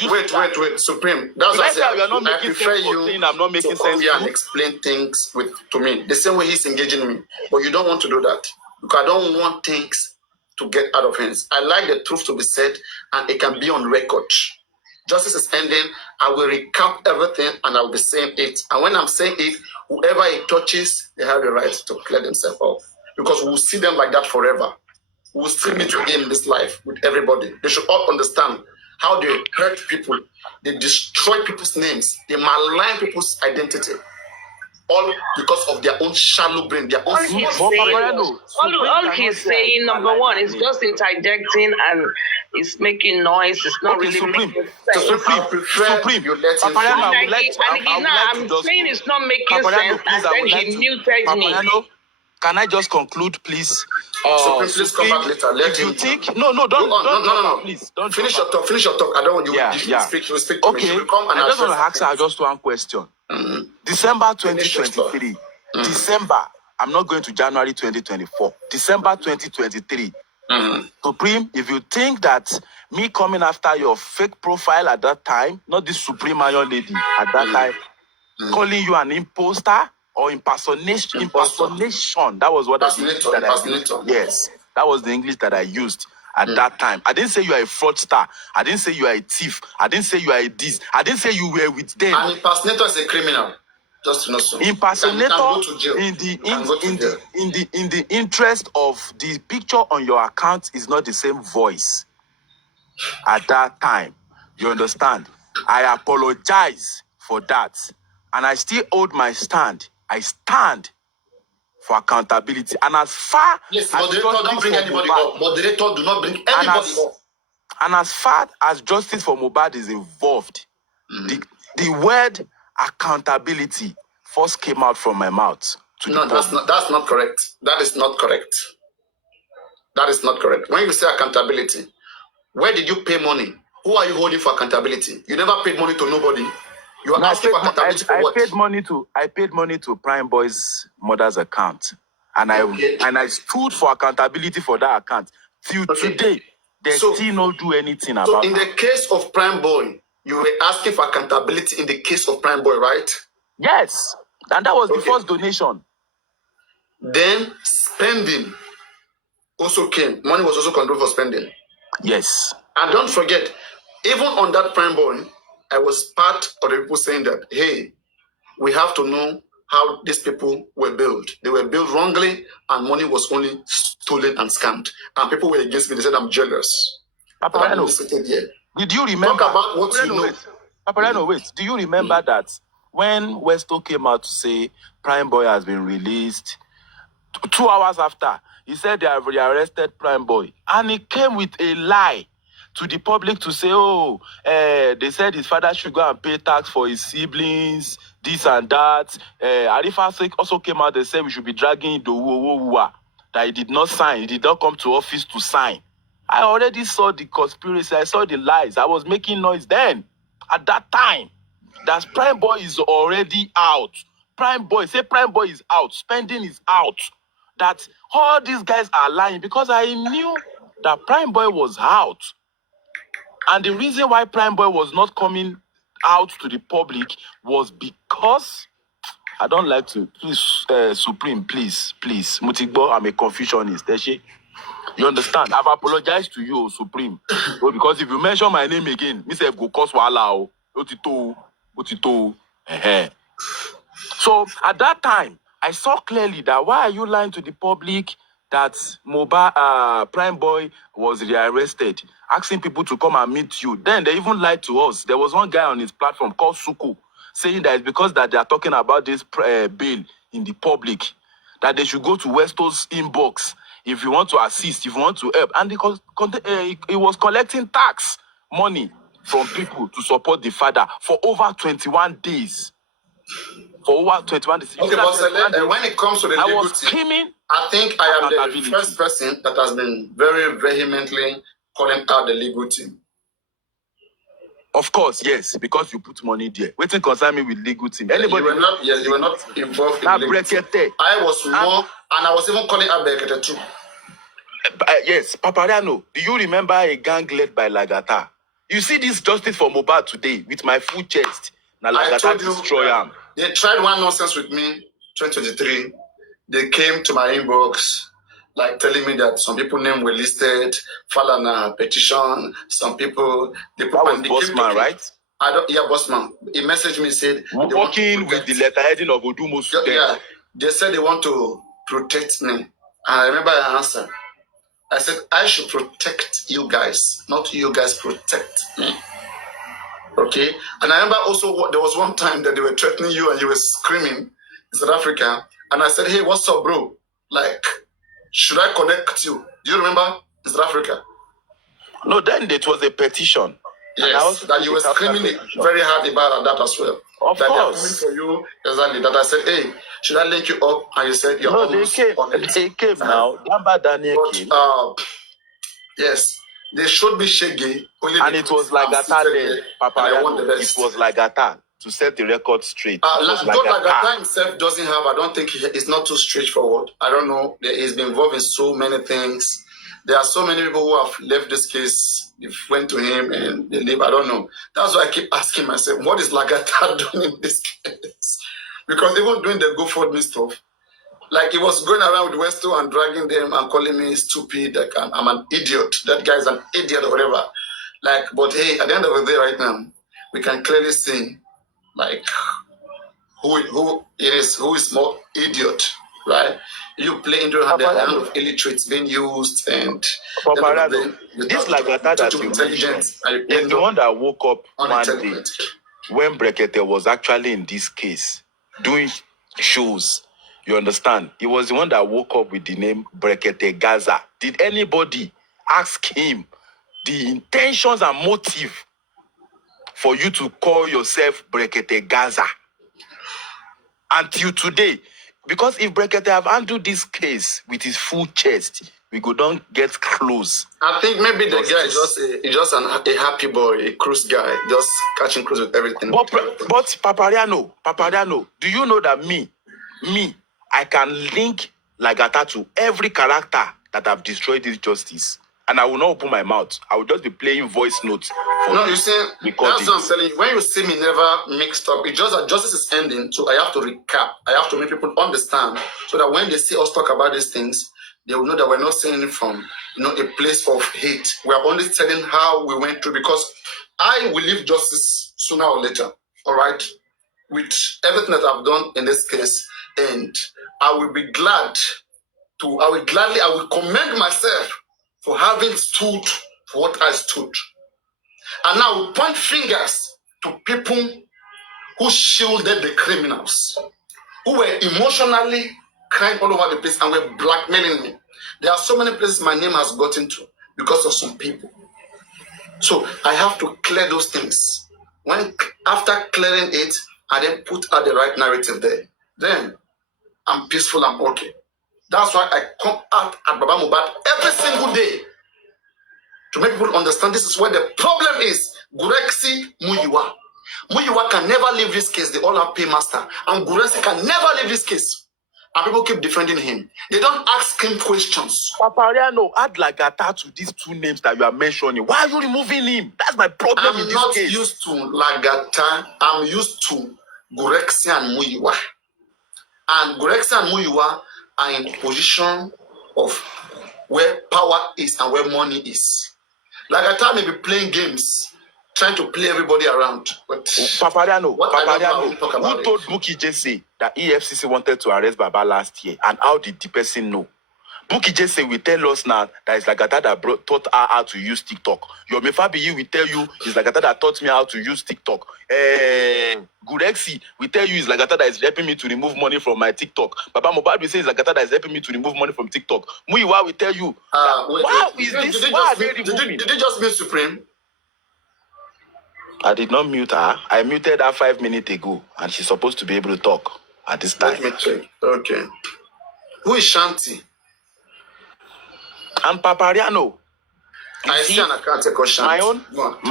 Supreme. That's why I prefer you I'm not making to come sense here and explain things to me. The same way he's engaging me. But you don't want to do that. Because I don't want things to get out of hands. I like the truth to be said and it can be on record. Justice is ending. I will recap everything and I will be saying it. And when I'm saying it, whoever it touches, they have the right to clear themselves off. Because we'll see them like that forever. We'll still meet again in this life with everybody. They should all understand how they hurt people. They destroy people's names. They malign people's identity. All because of their own shallow brain, their own all he's saying, number one, is just interjecting and it's making noise. It's not really making sense. Supreme, you let him I'm saying it's not making sense, and then he muted me. Can I just conclude, please? Please come back later. Let him think. No, don't. Please, don't finish your talk. Finish your talk. I don't want you. You speak to me. I just want to ask her just one question. December 2023. December. I'm not going to January 2024. December 2023. Supreme, if you think that me coming after your fake profile at that time, not this Supreme Iron lady at that time, calling you an imposter or impersonation. That was what I used. Yes, that was the English that I used at that time. I didn't say you are a fraudster. I didn't say you are a thief. I didn't say you are a this. I didn't say you were with them. An impersonator is a criminal. Just to know so. Impersonator in the interest of the picture on your account is not the same voice at that time. You understand? I apologize for that. And I still hold my stand. I stand for accountability. And as far as moderator don't bring anybody up. Moderator do not bring anybody up. And as far as justice for Mohbad is involved, the word accountability first came out from my mouth. That's not correct. That is not correct. That is not correct. When you say accountability, where did you pay money? Who are you holding for accountability? You never paid money to nobody. You are asking for accountability for what? I paid money to Prime Boy's mother's account. And I stood for accountability for that account. Till today, they still not do anything about it. So in the case of Prime Boy, you were asking for accountability in the case of Prime Boy, right? Yes. And that was the first donation. Then spending also came. Money was also controlled for spending. Yes. And don't forget, even on that Prime Boy, I was part of the people saying that, hey, we have to know how these people were built. They were built wrongly and money was only stolen and scammed. And people were against me. They said I'm jealous. Papariano, did you remember? Talk about what you know. Papariano, wait. Do you remember that when Westo came out to say Prime Boy has been released, 2 hours after, he said they have rearrested Prime Boy. And he came with a lie to the public to say, they said his father should go and pay tax for his siblings, this and that. Arifa also came out and said we should be dragging the that he did not sign. He did not come to office to sign. I already saw the conspiracy. I saw the lies. I was making noise then. At that time, that Prime Boy is already out. Prime Boy, say Prime Boy is out, spending is out, that all these guys are lying, because I knew that Prime Boy was out. And the reason why Prime Boy was not coming out to the public was because, I don't like to, please, Supreme, please, Mutigbo, I'm a Confucianist, Deshe. You understand? I've apologized to you, Supreme. Well, because if you mention my name again, myself go cause wahala. Otito. So at that time, I saw clearly that why are you lying to the public that Prime Boy was rearrested, asking people to come and meet you. Then they even lied to us. There was one guy on his platform called Suku saying that it's because that they are talking about this bill in the public, that they should go to Westo's inbox if you want to assist, if you want to help. And he was collecting tax money from people to support the father for over 21 days. For over 21 days. Okay, but when it comes to the legal team, I think I am the first person that has been very vehemently calling out the legal team. Of course, yes, because you put money there. Waiting concern me with legal team. Anybody? You were not involved in legal team. I was more, and I was even calling out Brekete too. Yes, Papariano, do you remember a gang led by Lagata? You see this justice for Mohbad today with my full chest. Now Lagata destroy him. They tried one nonsense with me, 2023. They came to my inbox, like telling me that some people's names were listed, filed a petition, some people... That was Bossman, right? Bossman. He messaged me, said... Working with the letterheading of Odumo student. Yeah, they said they want to protect me. And I remember I answered. I said, I should protect you guys, not you guys protect me. Okay? And I remember also there was one time that they were threatening you and you were screaming in South Africa. And I said, hey, what's up, bro? Like, should I connect you? Do you remember in South Africa? No, then it was a petition. Yes, that you were screaming very hard about that as well. Of that course. They are coming for you, exactly. That I said, hey, should I link you up? And you said, you're almost on it. They came now. Gamba Daniel came. Yes. They showed me Shaggy. And it was like Lagata then, Papariano. It was like Lagata to set the record straight. Lagata himself doesn't have, I don't think it's not too straightforward. I don't know. He's been involved in so many things. There are so many people who have left this case. They went to him and they leave. I don't know. That's why I keep asking myself, what is Lagata doing in this case? Because even doing the GoFundMe stuff, like he was going around with Westo and dragging them and calling me stupid, like I'm an idiot. That guy's an idiot or whatever. Like, but hey, at the end of the day right now, we can clearly see like who is more idiot, right? You play into the hand of illiterates being used and this Lagata that you mentioned is the one that woke up one day when Brekete was actually in this case doing shows. You understand? He was the one that woke up with the name Brekete Gaza. Did anybody ask him the intentions and motive for you to call yourself Brekete Gaza? Until today. Because if Brekete have handled this case with his full chest, we go don't get close. I think maybe the guy is just a happy boy, a cruise guy, just catching cruise with everything. But Papariano, do you know that me, I can link Lagata to every character that have destroyed this justice. And I will not open my mouth. I will just be playing voice notes. You see, that's what I'm telling you. When you see me never mixed up, it's just that justice is ending. So I have to recap. I have to make people understand so that when they see us talk about these things, they will know that we're not saying it from a place of hate. We are only telling how we went through, because I will leave justice sooner or later. All right? With everything that I've done in this case. And I will commend myself for having stood for what I stood. And now we point fingers to people who shielded the criminals, who were emotionally crying all over the place and were blackmailing me. There are so many places my name has gotten to because of some people. So I have to clear those things. After clearing it, I then put out the right narrative there. Then I'm peaceful, I'm okay. That's why I come out at Baba Mohbad every single day to make people understand this is where the problem is. Gurexi Muyiwa. Muyiwa can never leave this case. They all have paymaster. And Guresi can never leave this case. And people keep defending him. They don't ask him questions. Papariano, add Lagata to these two names that you are mentioning. Why are you removing him? That's my problem in I'm this not case. used to Lagata. I'm used to Guresi and Muyiwa. And Guresi and Muyiwa are in position of where power is and where money is. Lagata may be playing games, trying to play everybody around. But Papariano, who told Buki Jesse that EFCC wanted to arrest Baba last year? And how did the person know? Buki Jesse will tell us now that it's Lagata that taught her how to use TikTok. Your Mefabiyi will tell you it's Lagata that taught me how to use TikTok. Gurexi will tell you it's Lagata that is helping me to remove money from my TikTok. Baba Mobad will say it's Lagata that is helping me to remove money from TikTok. Muyiwa will tell you did they just meet Supreme? I did not mute her. I muted her 5 minutes ago, and she's supposed to be able to talk at this time. Let me check. Okay. Who is Shanti? And Papariano. I see an account called Shanti.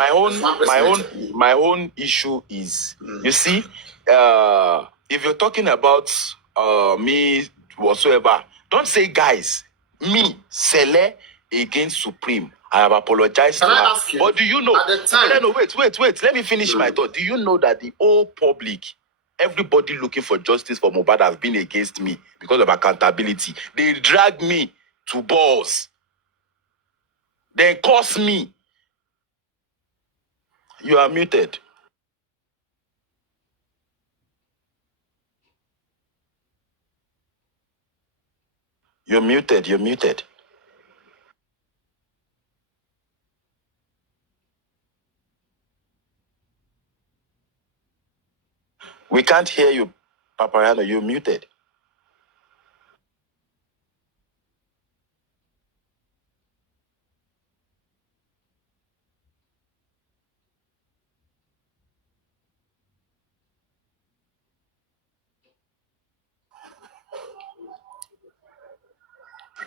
My own issue is, you see, if you're talking about me whatsoever, don't say guys. Me, Sele against Supreme. I have apologized to her. But do you know? At the time, No, wait. Let me finish my thought. Do you know that the whole public, everybody looking for justice for Mohbad have been against me because of accountability? They drag me to balls. They curse me. You are muted. You're muted. We can't hear you, Papariano. You're muted.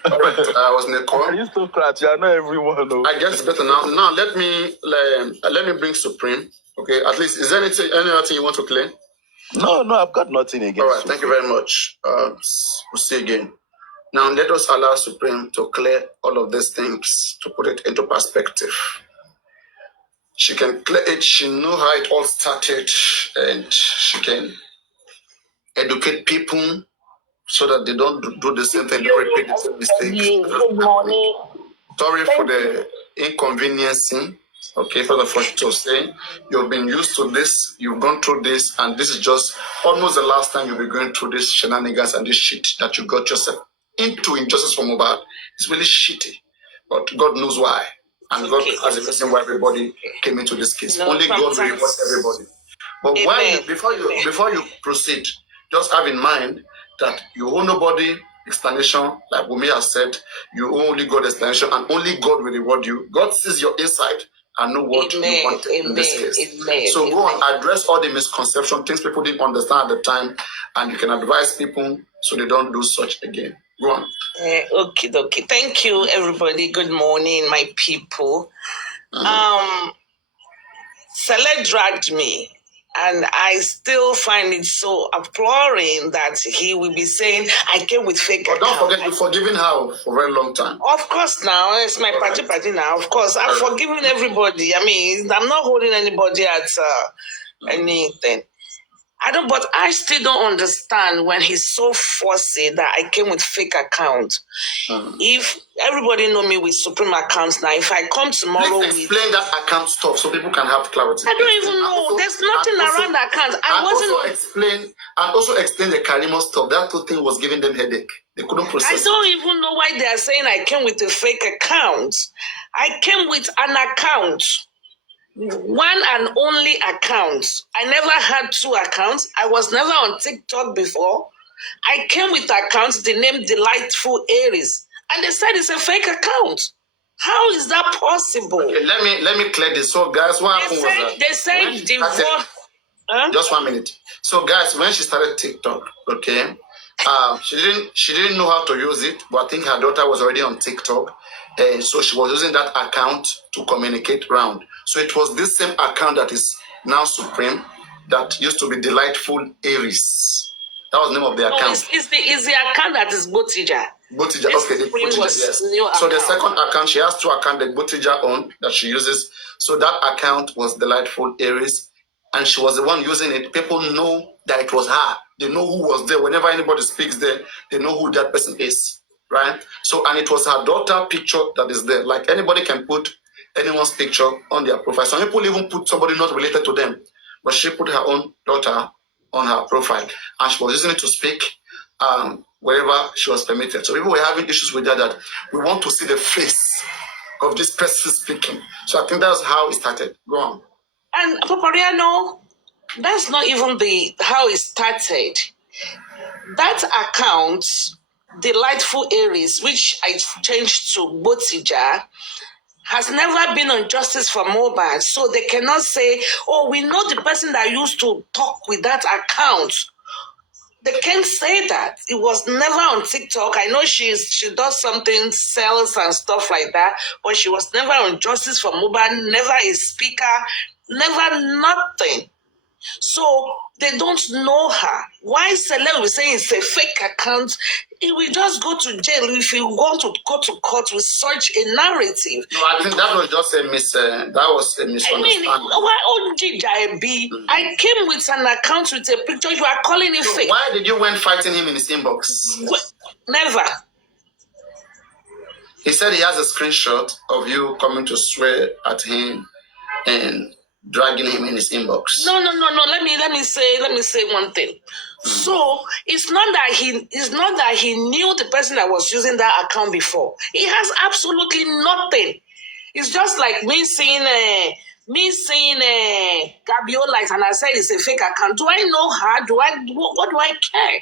all right, I was in the call. Aristocrat, you are not everyone. No. I guess better now. Now let me bring Supreme. Okay, at least is there any other thing you want to claim? No, I've got nothing against. All right, thank you very much. We'll see you again. Now let us allow Supreme to clear all of these things, to put it into perspective. She can clear it. She know how it all started, and she can educate people so that they don't do the same thing, don't repeat the same mistakes. Good morning. Sorry for the inconveniencing. Okay, for the first to say, you've been used to this, you've gone through this, and this is just almost the last time you'll be going through this shenanigans and this shit that you got yourself into injustice for Mohbad. It's really shitty, but God knows why, and God has a reason why everybody came into this case. No, only God will reward everybody. But before you proceed, just have in mind that you owe nobody explanation, like Wumi has said. You owe only God explanation, and only God will reward you. God sees your inside and know what you want in this case. So go on, address all the misconceptions, things people didn't understand at the time, and you can advise people so they don't do such again. Go on. Okay. Thank you, everybody. Good morning, my people. Sele dragged me, and I still find it so appalling that he will be saying, I came with fake But don't account. forget, you've forgiven her for a very long time. Of course, now it's my party now. Of course, I'm forgiving everybody. I mean, I'm not holding anybody at anything. But I still don't understand when he's so fussy that I came with fake account. If everybody know me with Supreme accounts now, if I come tomorrow Let's explain that account stuff so people can have clarity. I don't even know. There's nothing around the account. Also explain the Karimo stuff. That whole thing was giving them headache. They couldn't process. I don't even know why they are saying I came with a fake account. I came with an account. One and only account. I never had two accounts. I was never on TikTok before. I came with accounts, the name Delightful Aries. And they said it's a fake account. How is that possible? Okay, let me clear this. So guys, what happened was that they said just 1 minute. So guys, when she started TikTok, okay, she didn't know how to use it, but I think her daughter was already on TikTok, and so she was using that account to communicate around. So it was this same account that is now Supreme. that used to be Delightful Aries. That was the name of the account. No, it's the account that is Botija. Botija, This okay, the spring Botija, was yes. new So the account. second account, she has two accounts that Botija own that she uses. So that account was Delightful Aries, and she was the one using it. People know that it was her. They know who was there. Whenever anybody speaks there, they know who that person is, right? So, and it was her daughter picture that is there. Like anybody can put anyone's picture on their profile. Some people even put somebody not related to them, but she put her own daughter on her profile, and she was using it to speak wherever she was permitted. So people were having issues with that we want to see the face of this person speaking. So I think that's how it started. Go on. And Papariano, that's not even how it started. That account, Delightful Aries, which I changed to Botija, has never been on Justice for Mobile. So they cannot say, oh, we know the person that used to talk with that account. They can't say that. It was never on TikTok. I know she does something, sales and stuff like that, but she was never on Justice for Mobile, never a speaker, never nothing. So they don't know her. Why Celeb will say it's a fake account? He will just go to jail if you want to go to court with such a narrative. No, I think that was just a misunderstanding. Why OGJB? I came with an account with a picture. You are calling it fake. Why did you went fighting him in his inbox? Never. He said he has a screenshot of you coming to swear at him and dragging him in his inbox. No. Let me say one thing. So it's not that he knew the person that was using that account before. He has absolutely nothing. It's just like me seeing Gabiola and I said it's a fake account. Do I know her? What do I care?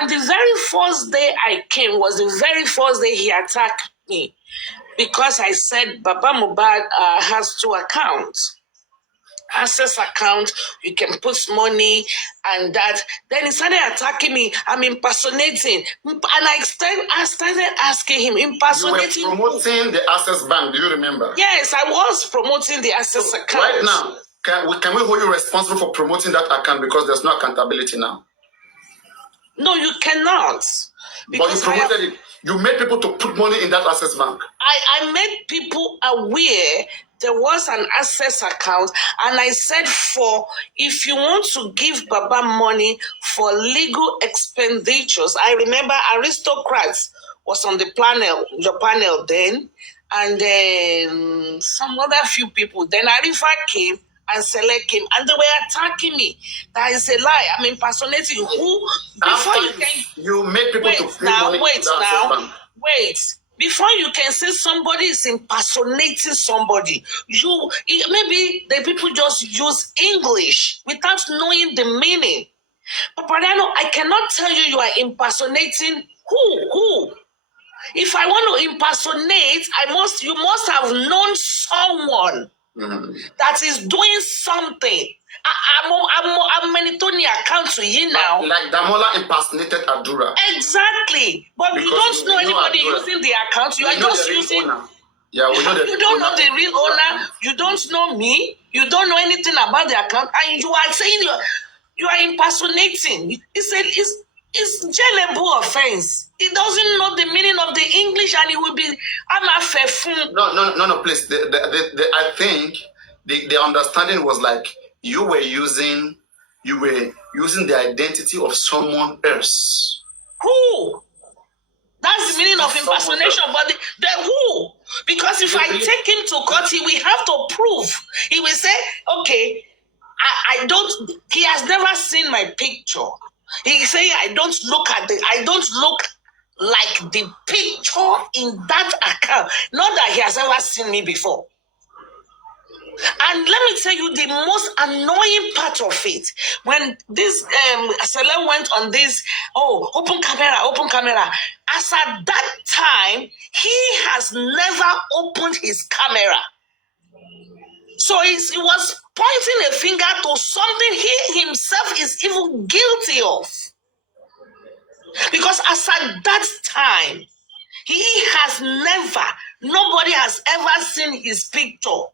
And the very first day I came was the very first day he attacked me because I said Baba Mohbad has two accounts. Access account, you can put money and that. Then he started attacking me. I'm impersonating. And I started asking him, impersonating. You were promoting the Access Bank, do you remember? Yes, I was promoting the Access account. Right now, can we hold you responsible for promoting that account because there's no accountability now? No, you cannot. But you promoted it. You made people to put money in that Access Bank. I made people aware there was an Access account, and I said if you want to give Baba money for legal expenditures, I remember Aristocrats was on the panel then, and then some other few people. Then Arifa came and Select came, and they were attacking me. That is a lie. I'm impersonating who? Before you made people to pay money to the Access Bank. Wait. Before you can say somebody is impersonating somebody, maybe the people just use English without knowing the meaning. Papariano, I cannot tell you are impersonating who. If I want to impersonate, you must have known someone that is doing something. I'm Menitonia account to you now. Like Damola impersonated Adura. Exactly. But you don't know anybody using the account. You are just using. Yeah, we know you don't know the real owner. You don't know me. You don't know anything about the account. And you are saying you are impersonating. It's jailable offense. He doesn't know the meaning of the English and it will be No, please. I think the understanding was like you were using the identity of someone else. Who? That's the meaning of impersonation, but the who? Because if I take him to court, he will have to prove. He will say, okay, he has never seen my picture. He say, I don't look like the picture in that account. Not that he has ever seen me before. And let me tell you the most annoying part of it. When this Salem went on this, open camera. As at that time, he has never opened his camera. So he was pointing a finger to something he himself is even guilty of. Because as at that time, nobody has ever seen his picture.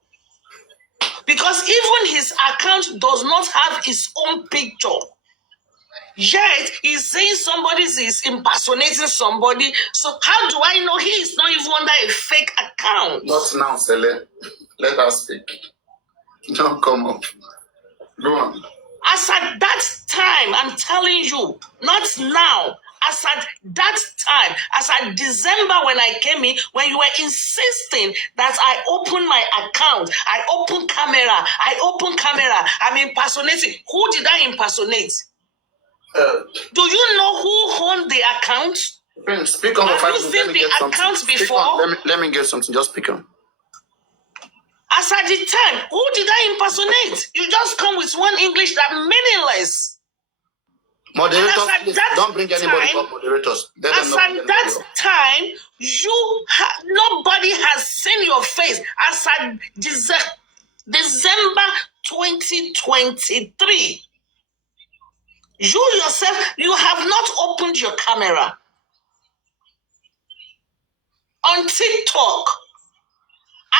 Because even his account does not have his own picture. Yet he's saying somebody is impersonating somebody. So how do I know he is not even under a fake account? Not now, Sele. Let us speak. Don't come up. Go on. As at that time, I'm telling you, not now. As at that time, as at December when I came in, when you were insisting that I open my account, I open camera, I'm impersonating. Who did I impersonate? Do you know who owned the account? Speak on. Have you seen the account before? Let me get something. Just speak on. As at the time, who did I impersonate? You just come with one English that meaningless. Moderators, please, don't bring anybody up, moderators. As at that time, nobody has seen your face. As at December 2023, you yourself, you have not opened your camera on TikTok.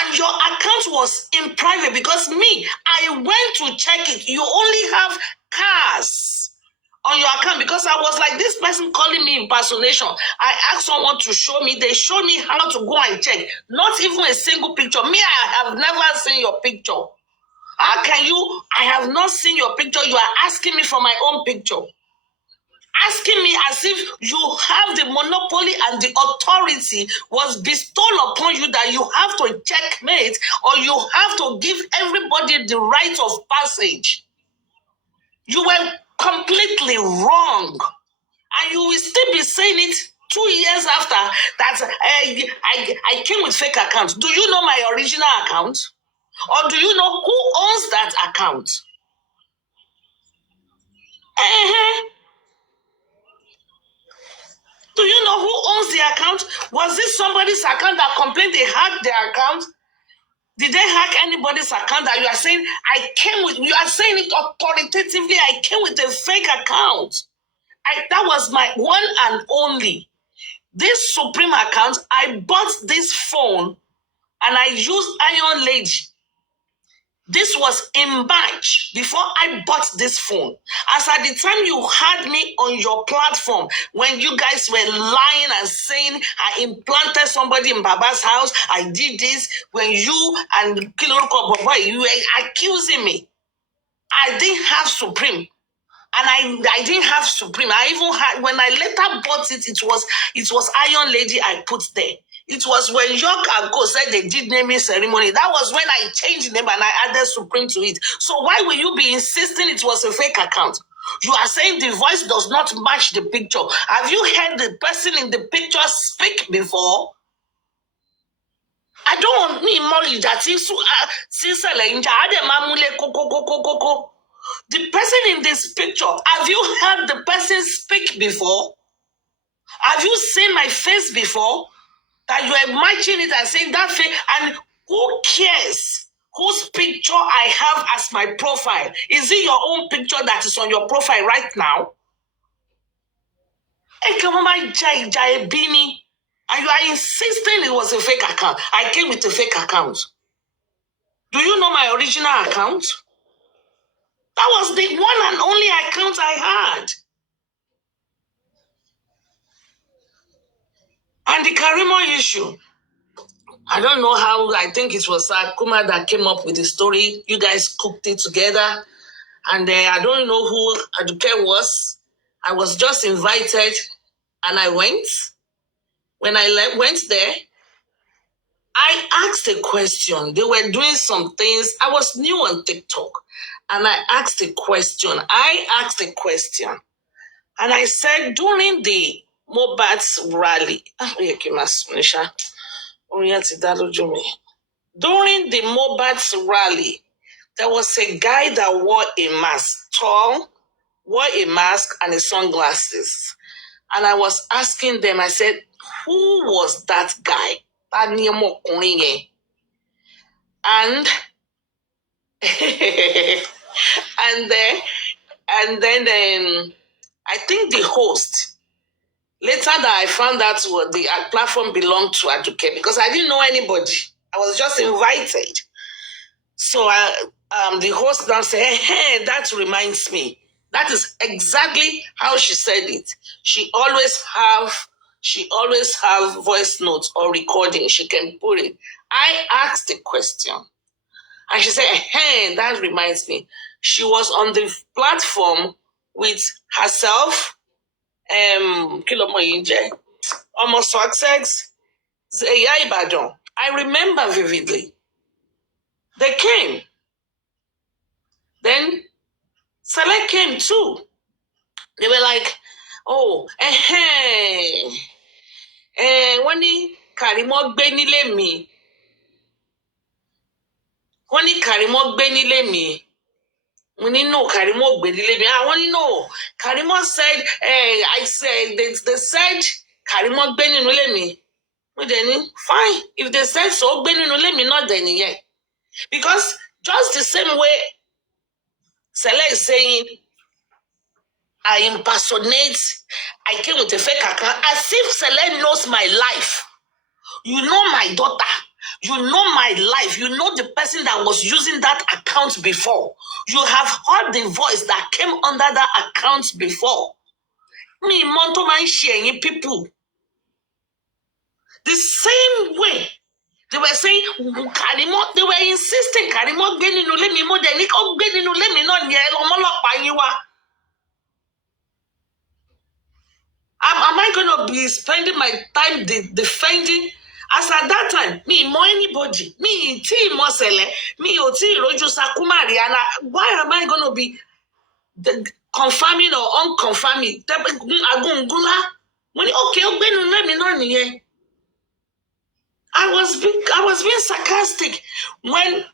And your account was in private because I went to check it. You only have cars on your account because I was like, this person calling me impersonation. I asked someone to show me. They showed me how to go and check. Not even a single picture. I have never seen your picture. How can you? I have not seen your picture. You are asking me for my own picture. Asking me as if you have the monopoly and the authority was bestowed upon you that you have to checkmate or you have to give everybody the right of passage. You were completely wrong. And you will still be saying it 2 years after that I came with fake accounts. Do you know my original account? Or do you know who owns that account? Do you know who owns the account? Was this somebody's account that complained they hacked their account? Did they hack anybody's account that you are saying you are saying it authoritatively, I came with a fake account. That was my one and only. This Supreme account, I bought this phone and I used Iron Lady. This was in March before I bought this phone. As at the time you had me on your platform, when you guys were lying and saying I implanted somebody in Baba's house, I did this, when you and Kiloroko Boboy, you were accusing me. I didn't have Supreme. And I didn't have Supreme. I even had, when I later bought it, it was Iron Lady I put there. It was when York and Co said they did naming ceremony. That was when I changed the name and I added Supreme to it. So why will you be insisting it was a fake account? You are saying the voice does not match the picture. Have you heard the person in the picture speak before? I don't want me more that the person in this picture, have you heard the person speak before? Have you seen my face before? That you are matching it and saying that face, and who cares whose picture I have as my profile? Is it your own picture that is on your profile right now? And you are insisting it was a fake account. I came with a fake account. Do you know my original account? That was the one and only account I had. And the Karimo issue, I don't know how, I think it was Kuma that came up with the story. You guys cooked it together. And I don't know who Aduke was. I was just invited and I went. When I went there, I asked a question. They were doing some things. I was new on TikTok. And I asked a question. And I said, during the Mobat's rally, during the Mobat's rally, there was a guy that wore a mask, tall, wore a mask and his sunglasses. And I was asking them, I said, who was that guy? And and then I think the host, later that I found out what the platform belonged to Aduke because I didn't know anybody. I was just invited. So the host now said, hey, that reminds me. That is exactly how she said it. She always have voice notes or recording. She can put it. I asked the question, and she said, hey, that reminds me. She was on the platform with herself, Kilomoyinje, almost success, Zeya Ibadan. I remember vividly. They came. Then Saleh came too. They were like, oh, wọ́n ní Kàrímọ́ gbé nílé mi. Wọ́n ní Kàrímọ́ gbé nílé mi. Mo ní no, Kàrímọ́ gbé nílé mi. Wọ́n ní no. Kàrímọ́ said, I said, they said Kàrímọ́ gbé nínú ilé mi. Mo dẹ̀ ní, fine. If they said so, gbé nínú ilé mi náà dẹ̀ nìyẹn. Because just the same way Sele is saying, I impersonate, I came with a fake account, as if Sele knows my life. You know my daughter. You know my life. You know the person that was using that account before. You have heard the voice that came under that account before. Me, Monto man sharing people. The same way. They were saying, Karimo, they were insisting, Karimo, Beninu, let me more than Nick, oh, Beninu, let me not yell, am I going to be spending my time defending? As at that time, me more anybody, me T more Sele, me Oti Roju Sakumari, and why am I going to be confirming or unconfirming? Agungula, when okay, let me know. I was being sarcastic when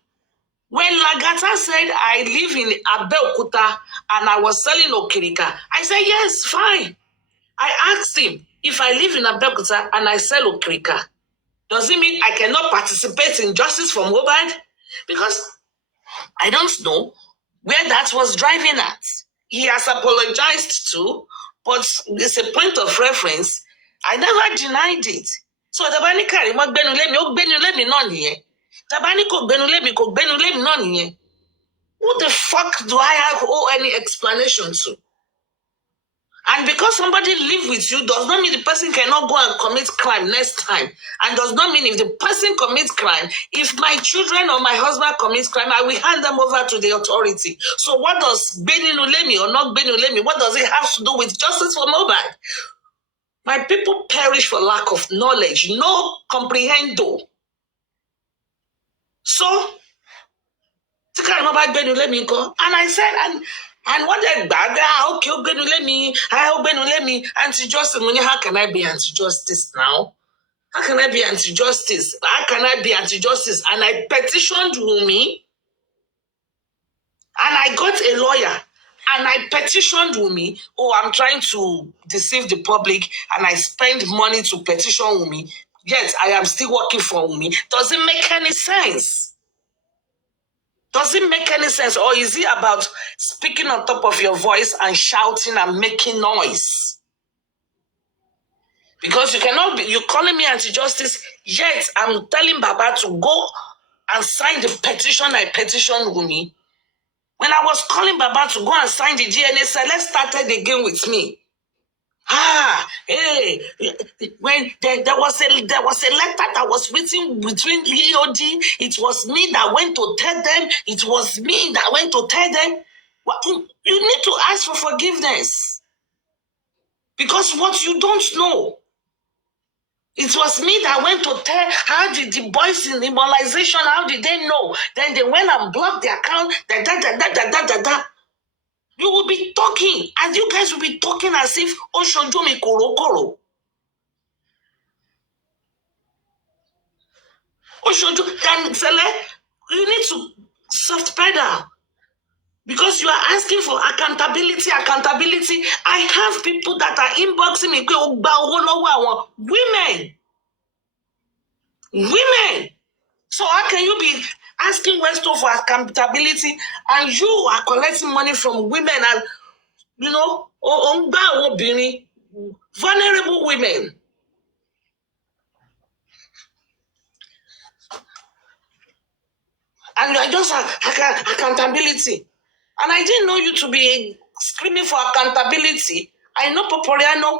Lagata said I live in Abeokuta and I was selling Okirika. I said yes, fine. I asked him if I live in Abeokuta and I sell Okirika, does it mean I cannot participate in justice for Mohbad? Because I don't know where that was driving at. He has apologized too, but it's a point of reference. I never denied it. So tabani Karimo Benulemi, oh Benulemi non niye. Tabani ko Benulemi non niye. What the fuck do I owe any explanation to? And because somebody live with you does not mean the person cannot go and commit crime next time. And does not mean if the person commits crime, if my children or my husband commits crime, I will hand them over to the authority. So what does Benulemi or not Benulemi, what does it have to do with justice for Mohbad? My people perish for lack of knowledge, no comprehendo. So, and I said, and what they bad, okay, let me, anti-justice. How can I be anti-justice now? How can I be anti-justice? How can I be anti-justice? And I petitioned Wumi, and I got a lawyer, and I petitioned Wumi. Oh, I'm trying to deceive the public, and I spend money to petition Wumi. Yes, I am still working for Wumi. Does it make any sense? Does it make any sense? Or is it about speaking on top of your voice and shouting and making noise? Because you cannot be, you're calling me anti-justice, yet I'm telling Baba to go and sign the petition I petitioned Wumi. When I was calling Baba to go and sign the DNA, Celeste started again with me. When there was a letter that was written between EOD, it was me that went to tell them. It was me that went to tell them. Well, you need to ask for forgiveness. Because what you don't know, it was me that went to tell. How did the boys in immunization, how did they know? Then they went and blocked the account. You will be talking, and you guys will be talking as if Oshonjomi Korokoro. Oshonjo, you need to soft pedal. Because you are asking for accountability. I have people that are inboxing me, women. So how can you be asking Westo for accountability and you are collecting money from women and, vulnerable women? And you are just accountability. And I didn't know you to be screaming for accountability. I know Papariano.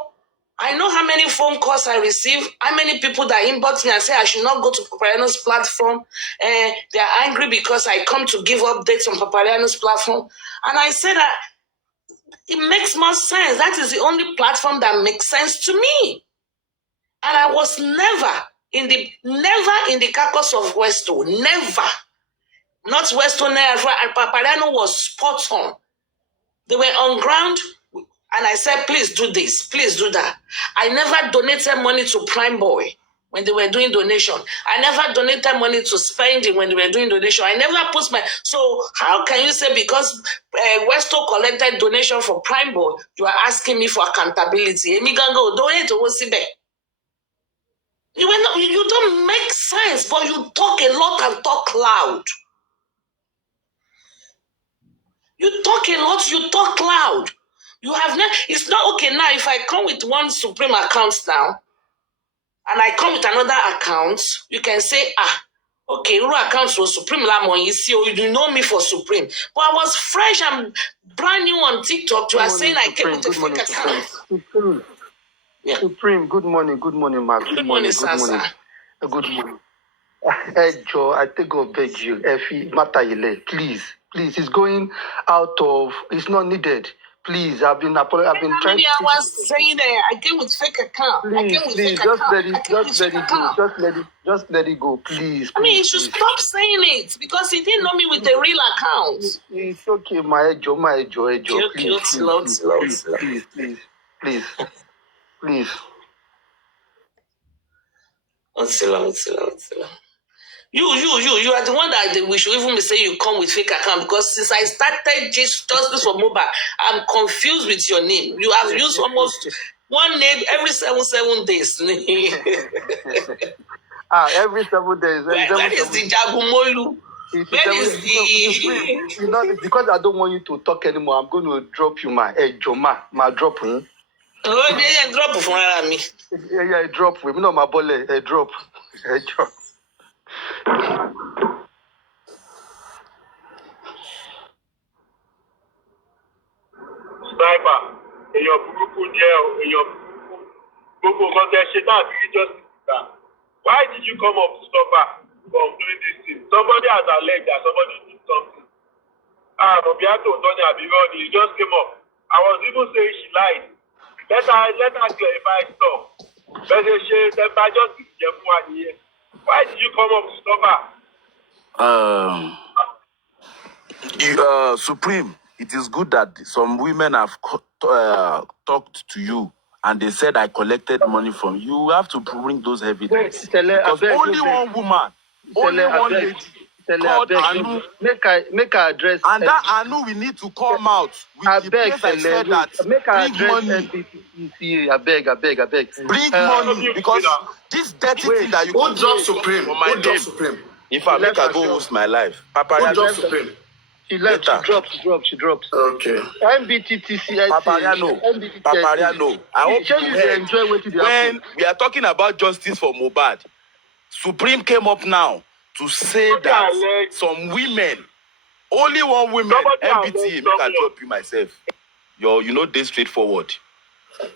I know how many phone calls I receive, how many people that inbox me and say I should not go to Papariano's platform. They are angry because I come to give updates on Papariano's platform. And I said that it makes more sense. That is the only platform that makes sense to me. And I was never in the caucus of Westo. Never. Not Westo, never. And Papariano was spot on. They were on ground. And I said, please do this, please do that. I never donated money to Prime Boy when they were doing donation. I never donated money to Spending when they were doing donation. I never put my... So how can you say because Westo collected donation for Prime Boy, you are asking me for accountability? You don't make sense, but you talk a lot and talk loud. You talk a lot, you talk loud. You have not, it's not okay now if I come with one Supreme account now and I come with another account, you can say, okay, your account was Supreme Lamon, you see, you know me for Supreme. But I was fresh and brand new on TikTok. You are saying I came with a fake account. Supreme. Yeah. Supreme, good morning, Mark. Good morning, Sasa. Good morning. Joe, I take God beg you, Effie, Matayele, please, it's going out of, it's not needed. Please, I've been trying to... I was saying that I came with fake account. Please, just let it go, please. I mean, you should stop saying it because he didn't know me with a real account. It's okay, my Joe. Please. You are the one that we should even be saying you come with fake account because since I started Justice for Mobile, I'm confused with your name. You have used almost one name every 7 days. Every 7 days. Where is the Jagumolu? Where is the... You know, because I don't want you to talk anymore, I'm going to drop you my drop. Oh, yeah, drop for me. Yeah, drop. We know my ball, drop. Sniper, in your Buruku jail, in your Buruku just why did you come up to stop her from doing this thing? Somebody has alleged that somebody did something. Robiato Tonya Bigoni, he just came up. I was even saying she lied. Let her clarify stuff. But she said, why did you come up to stop her? Supreme, it is good that some women have talked to you and they said I collected money from you. You have to bring those evidence. Because only one woman, only one lady called Anu. Make her address. And that Anu, we need to come out with the place I said that bring money. I beg. Bring money because this dirty thing that you who dropped Supreme? Who dropped Supreme? In fact, make her go host my life. Papariano. Who dropped Supreme? She left. She dropped. Okay. MBTTC. Papariano. I hope you enjoy what you when we are talking about justice for Mohbad, Supreme came up now to say that some women, only one woman, MBT, make I drop you myself. You know this straightforward.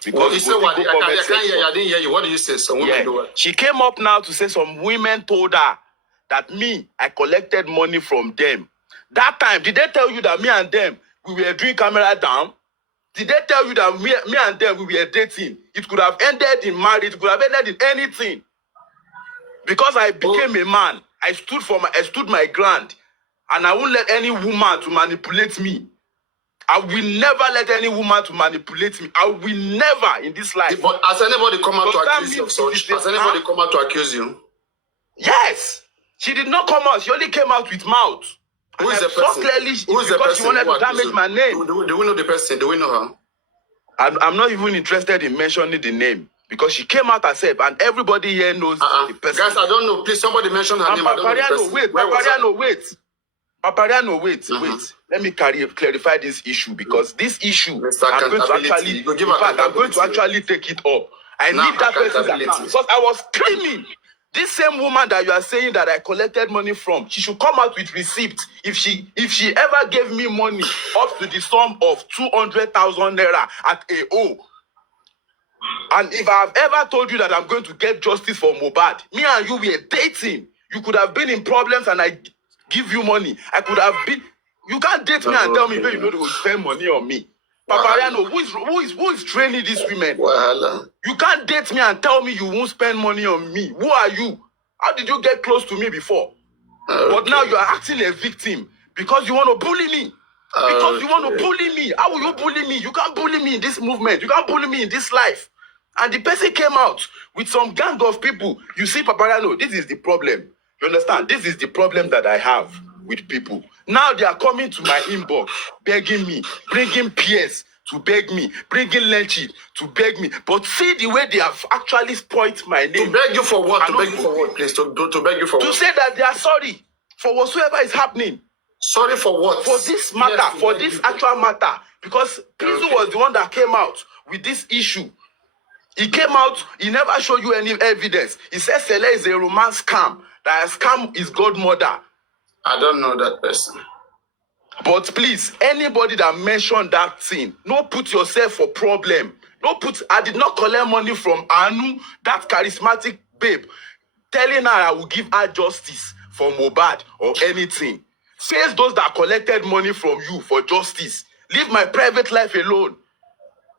Because you said what? I can't hear you. I didn't hear you. What do you say? Some women do what? She came up now to say some women told her that I collected money from them. That time, did they tell you that me and them, we were doing camera down? Did they tell you that me and them, we were dating? It could have ended in marriage. It could have ended in anything. Because I became a man. I stood my ground. And I won't let any woman to manipulate me. I will never let any woman to manipulate me. I will never in this life. But has anybody come out to accuse you of such? Has anybody come out to accuse you? Yes. She did not come out. She only came out with mouth. Who is the person? Who is the person? She wanted to damage my name. Do we know the person? Do we know her? I'm not even interested in mentioning the name. Because she came out herself and everybody here knows the person. Guys, I don't know. Please, somebody mention her name. Papariano, wait. Papariano, wait. Let me clarify this issue because this issue, I'm going to actually take it up. I need that person's account because I was screaming This same woman that you are saying that I collected money from, she should come out with receipt. If she ever gave me money up to the sum of 200,000 naira at AO, and if I have ever told you that I'm going to get justice for Mohbad, me and you were dating. You could have been in problems and I give you money. I could have been. You can't date me and tell me, you know, they will spend money on me. Papariano, who is training these women? You can't date me and tell me you won't spend money on me. Who are you? How did you get close to me before? But now you are acting a victim because you want to bully me. Because you want to bully me. How will you bully me? You can't bully me in this movement. You can't bully me in this life. And the person came out with some gang of people. You see, Papariano, this is the problem. You understand? This is the problem that I have with people. Now they are coming to my inbox, begging me, bringing peers to beg me, bringing Lenchy to beg me. But see the way they have actually spoiled my name. To beg you for what? To beg you for what, please? To beg you for what? To say that they are sorry for whatsoever is happening. Sorry for what? For this matter, yes, for this actual matter. Because Pizzo was the one that came out with this issue. He came out, he never showed you any evidence. He said Celesa is a romance scam. That a scam is godmother. I don't know that person. But please, anybody that mentioned that thing, no put yourself for problem. No put, I did not collect money from Anu, that charismatic babe, telling her I will give her justice for Mohbad or anything. Face those that collected money from you for justice. Leave my private life alone.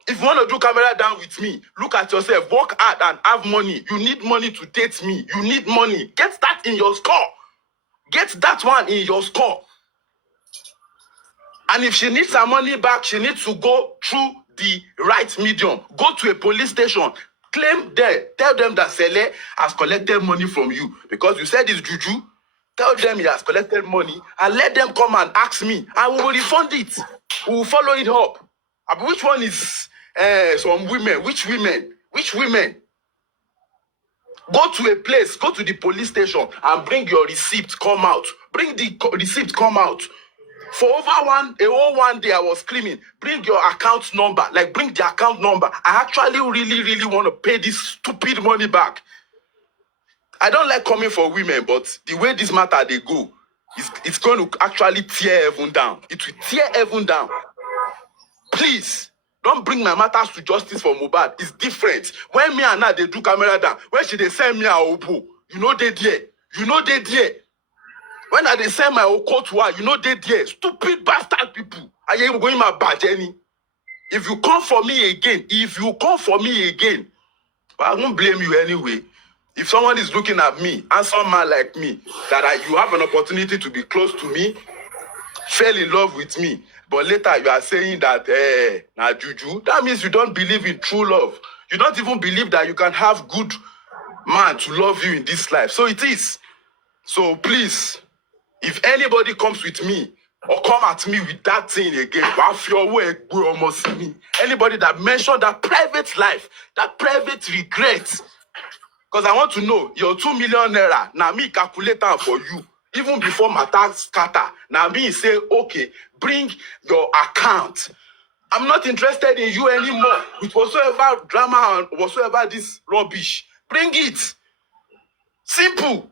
If you want to do camera down with me, look at yourself, work hard and have money. You need money to date me. You need money. Get that in your score. Get that one in your score. And if she needs her money back, she needs to go through the right medium. Go to a police station. Claim there. Tell them that Sele has collected money from you. Because you said it's juju. Tell them he has collected money. And let them come and ask me. And we will refund it. We will follow it up. But which one is some women? Which women? Which women? Go to a place. Go to the police station and bring your receipt. Come out. Bring the receipt. Come out. For over a whole one day, I was screaming, bring your account number. Like, bring the account number. I actually really want to pay this stupid money back. I don't like coming for women, but the way this matter they go, it's going to actually tear heaven down. It will tear heaven down. Please, don't bring my matters to justice for Mohbad. It's different. When me and her, they do camera down. When she they send me a opo, you know they there. You know they there. When they send my oko to her, you know they there. Stupid bastard people. Are you going my bad Jenny? If you come for me again, I won't blame you anyway. If someone is looking at me and some man like me, that you have an opportunity to be close to me, fell in love with me, but later you are saying that, nah, juju, that means you don't believe in true love. You don't even believe that you can have good man to love you in this life. So it is. So please, if anybody comes with me or come at me with that thing again, anybody that mentioned that private life, that private regret, because I want to know your 2 million naira, now me calculate am for you. Even before my tax scatter, now me say, okay, bring your account. I'm not interested in you anymore. With whatsoever drama and whatsoever this rubbish, bring it. Simple.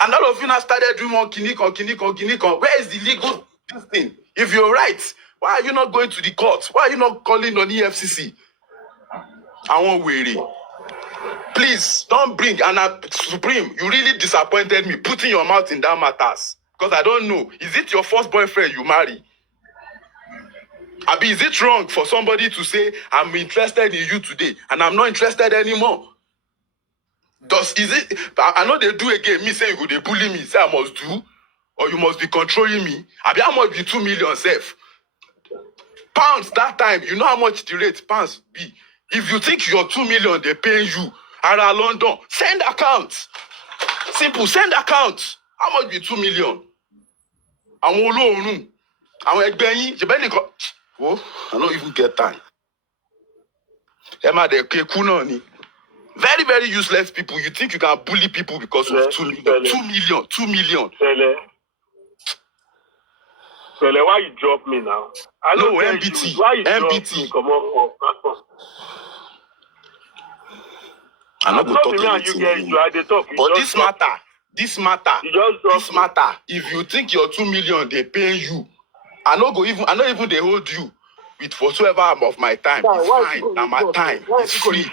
And all of you now started doing one kinikon. Where is the legal thing? If you're right, why are you not going to the court? Why are you not calling on EFCC? I won't worry. Please, don't bring, and Supreme, you really disappointed me putting your mouth in that matters. Because I don't know, is it your first boyfriend you marry? Abi, is it wrong for somebody to say, I'm interested in you today, and I'm not interested anymore? I know they do again, me say you go, they bully me, say I must do, or you must be controlling me. Abi, how much be 2 million safe? Pounds that time, you know how much the rate pounds be. If you think your 2 million, they pay you, around London, send account. Simple, send account. How much be 2 million? I don't even get time. Very, very useless people. You think you can bully people because of 2 million? 2 million. Sele, why you drop me now? I No, don't MBT. You, why you MBT. drop me? Come on, platform. I'm not going to talk anything anymore. But this matter, this matter, if you think your 2 million they pay you, I not even they hold you with whatsoever of my time. It's fine. Now my time is free.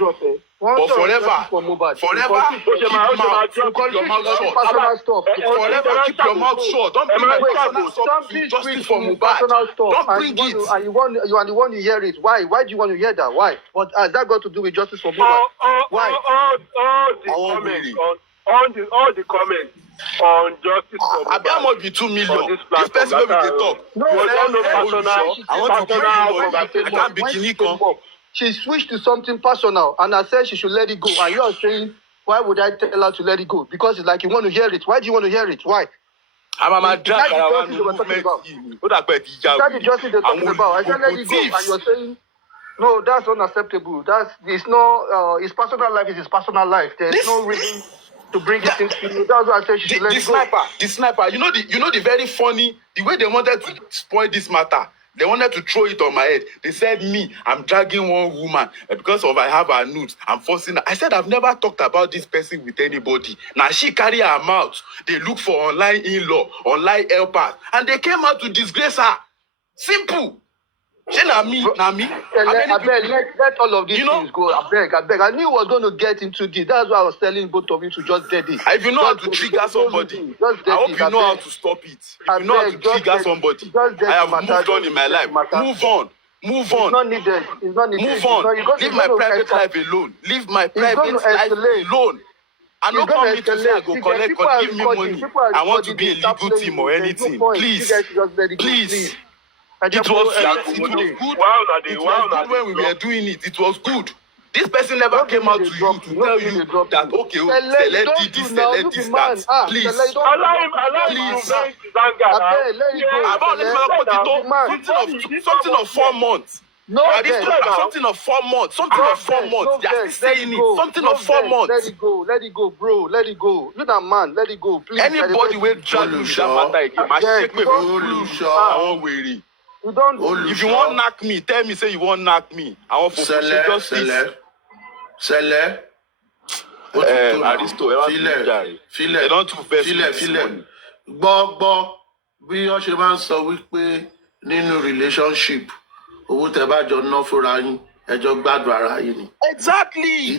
But forever, keep your mouth shut. Forever keep your mouth shut. Don't bring my personal stuff to justice for Mohbad. Don't bring it. And you are the one to hear it. Why? Why do you want to hear that? Why? What has that got to do with justice for Mohbad? Why? All the comments on justice for I bet must be 2 million. This person will be the talk. No, I want to give you money. I can't be Kinikon. She switched to something personal, and I said she should let it go. And you are saying, why would I tell her to let it go? Because it's like you want to hear it. Why do you want to hear it? Why? I'm a drag around movement. movement. That's the justice they're talking about. I said let it go, and you're saying, no, that's unacceptable. It's no, his personal life is his personal life. There's no reason to bring it into you. That's why I said she should let it go. The sniper. You know the very funny, the way they wanted to spoil this matter. They wanted to throw it on my head. They said I'm dragging one woman because I have her nudes. I'm forcing her. I said I've never talked about this person with anybody. Now she carry her mouth. They look for online in-law, online helpers, and they came out to disgrace her. Simple. She na me. I beg, let all of these things go. I beg. I knew I was going to get into this. That's why I was telling both of you to just dead it. If you know how to trigger somebody, I hope you know how to stop it. If you know how to trigger somebody, I have moved on in my life. Move on. It's not needed. Move on. Leave my private life alone. Leave my private life alone. I'm not coming to say I go collect, give me money. I want to be a legal team or anything. Please. It was good when we were doing it. It was good. This person never came out to you to tell you that, okay, select this, that. Please. Allow him Something of 4 months. No, something of 4 months. Something of 4 months. They are still saying it. Something of 4 months. Let it go, bro. Let it go. You're that man. Let it go, please. Anybody will drag you with that matter again. My shake me. I won't worry. You don't. If you want knock me, tell me say you want knock me. I want for justice. Sele. Aristo, they don't too best File. Gbọ́ bí wọ́n ṣe máa ń sọ wípé nínú relationship owó tẹ́ bá jọ ná fúnra yín ẹjọ́ gbádùn ara yín ni. Exactly.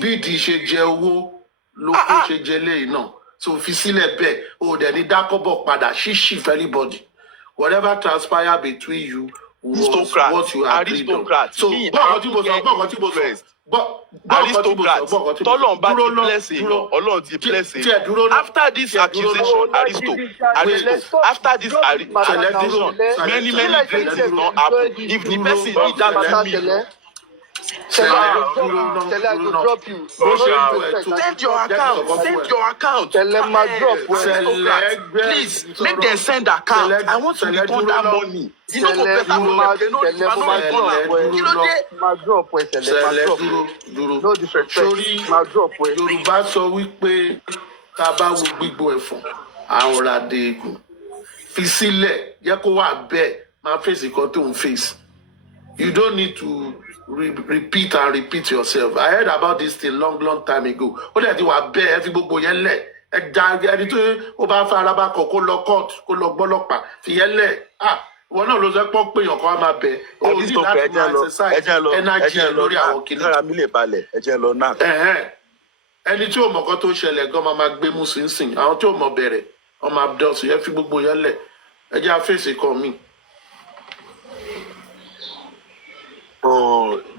Bí ìdí ṣe jẹ owó ló kó ṣe jẹ léyìí náà. So fi sílẹ̀ bẹ́ẹ̀ o dẹ̀ ní dákọ́bọ̀ padà ṣíṣì for anybody. Whatever transpire between you was what you agreed on. So aristocrat tọ́lọ́n bá ti bless èèyàn ọlọ́run ti bless èèyàn. After this accusation aristo after this accusation many great things don happen. If the person need that 2 million. Send your account. Please, make them send account. I want to return that money. You know, for better for them, they know if I don't return no disrespect. Yorùbá sọ wípé tá a bá wo gbígbó ẹ̀fọn àwọn ọ̀rá dé egun fi sílẹ̀ yẹ kó wà bẹ́ẹ̀ máa fèsì kan tó ń fèsì. You don't need to repeat yourself. I heard about this thing long time ago. Ó dẹ̀ ti wà bẹ́ẹ̀ ẹ fi gbogbo yẹn lẹ̀ ẹ da ẹni tó ó bá fa ara bá kọ̀ kó lọ court kó lọ gbọ́lọ́pàá fi yẹn lẹ̀ wọn náà ló sọ pé péyàn kan á máa bẹ ó ní láti máa exercise energy lórí àwọn kìnìún. kára mi lè balẹ̀ ẹ jẹ́ lọ náà. Ẹni tí ò mọ̀ kan tó ṣẹlẹ̀ gan máa gbé mú sínsìn àwọn tí ò mọ̀ bẹ̀rẹ̀ ọmọ abdulsi ẹ fi gbogbo yẹn lẹ̀ ẹ jẹ́ àfẹ́sì kan mi.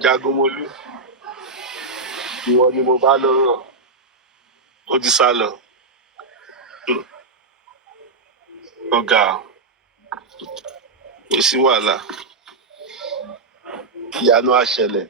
Jagomolu ìwọ ni mo bá lọ́rọ̀ ó ti sá lọ ọ̀gá kò sí wàhálà ìyanu á ṣẹlẹ̀.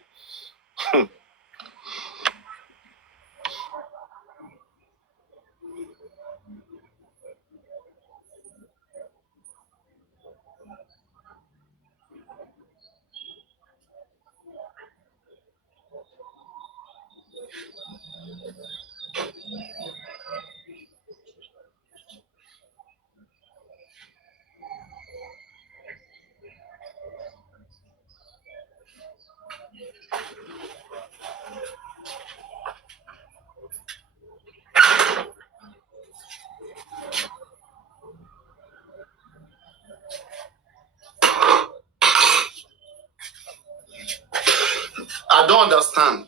I don't understand.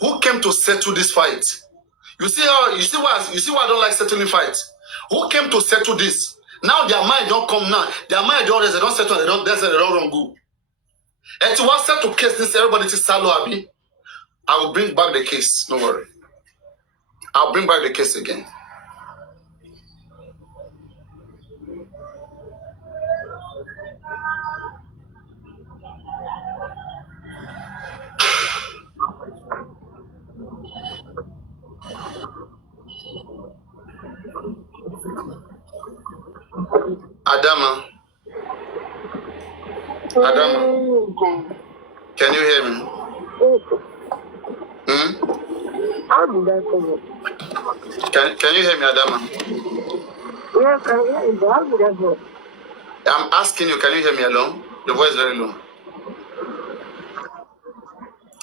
Who came to settle this fight? You see why I don't like settling fights? Who came to settle this? Now their mind don't come now. Their mind don't rest, they don't settle, they don't run go. And to what settle case this everybody to salo abi? I will bring back the case. No worry. I'll bring back the case again. Adama. Adama. Can you hear me? How did I come up? Can you hear me, Adama? Yes, I hear you. How did I go? I'm asking you, can you hear me alone? Your voice is very low.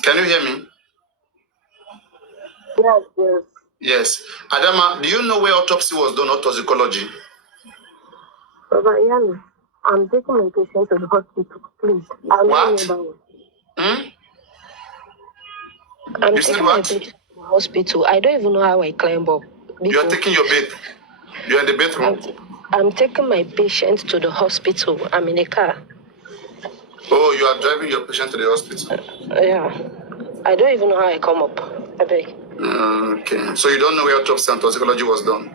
Can you hear me? Yes, yes. Yes. Adama, do you know where autopsy was done or toxicology? Papariano, I'm taking my patient to the hospital, please. What? I'm You said taking my what? patient to the hospital. I don't even know how I climb up. You are taking your bath. You're in the bathroom. I'm taking my patient to the hospital. I'm in a car. Oh, you are driving your patient to the hospital. Yeah. I don't even know how I come up. I beg. Okay. So you don't know where autopsy and toxicology was done?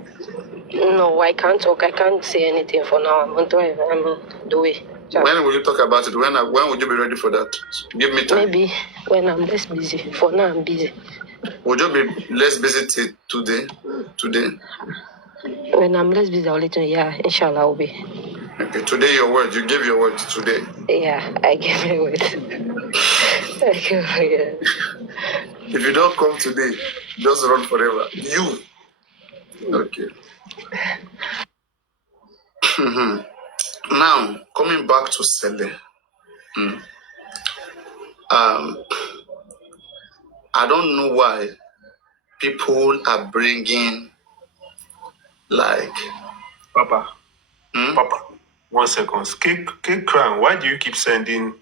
No, I can't talk. I can't say anything for now. I'm on drive. I'm on the way. When will you talk about it? When would you be ready for that? Give me time. Maybe when I'm less busy. For now, I'm busy. Would you be less busy today? Today? When I'm less busy, I'll let you know. Yeah, inshallah, I'll be. Okay, today your word. You gave your word today. Yeah, I gave my word. I gave my word. If you don't come today, just run forever. You. Okay. Now, coming back to Sele. I don't know why people are bringing like Papa. Papa. 1 second. Cake Crown, why do you keep sending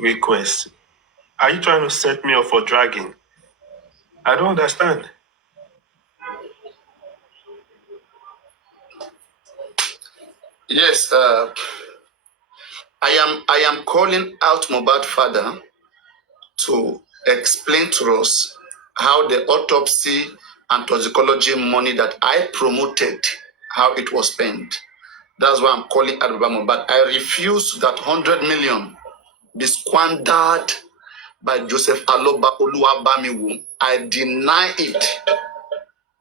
requests? Are you trying to set me up for dragging? I don't understand. yes, I am calling out Mohbad father to explain to us how the autopsy and toxicology money that I promoted, how it was spent. That's why I'm calling out Mohbad. I refuse that 100 million be squandered by Joseph Aloba Oluwabamiwo. I deny it.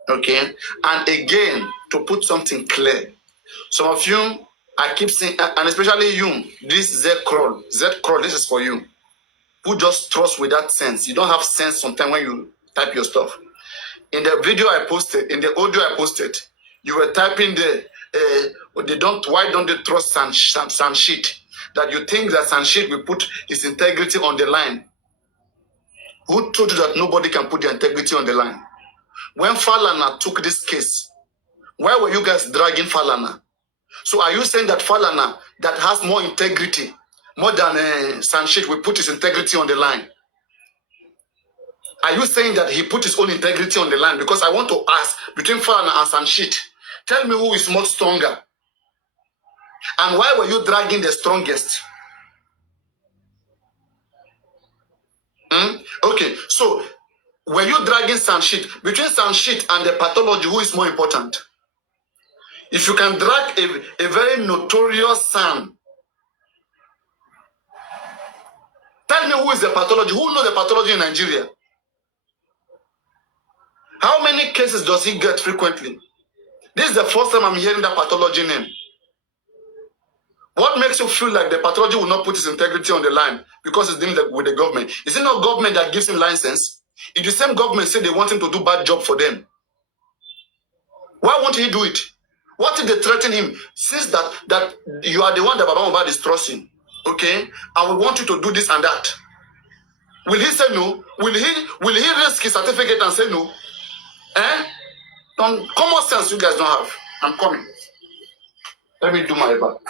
Okay? And again, to put something clear, some of you, I keep saying, and especially you, this Z crawl, this is for you, who just trust without sense. You don't have sense sometimes when you type your stuff. In the video I posted, in the audio I posted, you were typing why don't they trust Sanshit? That you think that Sanshit will put his integrity on the line. Who told you that nobody can put their integrity on the line? When Falana took this case, why were you guys dragging Falana? So are you saying that Falana, that has more integrity, more than Sanshit, will put his integrity on the line? Are you saying that he put his own integrity on the line? Because I want to ask, between Falana and Sanshit, tell me who is much stronger. And why were you dragging the strongest? Okay, so were you dragging Sanshit? Between Sanshit and the pathology, who is more important? If you can drag a very notorious son, tell me who is the pathology? Who knows the pathology in Nigeria? How many cases does he get frequently? This is the first time I'm hearing that pathology name. What makes you feel like the pathology will not put his integrity on the line because it's dealing with the government? Is it not government that gives him license? If the same government say they want him to do bad job for them, why won't he do it? What if they threaten him? Since that you are the one that Baba Mohbad is trusting, okay, and we want you to do this and that, will he say no? Will he risk his certificate and say no? Common sense you guys don't have. I'm coming. Let me do my back.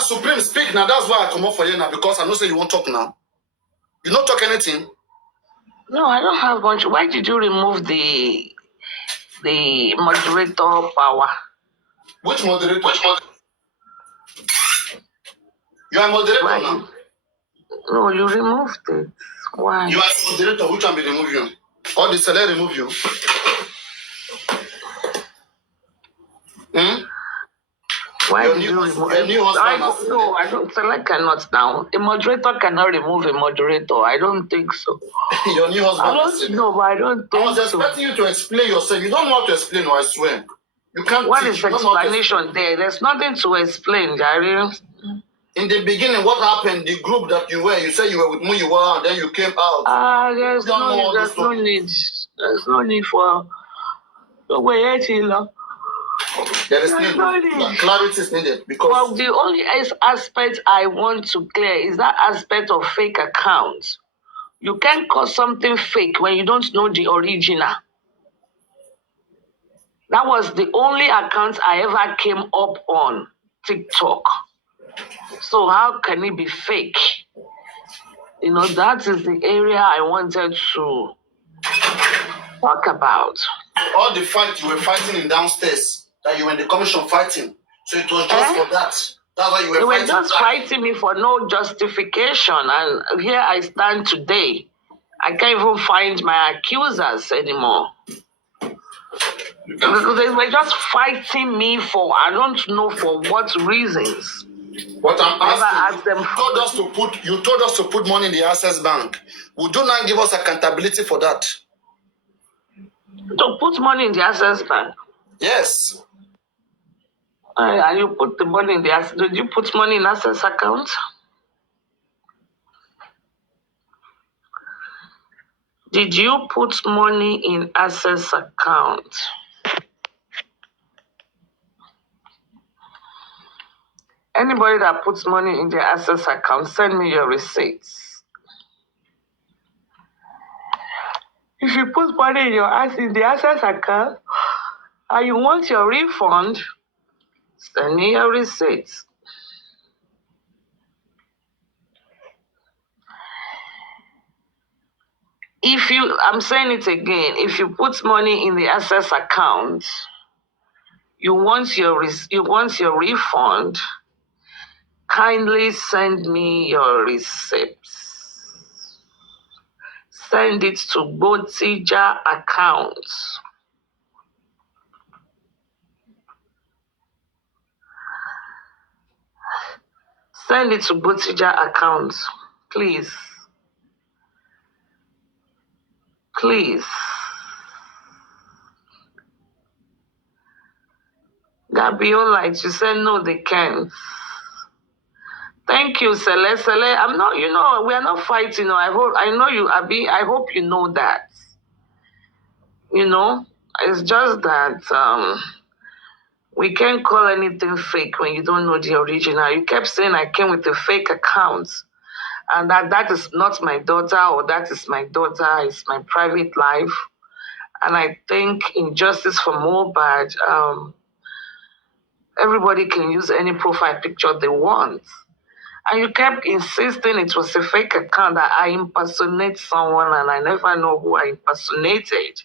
Supreme, speak now. That's why I come up for you now, because I know say you won't talk now. You don't talk anything. No, I don't have much. Why did you remove the moderator power? Which moderator? You are moderator Why? now. No, you removed it. Why? You are moderator. Which one will remove you? Or the seller remove you? Hmm? Why did you remove it? I don't. Select cannot now. A moderator cannot remove a moderator. I don't think so. Your new husband. I don't know, but I don't think so. I was expecting you to explain yourself. You don't know how to explain, I swear. You can't. What is explanation there? There's nothing to explain, Jerry. In the beginning, what happened? The group that you were, you said you were with Muyiwa, and then you came out. There's no need. There's no need for the way there is clarity is needed, because well, the only aspect I want to clear is that aspect of fake accounts. You can't call something fake when you don't know the original. That was the only account I ever came up on TikTok. So how can it be fake? You know, that is the area I wanted to talk about. All the fight you were fighting in downstairs, that you were in the commission fighting. So it was just for that. That's why you were fighting. They were just fighting me for no justification. And here I stand today. I can't even find my accusers anymore. Because they were just fighting me for, I don't know for what reasons. What I'm asking, you told us to put money in the Access Bank. Would you not give us accountability for that? To put money in the Access Bank? Yes. And you put the money in the Access. Did you put money in Access account? Did you put money in Access account? Anybody that puts money in their Access account, send me your receipts. If you put money in the Access account and you want your refund, send me your receipts. I'm saying it again, if you put money in the Access account, you want your refund, kindly send me your receipts. Send it to Botija account. Send it to Botija account, please. Please. Gabiola, you said no, they can't. Thank you, celesa. I'm not, we are not fighting. I know you, Abi. I hope you know that. It's just that we can't call anything fake when you don't know the original. You kept saying I came with a fake account, and that is not my daughter, or that is my daughter. It's my private life. And I think in justice for Mohbad, everybody can use any profile picture they want. And you kept insisting it was a fake account, that I impersonate someone, and I never know who I impersonated.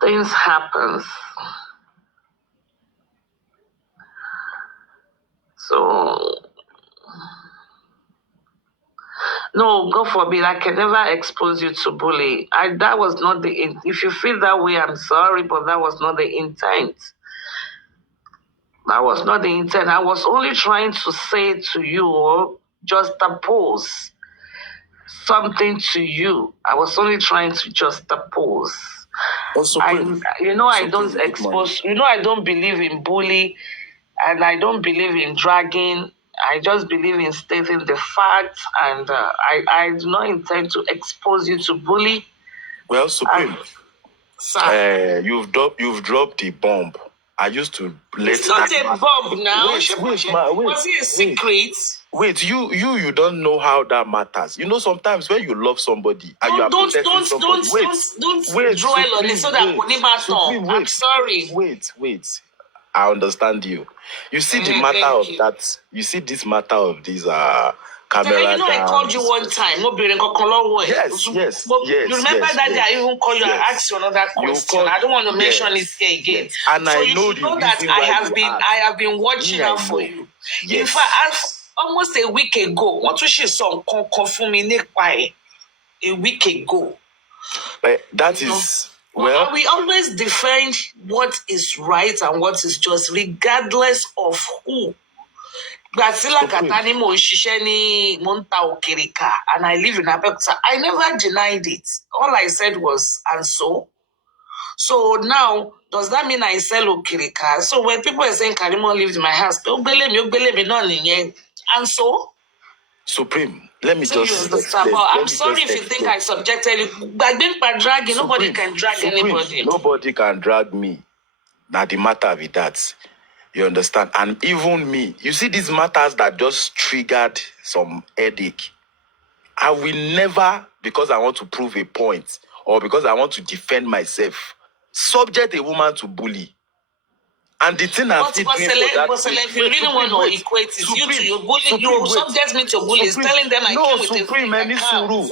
Things happen. So, no, God forbid, I can never expose you to bully. That was not if you feel that way, I'm sorry, but that was not the intent. That was not the intent. I was only trying to say to you, just oppose something to you. I was only trying to just oppose. I don't expose, I don't believe in bully, and I don't believe in dragging. I just believe in stating the facts, and I do not intend to expose you to bully. Well, Supreme, you've dropped the bomb. I used to let It's not that a matter. bomb now. Wait. Was it a secret? Wait, you don't know how that matters. You know, sometimes when you love somebody and you are protecting somebody, don't dwell on it so that Supreme, I'm sorry. wait. I understand you. You see the matter Thank of you. that. You see this matter of these camera. You know, I called you one time. Yes. You remember that day I even called you and asked you another question. I don't want to mention it here again. Yes. And so I you know should the know that reason why I have been watching out for you. Yes. In fact, almost a week ago, what was she song a week ago? That is well. We always defend what is right and what is just, regardless of who. Gbasila Katani mo ṣiṣẹ́ ní Monta Okerika, and I live in Abeokuta. I never denied it. All I said was, and so. So now, does that mean I sell Okerika? So when people are saying Karimo lived in my house, and so. Supreme, let me So you just understand, explain. but I'm sorry if you think I subjected you. By being dragging, nobody can drag anybody. Nobody can drag me. Now the matter with that. You understand? And even me, you see these matters that just triggered some headache. I will never, because I want to prove a point or because I want to defend myself, subject a woman to bully. And the thing I'm still doing for that is... if you really want to equate it, you bully, you subject me to bullies, telling them I came with a Supreme,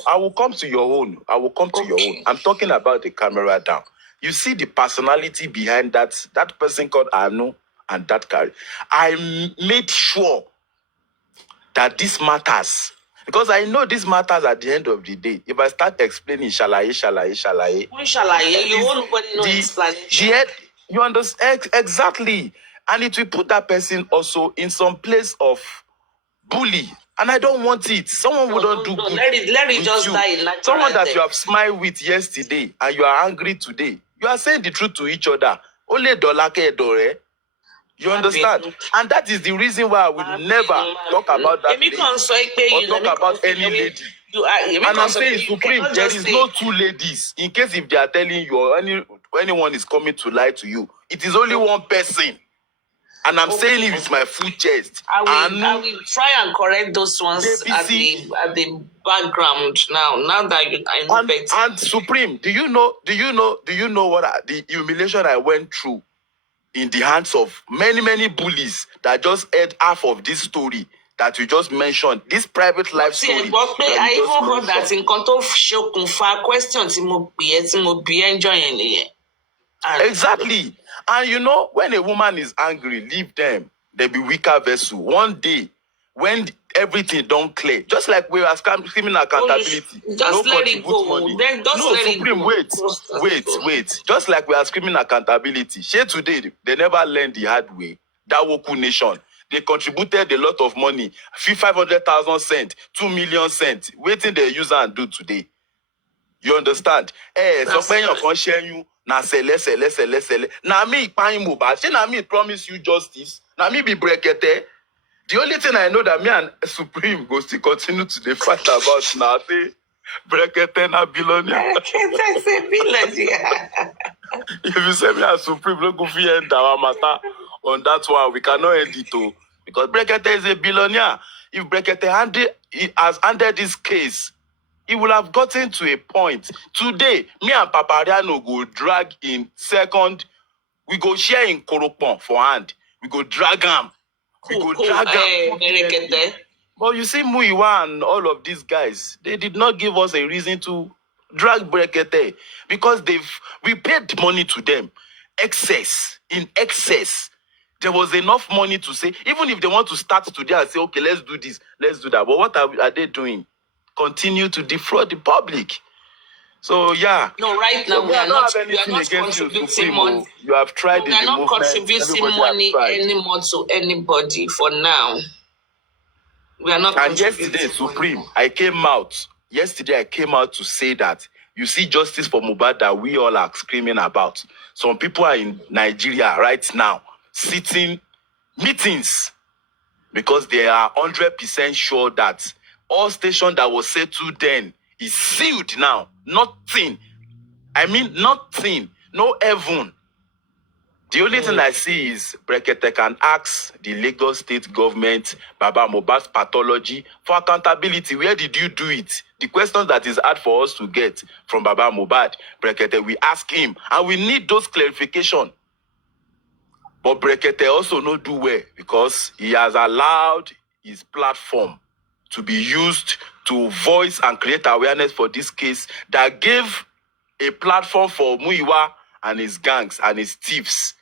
I will come to your own. Your own. I'm talking about the camera down. You see the personality behind that person called Anu and that guy. I made sure that this matters. Because I know this matters at the end of the day. If I start explaining, shalaye. You won't know explanation. You understand? Exactly. And it will put that person also in some place of bully. And I don't want it. Someone wouldn't do good. Let it just die in natural. Someone that you have smiled with yesterday and you are angry today. You are saying the truth to each other. Only dolake dore. You understand? And that is the reason why I will never talk about that lady or talk about any lady. And I'm saying, Supreme, there is no two ladies. In case if they are telling you or anyone is coming to lie to you, it is only one person. And I'm saying it with my full chest. I will try and correct those ones at the background now that I know better. And Supreme, do you know what the humiliation I went through in the hands of many bullies that just heard half of this story that you just mentioned, this private life story. I even heard that in Konto Shokunfa question tí mo be enjoying it. Exactly. And you know, when a woman is angry, leave them. They be weaker vessel. One day, when everything don't clear, just like we are screaming accountability. Just let it go. Supreme, wait. Just like we are screaming accountability. Share today, they never learned the hard way. That Woku nation. They contributed a lot of money. 500,000 cents, 2 million cents. Waiting they use and do today. You understand? So when you can share you, na celesa. Na me paying mobile. Say na me promise you justice. Na me be brekete. The only thing I know that me and Supreme go still continue to the fight about now. Say brekete na billionaire. If you say me and Supreme, no go fi end our matter on that one. We cannot end it too. Because brekete is a billionaire. If brekete has handled this case, he will have gotten to a point. Today, me and Papariano go drag in second. We go share in Koropon for hand. We go drag him. But you see, Muiwa and all of these guys, they did not give us a reason to drag Brekete because we paid money to them. In excess. There was enough money to say, even if they want to start today and say, okay, let's do this, let's do that. But what are they doing? Continue to defraud the public. So yeah. No, right now we are not contributing money. You have tried we are not contributing money anymore to anybody for now. We are not. And yesterday, Supreme, I came out to say that you see justice for Mohbad that we all are screaming about. Some people are in Nigeria right now sitting meetings because they are 100% sure that all station that was settled then is sealed now. Nothing. I mean, nothing. No heaven. The only thing I see is Brekete can ask the Lagos state government, Baba Mohbad's pathology, for accountability. Where did you do it? The question that is hard for us to get from Baba Mohbad, Brekete, we ask him, and we need those clarification. But Brekete also not do well because he has allowed his platform to be used to voice and create awareness for this case that gave a platform for Muiwa and his gangs and his thieves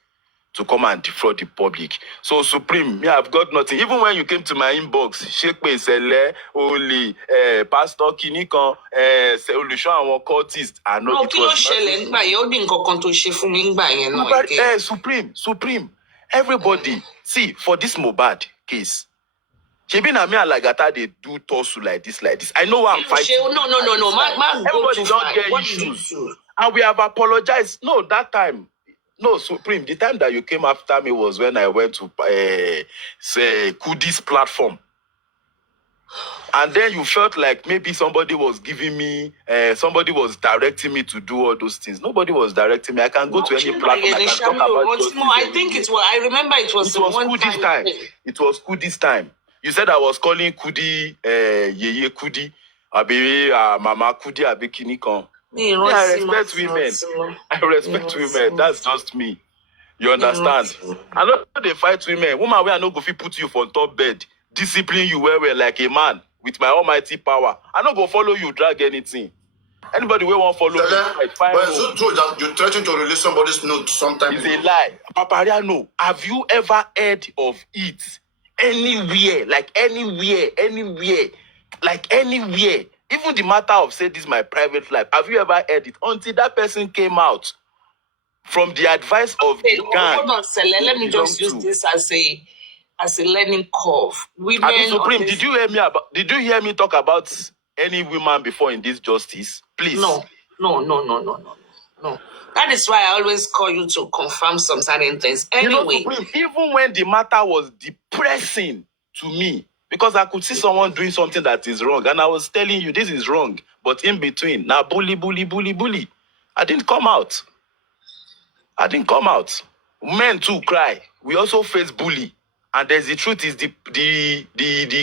to come and defraud the public. So Supreme, me, I've got nothing. Even when you came to my inbox, Shekpe Sele, Oli, Pastor Kinikan, Solution and cultists, I know it was Supreme. Everybody, see, for this Mohbad case, Shebi na me and Lagata, they do torso like this. I know I'm fighting. No. Everybody don't get issues. And we have apologized. No, that time. No, Supreme, the time that you came after me was when I went to say Kudi's platform. And then you felt like maybe somebody was giving me, somebody was directing me to do all those things. Nobody was directing me. I can go to any platform. I can talk about justice. I think it was, I remember it was Kudi's time. It was Kudi's time. You said I was calling Kudi, Yeye Kudi, Abi Mama Kudi, Abi Kinikon. Yeah, I respect women. I respect women. That's just me. You understand? I know they fight women. Woman, where I know go fit put you for top bed, discipline you well like a man with my almighty power. I not go follow you, drag anything. Anybody will want follow me, fine. But it's so true that you threaten to release somebody's note sometime. It's a lie. Papariano, have you ever heard of it anywhere? Like anywhere? Even the matter of say this is my private life. Have you ever heard it? Until that person came out from the advice of the gang. Hold on, Sele. Let me just use this as a learning curve. Women. Supreme, did you hear me talk about any woman before in this justice? Please. No. That is why I always call you to confirm some certain things. Anyway, Supreme, even when the matter was depressing to me, because I could see someone doing something that is wrong, and I was telling you this is wrong, but in between, now bully. I didn't come out. Men too cry. We also face bully. And there's the truth is the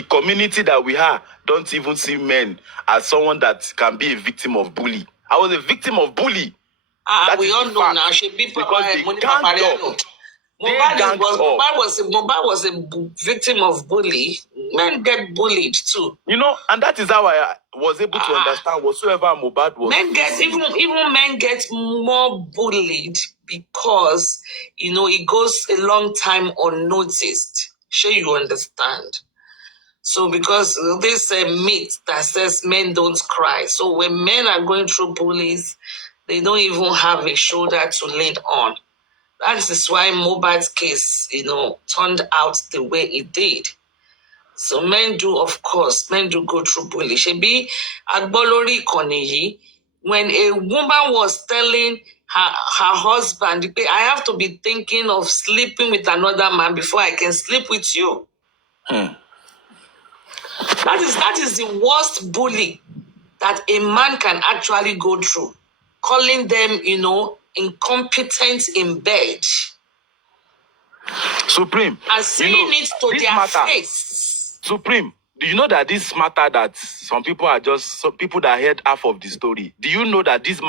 community that we are don't even see men as someone that can be a victim of bully. I was a victim of bully. We all know now. She be Papariano. Mohbad was a victim of bully. Men get bullied too. You know, and that is how I was able to understand whatsoever Mohbad was. Even men get more bullied because it goes a long time unnoticed. Sure, you understand. So because this myth that says men don't cry. So when men are going through bullies, they don't even have a shoulder to lean on. That is why Mohbad's case, turned out the way it did. So men do go through bullying. Shebi Agbolori Koneyi, when a woman was telling her husband, I have to be thinking of sleeping with another man before I can sleep with you. That is the worst bully that a man can actually go through. Calling them, incompetent in bed. Supreme. And saying it to their face. Supreme, do you know that this matter that some people that heard half of the story, do you know that this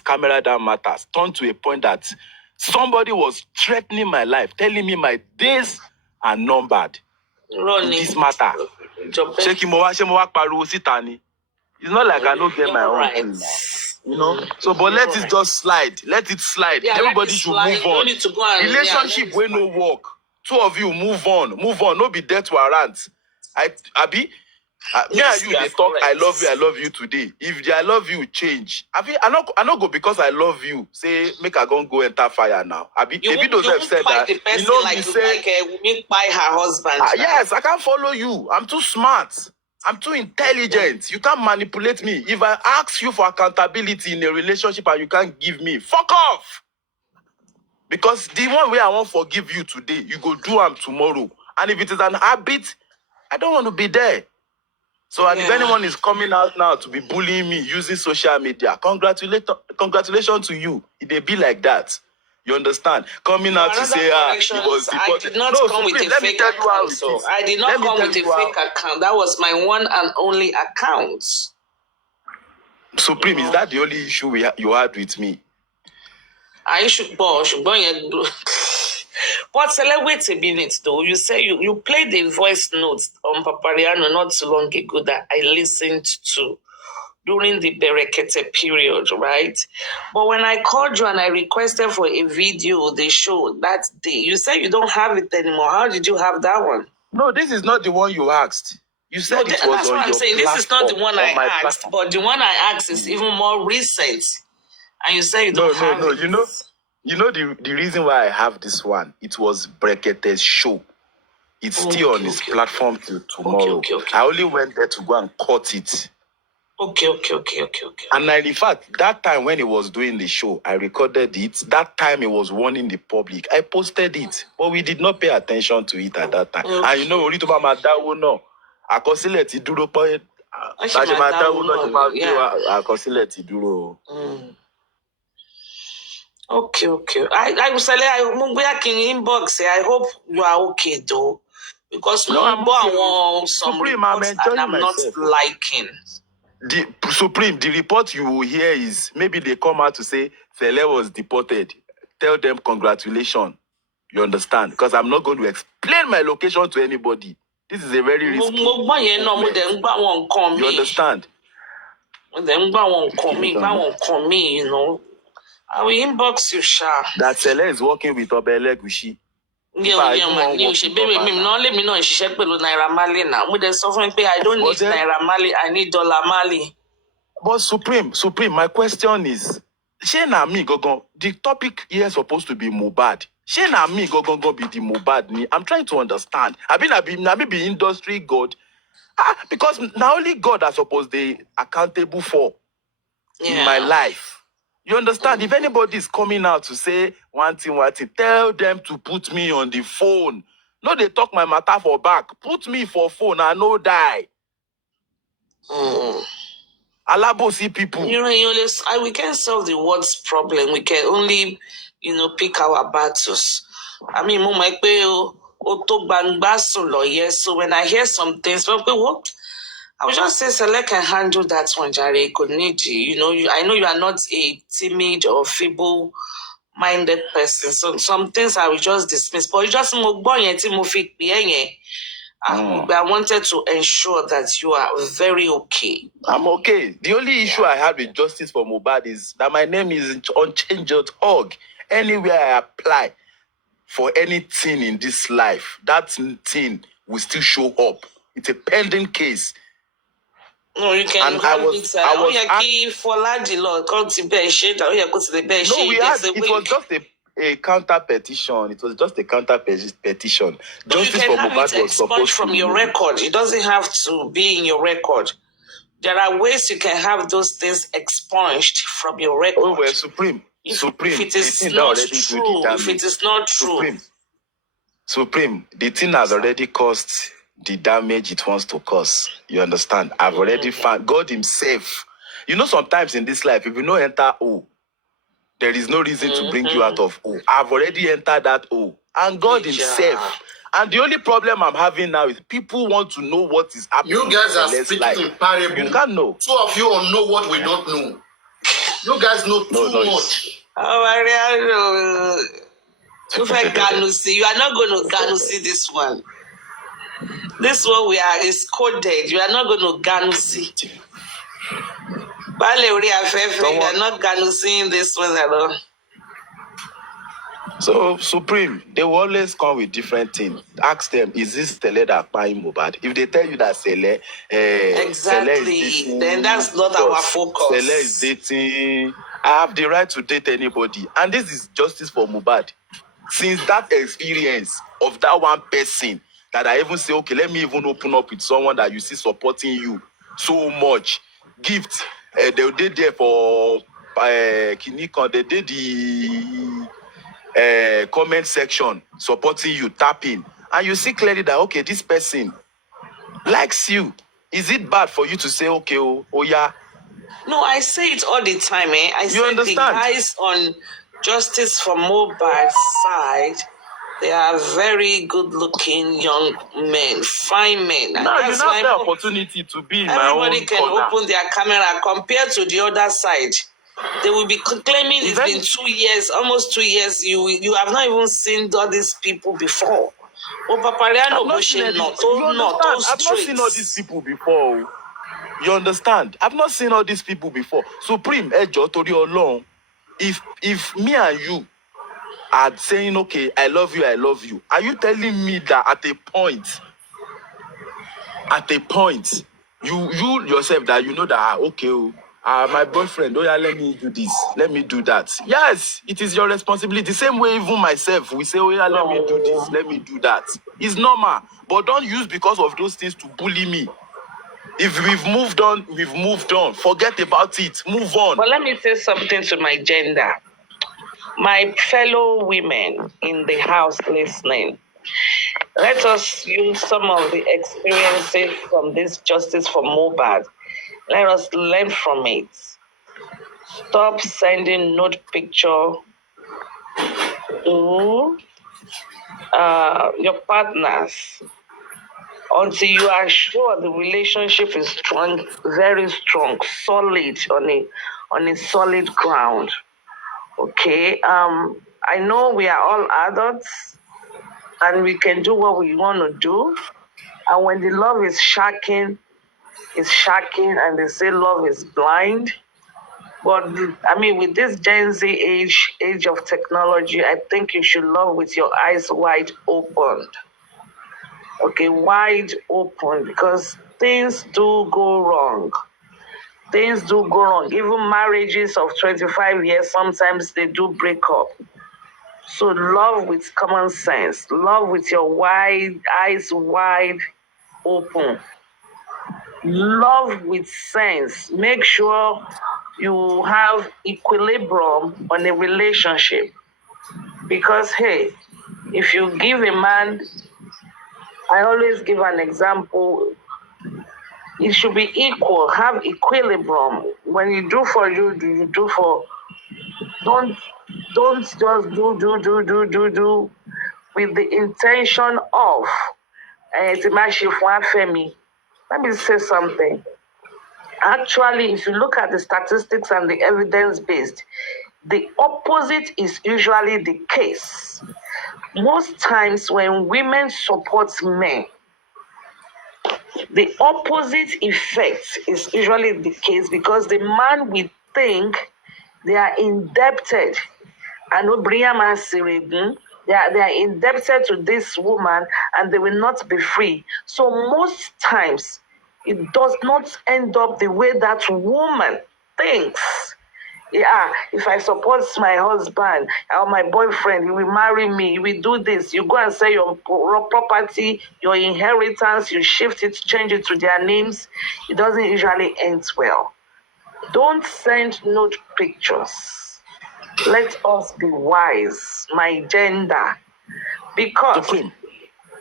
camera that matters, turned to a point that somebody was threatening my life, telling me my days are numbered. Running. This matter. It's not like I don't get my own thing now. So, but let it just slide. Let it slide. Yeah, everybody should move on. Need to go and, relationship will no work. Two of you move on. No be dead to warrant. Me and you they talk. Correct. I love you today. If the I love you change, I not go because I love you. Say make I go enter fire now. If you don't have said that, women buy her husband. Yes, I can't follow you. I'm too smart. I'm too intelligent. You can't manipulate me. If I ask you for accountability in a relationship and you can't give me, fuck off. Because the one way I won't forgive you today, you go do them tomorrow. And if it is an habit, I don't want to be there. So if anyone is coming out now to be bullying me using social media, congratulations to you. It may be like that. You understand? Coming No, out to say, correction, he was I deported. did not No, come with Supreme, a let me fake tell you how account. it So is. I did not Let me come tell with a you how. fake account. That was my one and only account. Supreme, is that the only issue you had with me? I should go. But wait a minute though. You say you played the voice notes on Papariano not too long ago that I listened to during the Berekete period, right? But when I called you and I requested for a video they showed that day, you said you don't have it anymore. How did you have that one? No, this is not the one you asked. You said it was that's on what I'm your saying. This is not the platform, one I on my asked, platform. but the one I asked is even more recent. And you say you don't have it. You know the reason why I have this one. It was Brekete's show. It's still on his platform till tomorrow. Okay. I only went there to go and cut it. Okay. And in fact, that time when he was doing the show, I recorded it. That time he was warning the public. I posted it, but we did not pay attention to it at that time. Okay. And you know, Oritoba Madawo no. Àkọsílẹ̀ ti dúró pé Madawo àkọsílẹ̀ ti dúró. Okay. I will say I back in inbox. I hope you are okay though, because No, I'm okay. some Supreme, reports and I'm myself. not liking. The Supreme, the report you will hear is maybe they come out to say Fele was deported. Tell them congratulations. You understand? Because I'm not going to explain my location to anybody. This is a very risky movement. You understand? You know. I will inbox you, Sha. That Fele is working with Obele Gushi. I don't need Naira Marley, I need Dollar Marley. But Supreme, my question is, Shey me gogon, the topic here is supposed to be Mohbad. Shey me gogon be the Mohbad ni. I'm trying to understand. I be industry God. Because now only God are supposed to be accountable for in my life. You understand? If anybody is coming out to say one thing, tell them to put me on the phone. No, they talk my matter for back. Put me for phone, I no die. Alabosi people. We can't solve the world's problem. We can only, pick our battles. I mean, so when I hear some things, what? I would just say Select can handle that one, Jare. Could need you. I know you are not a timid or feeble-minded person. So some things I will just dismiss. But you just I wanted to ensure that you are very okay. I'm okay. The only issue I have with justice for Mohbad is that my name is on change.org. Anywhere I apply for anything in this life, that thing will still show up. It's a pending case. No, you can. And it was just a counter petition. It was just a counter petition. No, justice for Mohbad was supposed from your record. It doesn't have to be in your record. There are ways you can have those things expunged from your record. Oh well, Supreme. If it is not true, if it is not true. Supreme, the thing has already caused the damage it wants to cause. You understand? I've already found God himself. You know, sometimes in this life, if you don't enter O, there is no reason to bring you out of O. I've already entered that O. And God himself. And the only problem I'm having now is people want to know what is happening. You guys are speaking in parable. You can't know. Two of you all know what we don't know. You guys know too much. Oh, you are not going to see this one. This one is coded. You are not going to Ganusi. You are not Ganusi this one at all. So, Supreme, they will always come with different things. Ask them, is this Sele that buying Mohbad? If they tell you that Sele, exactly, Sele is dating, then that's not our focus. Sele is dating. I have the right to date anybody. And this is justice for Mohbad. Since that experience of that one person, that I even say, okay, let me even open up with someone that you see supporting you so much. Gift, they did there for Kinikon, they did the comment section supporting you, tapping, and you see clearly that okay, this person likes you. Is it bad for you to say okay, oh yeah? No, I say it all the time, I say the guys on Justice for Mohbad's side, they are very good-looking young men, fine men. And Now you that's have why the opportunity to be in my everybody own can corner. open their camera compared to the other side. They will be claiming it's been 2 years, almost 2 years. You have not even seen all these people before. But Papariano I've not seen Boshe any, not, you not understand? all I've not seen all these straight. people before. You understand? I've not seen all these people before. Supreme Ejo Tori Olorun, if me and you are saying, okay, I love you, are you telling me that at a point, you yourself that you know that, okay, my boyfriend, oh yeah, let me do this, let me do that. Yes, it is your responsibility. The same way even myself, we say, oh yeah, let me do this, let me do that. It's normal. But don't use because of those things to bully me. If we've moved on, we've moved on. Forget about it. Move on. But let me say something to my gender. My fellow women in the house listening, let us use some of the experiences from this Justice for Mohbad. Let us learn from it. Stop sending nude picture to your partners until you are sure the relationship is strong, very strong, solid on a solid ground. Okay. I know we are all adults and we can do what we want to do. And when the love is shocking, and they say love is blind. But I mean, with this Gen Z age of technology, I think you should love with your eyes wide open. Okay, wide open, because things do go wrong. Things do go wrong. Even marriages of 25 years, sometimes they do break up. So love with common sense. Love with your eyes wide open. Love with sense. Make sure you have equilibrium on a relationship. Because, hey, if you give a man, I always give an example, it should be equal, have equilibrium. When you do for you do for, don't just do with the intention of, let me say something. Actually, if you look at the statistics and the evidence-based, the opposite is usually the case. Most times when women support men, the opposite effect is usually the case because the man will think they are indebted. And they are indebted to this woman and they will not be free. So most times it does not end up the way that woman thinks. Yeah, if I support my husband or my boyfriend, he will marry me, he will do this. You go and sell your property, your inheritance, you shift it, change it to their names. It doesn't usually end well. Don't send nude pictures. Let us be wise, my gender. Because, Supreme.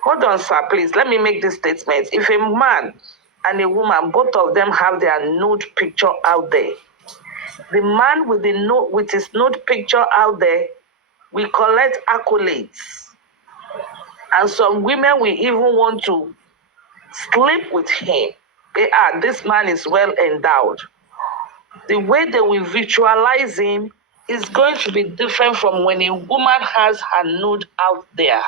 hold on, sir, please, let me make this statement. If a man and a woman, both of them have their nude picture out there, the man with his nude picture out there will collect accolades. And some women will even want to sleep with him. This man is well endowed. The way they will visualize him is going to be different from when a woman has her nude out there.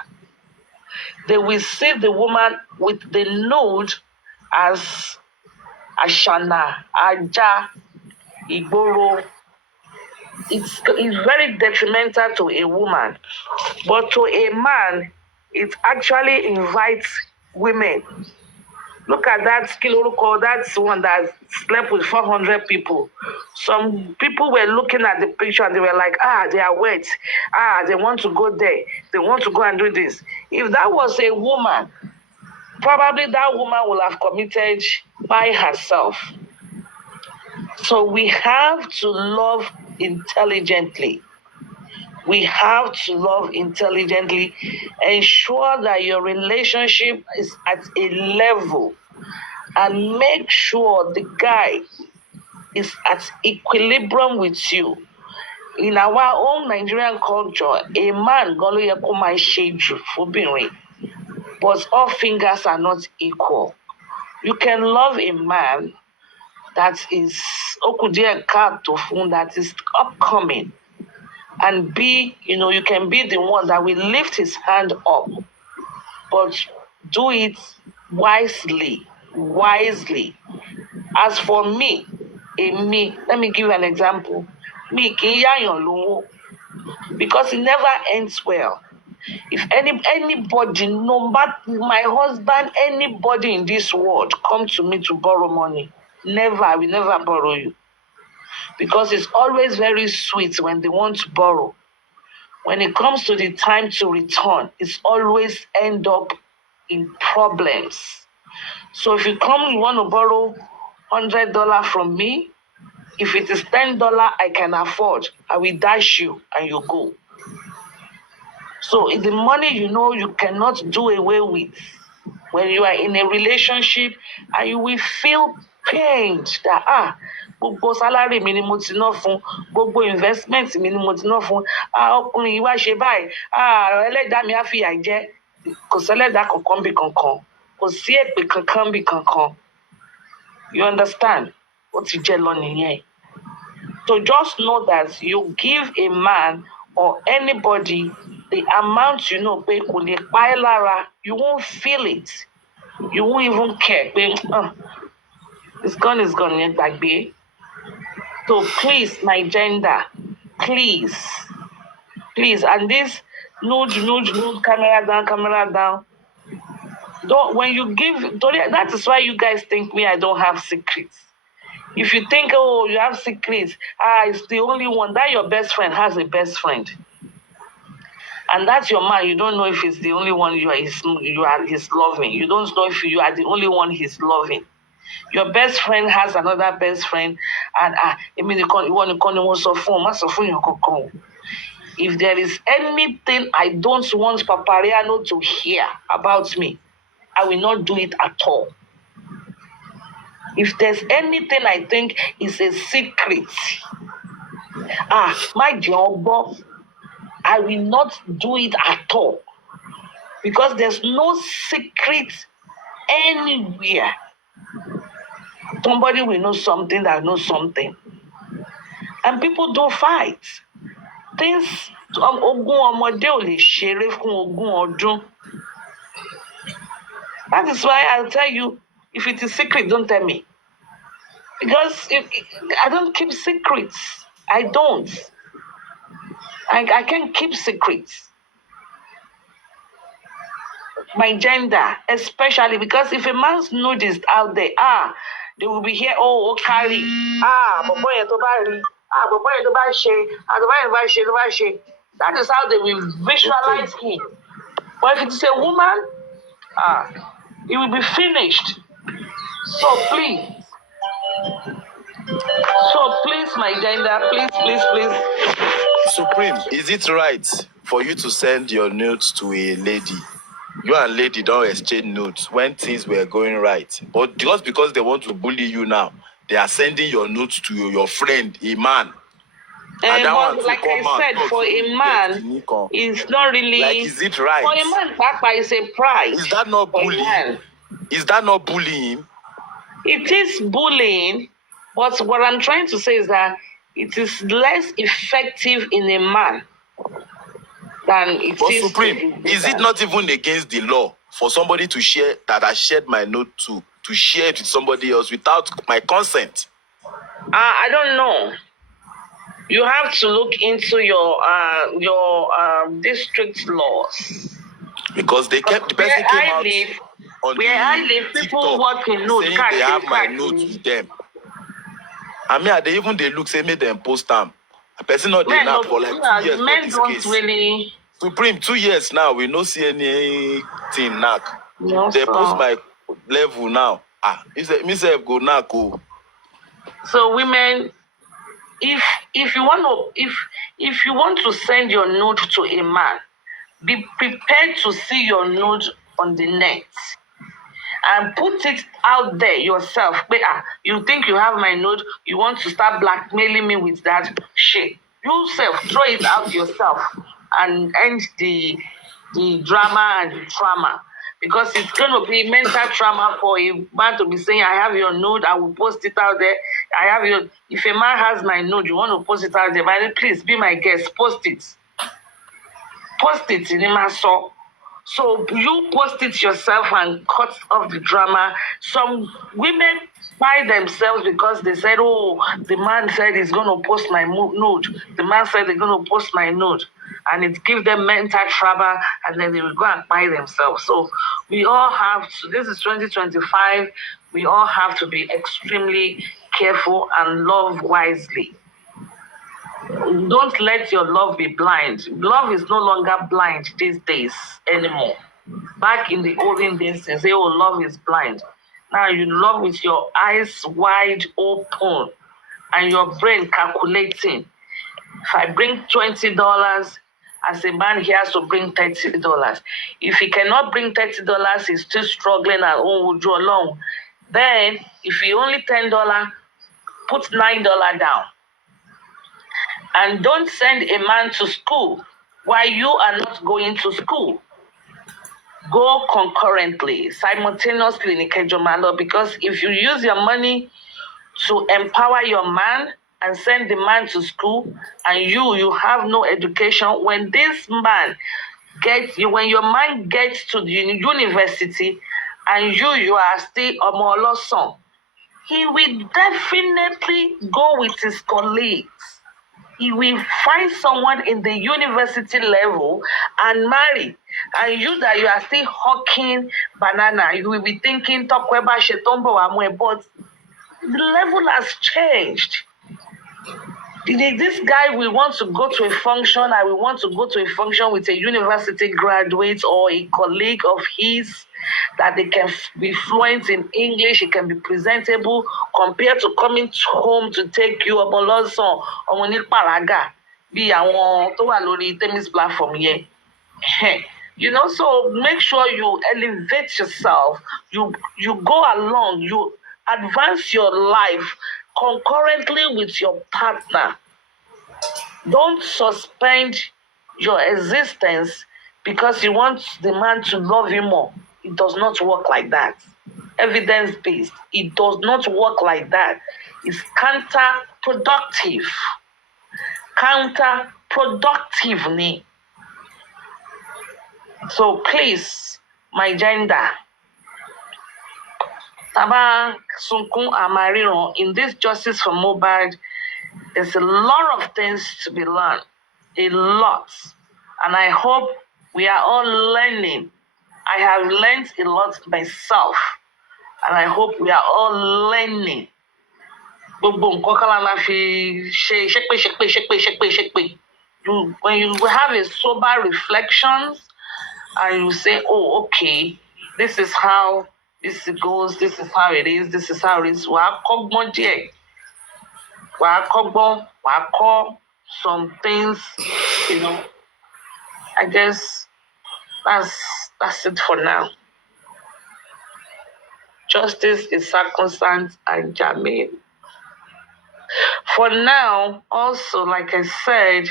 They will see the woman with the nude as Ashana, Aja, Igboro. It's very detrimental to a woman. But to a man, it actually invites women. Look at that Kiloroko, that's one that slept with 400 people. Some people were looking at the picture and they were like, they are wet. They want to go there. They want to go and do this. If that was a woman, probably that woman will have committed by herself. So we have to love intelligently. We have to love intelligently. Ensure that your relationship is at a level and make sure the guy is at equilibrium with you. in our own Nigerian culture, a man golo yẹ kó máa ṣe jù fóbìnrin, but all fingers are not equal. You can love a man that is okudiẹ káàtó fún, that is upcoming, and be, you can be the one that will lift his hand up, but do it wisely. As for me, let me give you an example. Me kì í yáyàn lówó, because it never ends well. If anybody, no matter my husband, anybody in this world come to me to borrow money, I will never borrow you. Because it's always very sweet when they want to borrow. When it comes to the time to return, it's always end up in problems. So if you want to borrow $100 from me, if it is $10 I can afford, I will dash you and you go. So it's the money you cannot do away with. When you are in a relationship and you will feel pained that gbogbo salary mi ni mo ti ná fún, gbogbo investment mi ni mo ti ná fún, ọkùnrin yìí wá ṣe báyìí, ẹlẹ́dàá mi á fìyà jẹ. Kò sẹ́lẹ́dàá kankan bí kankan, kò sí èpè kankan bí kankan. You understand? Ó ti jẹ́ lọ nìyẹn. So just know that you give a man or anybody the amount pé kò lè pa ẹ́ lára, you won't feel it. You won't even care. It's gone, yẹn gbàgbé. So please, my gender, please. And this nude, camera down. When you give, that is why you guys think me, I don't have secrets. If you think, you have secrets, it's the only one, that your best friend has a best friend. And that's your man. You don't know if it's the only one you are his loving. You don't know if you are the only one he's loving. Your best friend has another best friend, and if there is anything I don't want Papariano to hear about me, I will not do it at all. If there's anything I think is a secret, my job, I will not do it at all. Because there's no secret anywhere. Somebody will know something that knows something. And people don't fight. Things, that is why I'll tell you, if it is secret, don't tell me. Because I don't keep secrets. I don't. I can't keep secrets. My gender, especially because if a man's nude is out there, they will be here, carry, that is how they will visualize him. But if it's a woman, it will be finished. So please, my gender, please. Supreme, is it right for you to send your notes to a lady? You and lady don't exchange notes when things were going right. But just because they want to bully you now, they are sending your notes to your friend, a man. And but like I said, for a man, it's not really. Like, is it right? For a man, Papa is a pride. Is that not bullying? Is that not bullying? It is bullying, but what I'm trying to say is that it is less effective in a man than it is. But Supreme, is it not even against the law for somebody to share that I shared my note to share it with somebody else without my consent? I don't know. You have to look into your district laws. Because the person came out on where I live, people work in note, saying they have my note with them. I mean, they look, say, make them post them. A person not there now for like 2 years. Men don't really. Supreme, 2 years now, we no see anything knack. No, they post my level now. Myself go knack. So women, if you want to send your note to a man, be prepared to see your note on the net and put it out there yourself. You think you have my note, you want to start blackmailing me with that shit. You self throw it out yourself and end the drama and the trauma. Because it's going to be mental trauma for a man to be saying, I have your nude, I will post it out there. I have your, if a man has my nude, you want to post it out there, but please be my guest, post it. Post it in my soul. So you post it yourself and cut off the drama. Some women buy themselves because they said, oh, the man said he's going to post my nude. The man said they're going to post my nude. And it gives them mental trauma, and then they will go and buy themselves. So we all have to, this is 2025, we all have to be extremely careful and love wisely. Don't let your love be blind. Love is no longer blind these days anymore. Back in the olden days, they say, oh, love is blind. Now you love with your eyes wide open and your brain calculating. If I bring $20, as a man, he has to bring $30. If he cannot bring $30, he's still struggling and will draw along. Then, if he only $10, put $9 down. And don't send a man to school while you are not going to school. Go concurrently, simultaneously in Ikejomalo, because if you use your money to empower your man and send the man to school, and you have no education, when this man gets you, when your man gets to the university and you are still a Omoloson, he will definitely go with his colleagues. He will find someone in the university level and marry. And you that you are still hawking banana, you will be thinking, but the level has changed. This guy will want to go to a function. I will want to go to a function with a university graduate or a colleague of his, that they can be fluent in English, it can be presentable, compared to coming home to take you up on Lawson or Monique Paraga, be our Temis platform here. You know, so make sure you elevate yourself, you go along, you advance your life concurrently with your partner. Don't suspend your existence because you want the man to love you more. It does not work like that. Evidence-based. It does not work like that. It's counterproductive. Counterproductive. So please, my gender, Taba Sunkun Amariron, in this Justice for Mobile, there's a lot of things to be learned. A lot. And I hope we are all learning. I have learned a lot myself. And I hope we are all learning. When you have a sober reflections and you say, oh, okay, this is how this goes, this is how it is, this is how it is. Call some things, you know. I guess that's it for now. Justice is sacrosanct and germane. For now, also, like I said,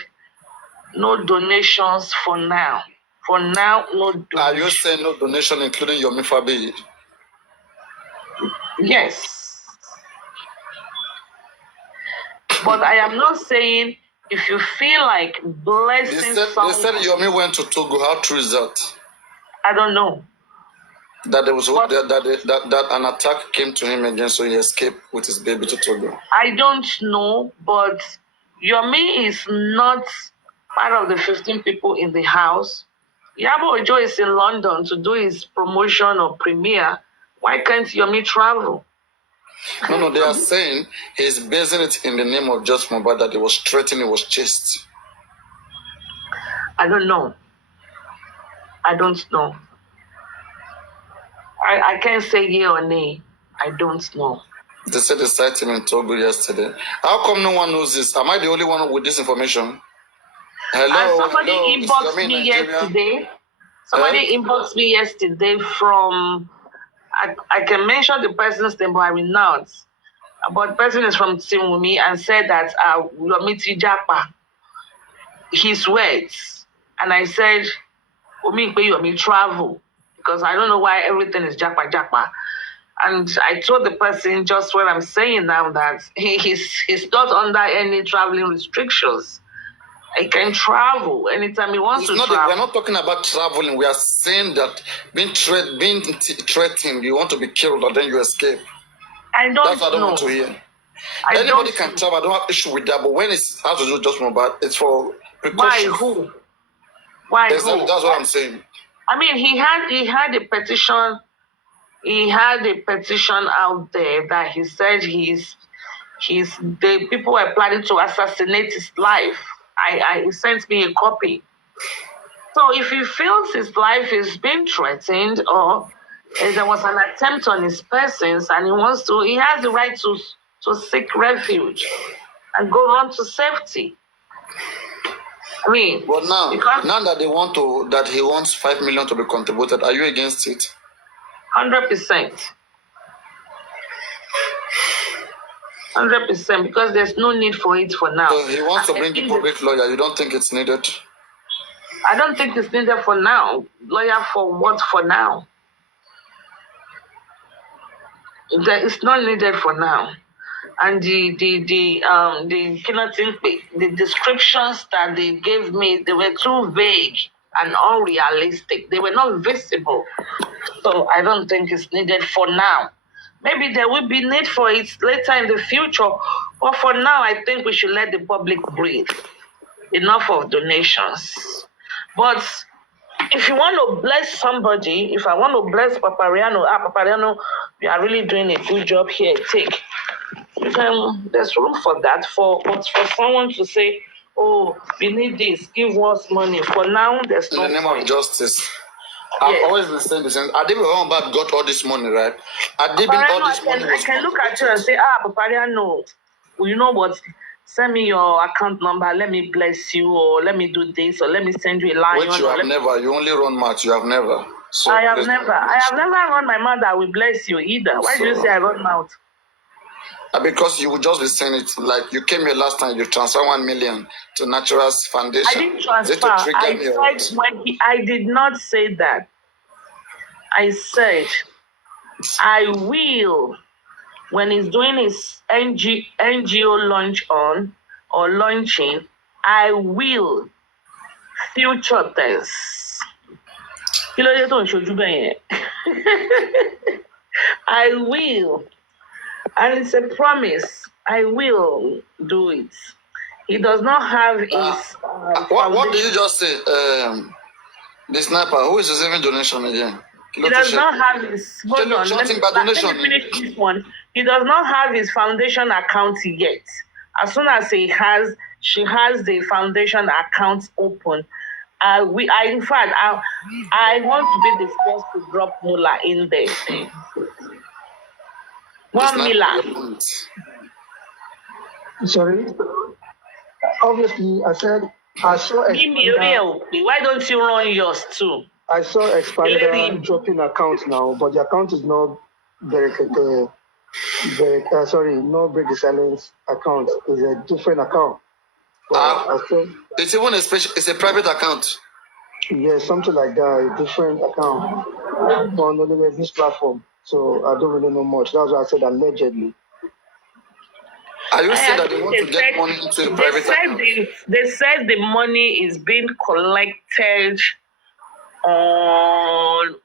no donations for now. For now, no donations. Are you saying no donation, including your Mifabi? Yes. But I am not saying if you feel like blessing someone. They said Yomi went to Togo. How true is that? I don't know. That there was that an attack came to him again, so he escaped with his baby to Togo. I don't know, but Yomi is not part of the 15 people in the house. Yabo Ojo is in London to do his promotion or premiere. Why can't Yomi travel? No, they are saying he's basing it in the name of Just Mobile, that he was threatened, he was chased. I don't know. I don't know. I can't say yeah or nay. I don't know. They said they sighted him in Togo yesterday. How come no one knows this? Am I the only one with this information? Hello. Somebody inboxed me yesterday. Somebody inboxed me yesterday from. I can mention the person's name, but I will not. But the person is from Timumi and said that Yomi Tijapa. his words. And I said, Omi travel. Because I don't know why everything is japa. And I told the person just what I'm saying now, that he's not under any traveling restrictions. He can travel anytime he wants to travel. We're not talking about traveling. We are saying that being threatened, you want to be killed and then you escape. That's what I don't want to hear. Anybody can travel. I don't have issue with that. But when it's has to do just about, it's for precaution. Why who? Why who? That's what I'm saying. I mean, he had a petition. He had a petition out there that he said the people were planning to assassinate his life. He sent me a copy. So if he feels his life is being threatened, or there was an attempt on his persons and he has the right to seek refuge and go on to safety. I mean, but now that that he wants 5 million to be contributed, are you against it? 100%. 100%, because there's no need for it for now. So he wants to bring a public lawyer. You don't think it's needed? I don't think it's needed for now. Lawyer for what for now? It's not needed for now. And the descriptions that they gave me, they were too vague and unrealistic. They were not visible. So I don't think it's needed for now. Maybe there will be need for it later in the future. But for now, I think we should let the public breathe. Enough of donations. But if you want to bless somebody, if I want to bless Papariano, you are really doing a good job here. Take. There's room for that. But for someone to say, oh, we need this, give us money. For now, there's no in the name point. of justice. I've always been saying the same. Adébíyí got all this money, right? I can look at you and say, Papariano, well, you know what? Send me your account number. Let me bless you, or let me do this, or let me send you a line. Which you have never. You only run mouth. You have never. So I have never run my mouth that will bless you either. Why do you say I run mouth? Because you would just be saying it like you came here last time. You transfer 1 million to Natural's Foundation. I didn't transfer. I did not say that. I said I will. When he's doing his NGO launching, I will future this. I will. And it's a promise. I will do it. He does not have his... what did you just say? The sniper, who is receiving donation again? He does not have his... Hold on, let me finish this one. He does not have his foundation account yet. As soon as she has the foundation account open, I want to be the first to drop Mula in there. 1 million. Sorry? Obviously, I said I saw Expander. Why don't you run yours too? I saw Expander dropping account now, but the account is not no Break the Silence account. It's a different account. It's even it's a private account. Yeah, something like that, a different account on this platform. So I don't really know much. That's why I said allegedly. Are you saying that they want to get money into a private account? They said the money is being collected on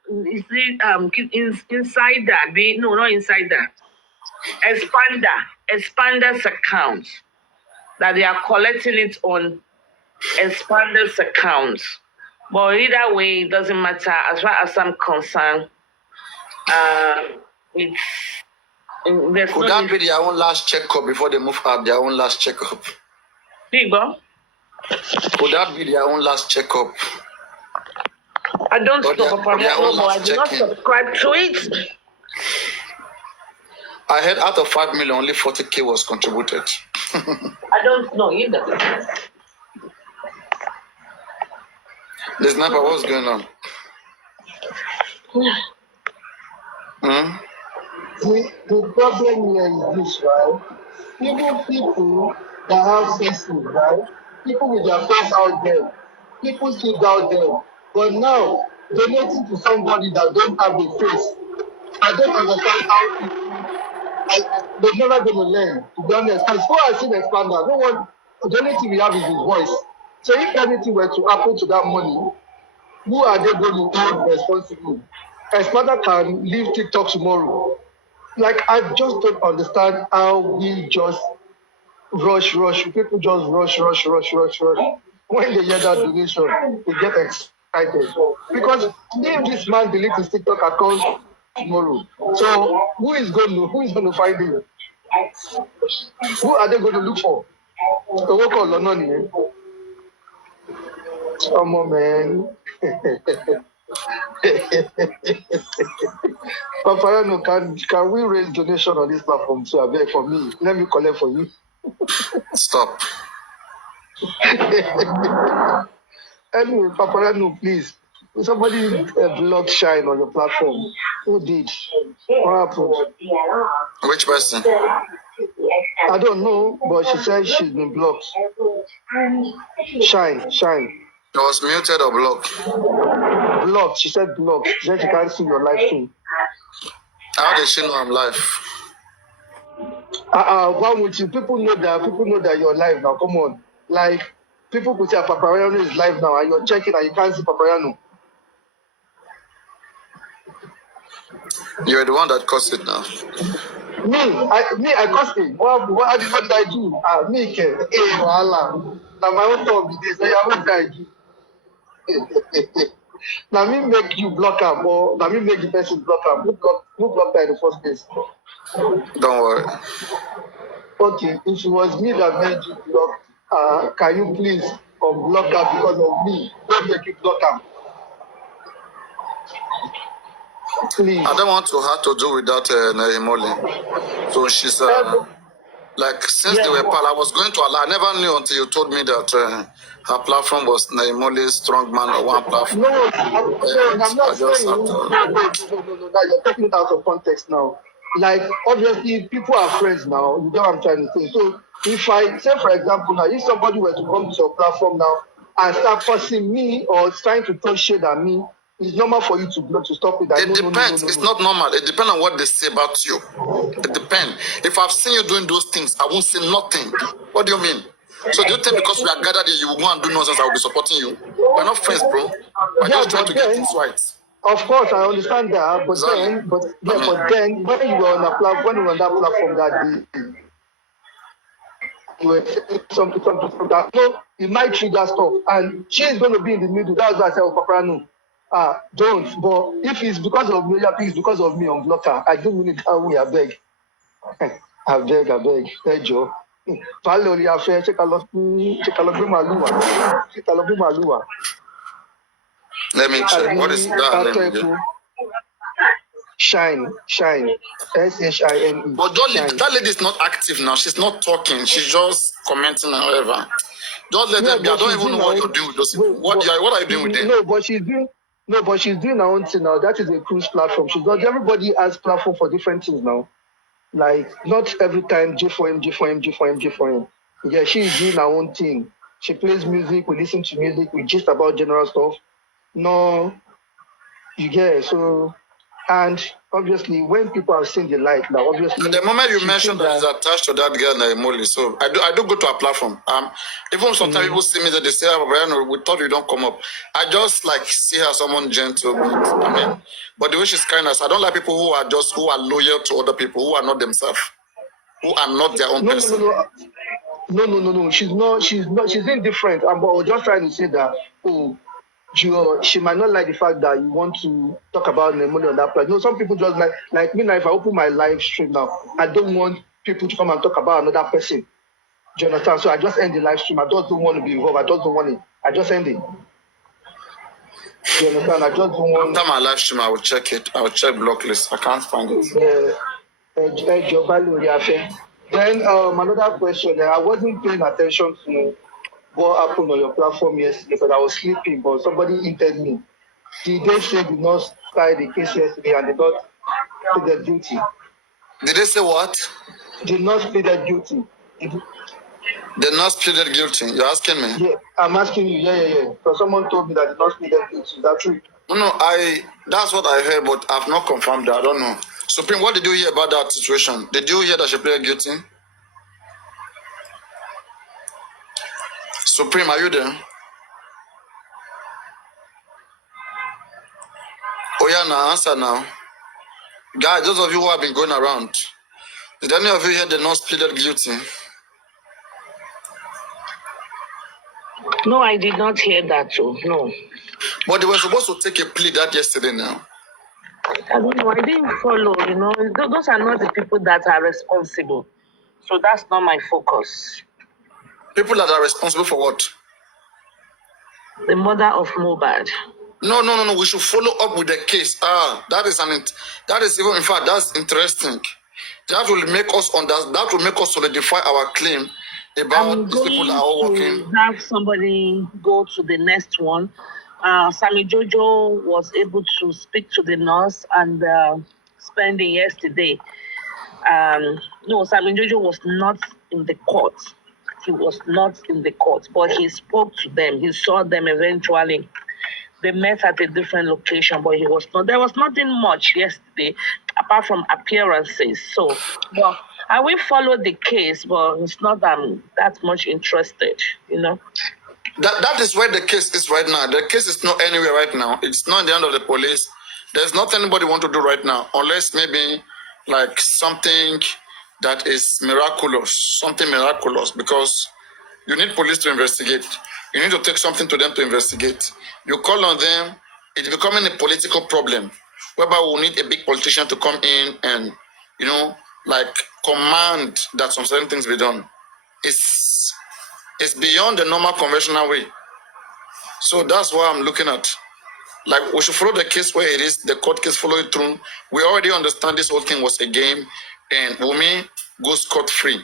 inside that. No, not inside that. Expander's account. That they are collecting it on Expander's account. But either way, it doesn't matter. As far as I'm concerned, Could that be their own last checkup before they move out? Their own last checkup. Bigo? Could that be their own last checkup? I don't know, Papariano, I do not subscribe to it. I heard out of 5 million, only 40K was contributed. I don't know either. The sniper, what's going on? The problem here is this, right? Even people that have senses, right? people with their face out there, people still out there. But now, donating to somebody that don't have a face, I don't understand how they're never going to learn, to be honest. Because who has seen Expander? No one, the only thing we have is his voice. So if anything were to happen to that money, who are they going to hold responsible? Expander can leave TikTok tomorrow. Like, I just don't understand how we just rush. People just rush. When they hear that donation, they get excited. Because if this man deletes his TikTok account tomorrow, so who is going to find him? Who are they going to look for? The work on London, come on, man. Papariano, can we raise donation on this platform too? I beg for me. Let me collect for you. Stop. Anyway, Papariano, please. Somebody blocked Shine on your platform. Who did? What happened? Which person? I don't know, but she said she's been blocked. Shine. It was muted or blocked? Blocked. She said blocked. She said she can't see your live stream. How did she know I'm live? Why would you? People know that you're live now. Come on. Like, people could say Papariano is live now and you're checking and you can't see Papariano. You're the one that caused it now. I caused it. What did I do? Me, voila. Now my own talk is this. What did I do? Now me make you block him, or now me make the person block him. Who blocked her in the first place? Don't worry. Okay, if it was me that made you block, can you please unblock her because of me? Don't make you block him. Please. I don't want to have to do with that Naimoli. So she's like, since they were pal, I was going to allow. I never knew until you told me that her platform was Naimoli's strongman or one platform. No, I'm not saying. No. Now you're taking it out of context now. Like, obviously, people are friends now. You know what I'm trying to say. So, if I say, for example, now, if somebody were to come to your platform now and start cursing me or trying to throw shade at me, it's normal for you to stop it. It depends. It's not normal. It depends on what they say about you. It depends. If I've seen you doing those things, I won't say nothing. What do you mean? So do you think because we are gathered here, you will go and do nonsense, I will be supporting you? We're not friends, bro. We're just trying to get things right. Of course, I understand that, but then, when you were on that platform that day, you were saying something that it might trigger stuff, and she's going to be in the middle. That's why I said, Papariano, don't. But if it's because of me, I think it's because of me on blocker. I don't mean it that way. I beg. Hey, Joe. Let me check. What is that? Shine. SHINE. But that lady is not active now. She's not talking. She's just commenting and whatever. Just let them be. I don't even know what you're doing with those people. What are you doing with them? No, but she's doing her own thing now. That is a cruise platform. Everybody has platform for different things now. Like, not every time G4M. Yeah, she's doing her own thing. She plays music, we listen to music, we gist about general stuff. No, you get it. So, and obviously, when people have seen the light now, obviously. The moment you mentioned that is attached to that girl, Naimoli, so I do go to a platform. Even sometimes people see me that they say, Brian, we thought you don't come up. I just like see her someone gentle, but the way she's kind, I don't like people who are loyal to other people, who are not themselves, who are not their own person. No. She's not. She's indifferent. But I was just trying to say that. She might not like the fact that you want to talk about Naimoli on that place. No, some people just like me now. If I open my live stream now, I don't want people to come and talk about another person. Do you understand? So I just end the live stream. I just don't want to be involved. I just don't want it. I just end it. Do you understand? I just don't want. After my live stream, I will check it. I will check block list. I can't find it. Then another question. I wasn't paying attention to what happened on your platform yesterday because I was sleeping, but somebody hinted me. Did they say did not start the case yesterday and did not plead guilty? Did they say what? Did not plead guilty. The nurse pleaded guilty. You're asking me? Yeah, I'm asking you. Yeah. Because someone told me that the nurse pleaded guilty. Is that true? No, that's what I heard, but I've not confirmed that. I don't know. Supreme, what did you hear about that situation? Did you hear that she pleaded guilty? Supreme, are you there? Oh yeah, now answer now. Guys, those of you who have been going around, did any of you hear the nurse pleaded guilty? No, I did not hear that too. No. But they were supposed to take a plea that yesterday now. I don't know. I didn't follow, Those are not the people that are responsible. So that's not my focus. People that are responsible for what? The mother of Mohbad. No. We should follow up with the case. That is even, in fact, that's interesting. That will make us solidify our claim about these people that are all working. Have somebody go to the next one. Sammy Jojo was able to speak to the nurse and spending yesterday. No, Sammy Jojo was not in the court. He was not in the court, but he spoke to them. He saw them eventually. They met at a different location, but he was not. There was nothing much yesterday apart from appearances. So, well, I will follow the case, but it's not that I'm that much interested, That is where the case is right now. The case is not anywhere right now. It's not in the hand of the police. There's nothing anybody want to do right now, unless maybe like something that is miraculous, because you need police to investigate. You need to take something to them to investigate. You call on them, it's becoming a political problem, whereby we need a big politician to come in and, command that some certain things be done. It's beyond the normal conventional way. So that's what I'm looking at. Like, we should follow the case where it is, the court case, follow it through. We already understand this whole thing was a game, and Wumi goes scot-free.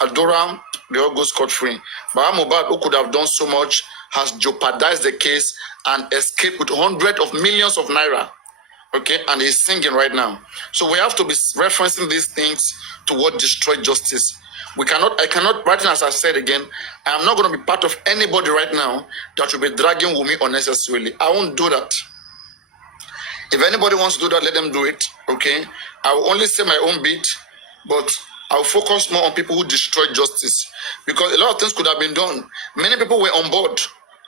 Adoram, they all go scot-free. But Mohbad, who could have done so much, has jeopardized the case and escaped with hundreds of millions of naira. Okay, and he's singing right now. So we have to be referencing these things to what destroyed justice. I cannot, right now, as I said again, I am not going to be part of anybody right now that will be dragging Wumi unnecessarily. I won't do that. If anybody wants to do that, let them do it, okay? I will only say my own bit, but I'll focus more on people who destroyed justice. Because a lot of things could have been done. Many people were on board.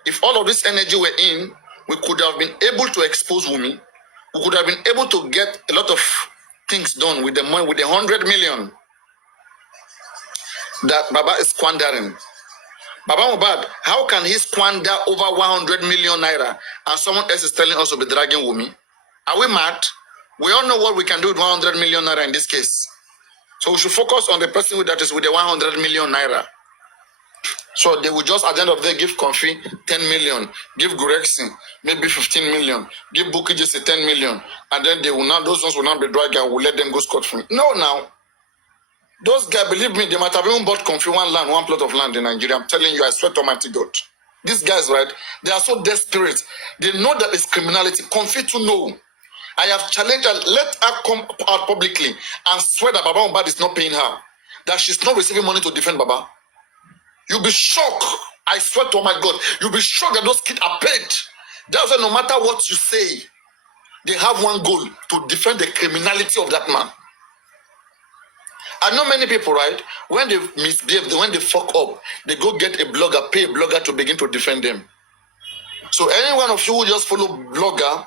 If all of this energy were in, we could have been able to expose Wumi. We could have been able to get a lot of things done with the money, with the 100 million that Baba is squandering. Baba Mohbad, how can he squander over 100 million naira and someone else is telling us to be dragging Wumi? Are we mad? We all know what we can do with 100 million naira in this case. So we should focus on the person that is with the 100 million naira. So they will just, at the end of the day, give Comfy 10 million, give Gurexin maybe 15 million, give Buki just 10 million, and then those ones will not be dragged and we'll let them go scot-free. No, now. Those guys, believe me, they might have even bought Comfy one plot of land in Nigeria. I'm telling you, I swear to Almighty God. These guys, right, they are so desperate. They know that it's criminality. Comfy to know. I have challenged her, let her come out publicly and swear that Baba Mohbad is not paying her, that she's not receiving money to defend Baba. You'll be shocked. I swear to my God, you'll be shocked that those kids are paid. That's why no matter what you say, they have one goal, to defend the criminality of that man. I know many people, right, when they misbehave, when they fuck up, they go get a blogger, pay a blogger to begin to defend them. So any one of you who just follow blogger,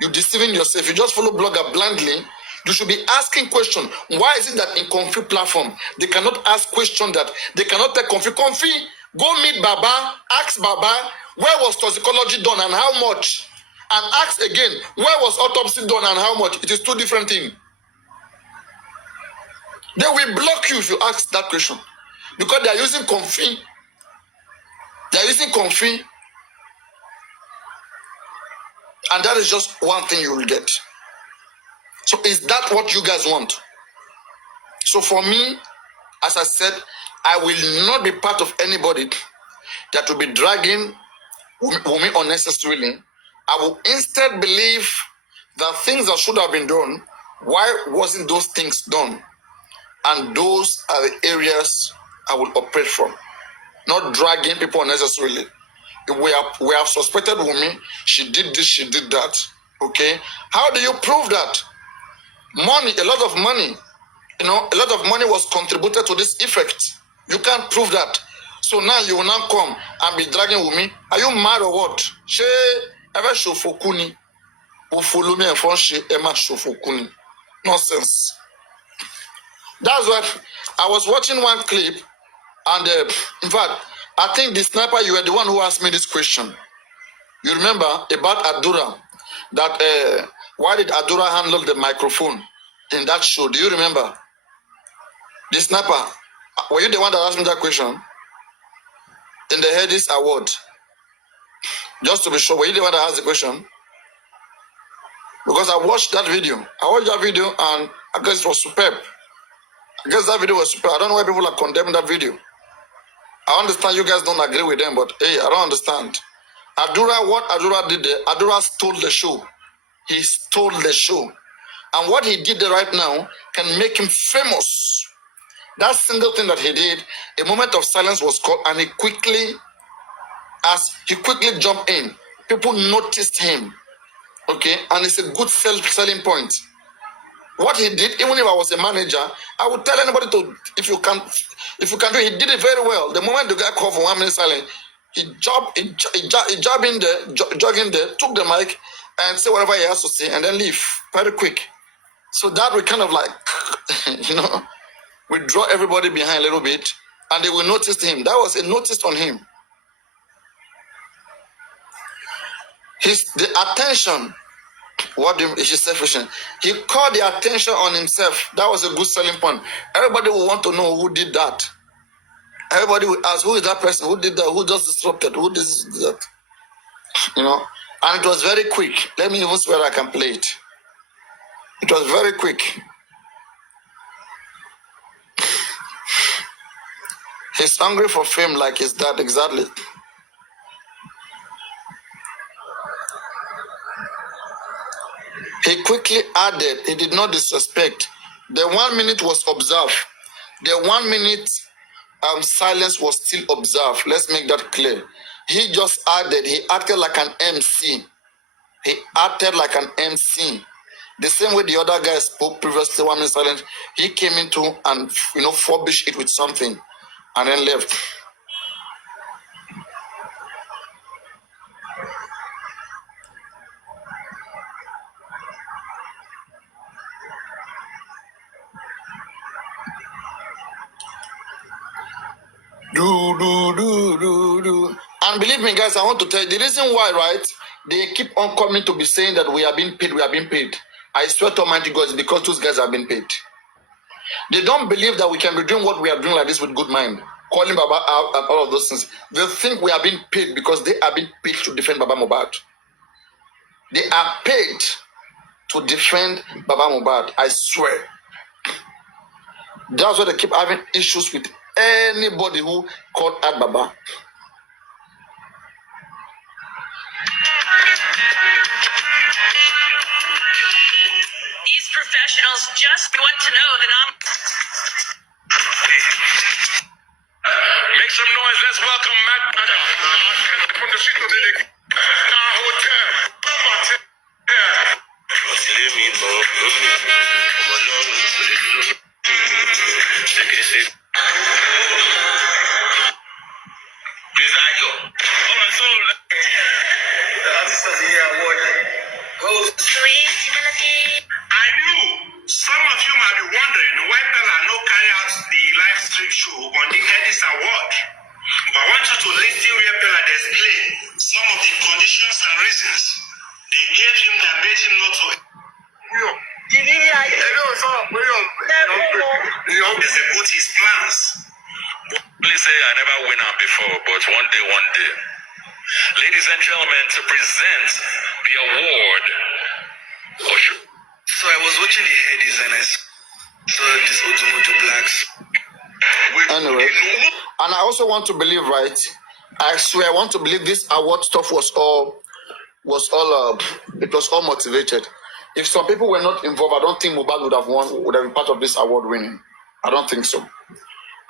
you're deceiving yourself. You just follow blogger blindly. You should be asking questions. Why is it that in Comfy platform, they cannot ask questions that they cannot take Comfy? Comfy, go meet Baba, ask Baba, where was toxicology done and how much? And ask again, where was autopsy done and how much? It is two different things. They will block you if you ask that question. Because they are using Comfy. They are using Comfy. And that is just one thing you will get. So is that what you guys want? So for me, as I said, I will not be part of anybody that will be dragging Wumi unnecessarily. I will instead believe that things that should have been done, why wasn't those things done? And those are the areas I will operate from. Not dragging people unnecessarily. We have suspected Wumi. She did this, she did that. Okay? How do you prove that? Money, a lot of money. A lot of money was contributed to this effect. You can't prove that. So now you will now come and be dragging Wumi. Are you mad or what? She ever shofokuni. Who follow me and phone she Emma shofokuni. Nonsense. That's what I was watching one clip, and in fact, I think the sniper, you were the one who asked me this question. You remember about Adura? That why did Adura handle the microphone in that show? Do you remember? The sniper, were you the one that asked me that question? In the Headies Award. Just to be sure, were you the one that asked the question? Because I watched that video. And I guess it was superb. I guess that video was superb. I don't know why people are condemning that video. I understand you guys don't agree with them, but hey, I don't understand. Adura, what Adura did there, Adura stole the show. He stole the show. And what he did there right now can make him famous. That single thing that he did, a moment of silence was called, and he quickly jumped in. People noticed him. Okay, and it's a good selling point. What he did, even if I was a manager, I would tell anybody to, if you can do it. He did it very well. The moment the guy called for 1 minute silence, he jogged in there, took the mic and say whatever he has to say, and then leave very quick. So that we kind of like, we draw everybody behind a little bit, and they will notice him. That was a notice on him. The attention. What do you mean? Is self-efficient? He called the attention on himself. That was a good selling point. Everybody will want to know who did that. Everybody will ask, who is that person? Who did that? Who just disrupted? Who did that? And it was very quick. Let me even see whether I can play it. It was very quick. He's hungry for fame like his dad, exactly. He quickly added, he did not disrespect. The 1 minute was observed. The 1 minute silence was still observed. Let's make that clear. He just added, he acted like an MC. He acted like an MC. The same way the other guy spoke previously, 1 minute silence, he came into and, furbished it with something and then left. Do. And believe me, guys, I want to tell you the reason why, right? They keep on coming to be saying that we are being paid. I swear to Almighty God, it's because those guys are being paid. They don't believe that we can be doing what we are doing like this with good mind, calling Baba out and all of those things. They think we are being paid because they are being paid to defend Baba Mohbad. They are paid to defend Baba Mohbad. I swear. That's why they keep having issues with anybody who called out Baba. These professionals just want to know that I'm... Make some noise. Let's welcome Matt from the street of the hotel. I knew some of you might be wondering why Bella no carry out the live stream show on the Headies Award. But I want you to listen where Bella explain some of the conditions and reasons they gave him that made him not to execute his plans. Please say I never went out before, but one day. Ladies and gentlemen, to present the award. So I was watching the Headies and I saw this Odumodu Blacks. Anyway, and I also want to believe, right? I swear, I want to believe this award stuff was all motivated. If some people were not involved, I don't think Mohbad would have been part of this award winning. I don't think so.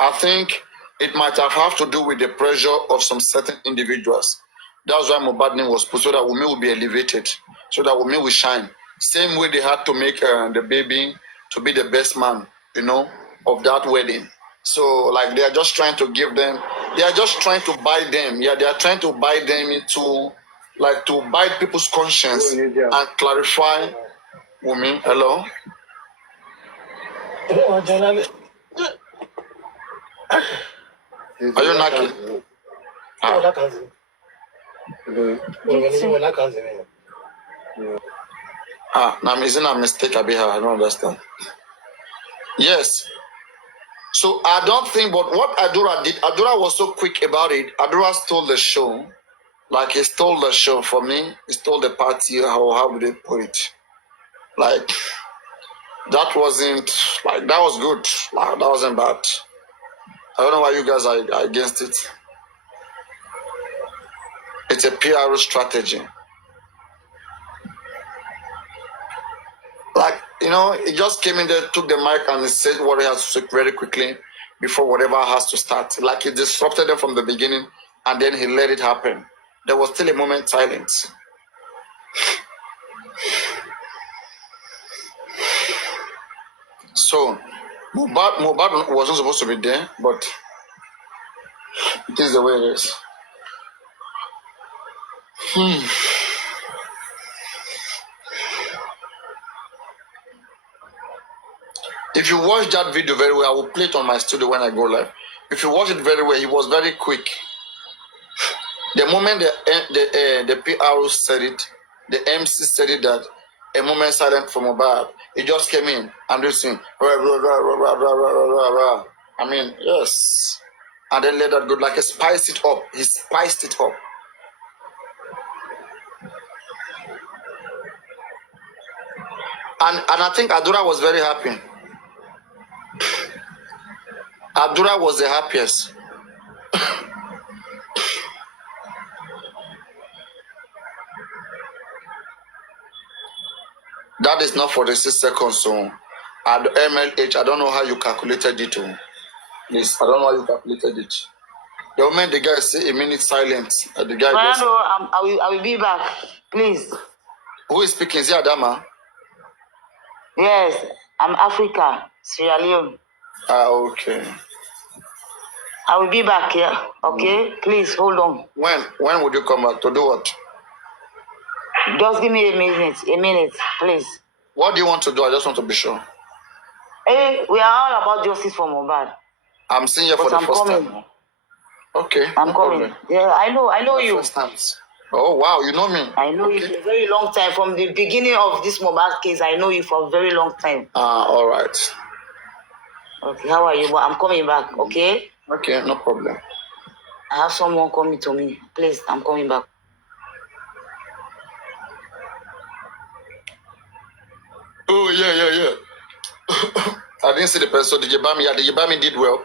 I think it might have to do with the pressure of some certain individuals. That's why Mohbad name was put, so that Wunmi will be elevated, so that Wunmi will shine. Same way they had to make the baby to be the best man, you know, of that wedding. So like they are just trying to give them, they are just trying to buy them. Yeah, they are trying to buy them into, like, to buy people's conscience and clarify. Wunmi, hello? Are you knocking? Now isn't a mistake, I don't understand. Yes. So I don't think, but what Adura did, Adura was so quick about it. Adura stole the show. Like, he stole the show for me. He stole the party. How would they put it? Like, that wasn't, like, that was good. Like, that wasn't bad. I don't know why you guys are against it. It's a PR strategy. Like, you know, he just came in there, took the mic, and he said what he has to say very quickly before whatever has to start. Like, he disrupted them from the beginning, and then he let it happen. There was still a moment silence. So, Mohbad wasn't supposed to be there, but it is the way it is. If you watch that video very well, I will play it on my studio when I go live. If you watch it very well, he was very quick. The moment the PRO said it, the MC said it, that a moment silent from Mohbad, he just came in and listened. I mean, yes. And then let that go, like, he spiced it up. He spiced it up. And I think Adura was very happy. Adura was the happiest. That is not 46 seconds. So at MLH, I don't know how you calculated it. Yes, I don't know how you calculated it. The moment the guy say a minute silence, the guy just... I will be back, please. Who is speaking? Is it Adama? Yes, I'm Africa, Sierra Leone. Okay. I will be back here, okay? Please, hold on. When would you come back? To do what? Just give me a minute, please. What do you want to do? I just want to be sure. Hey, we are all about justice for Mohbad. I'm seeing you for the first time. Okay. I'm coming. Problem. Yeah, I know you. First times. Oh, wow, you know me. I know you for a very long time. From the beginning of this Mohbad case, I know you for a very long time. All right. Okay, how are you? But I'm coming back, okay? Okay, no problem. I have someone coming to me. Please, I'm coming back. Oh, yeah. I didn't see the person. The Yibami did well.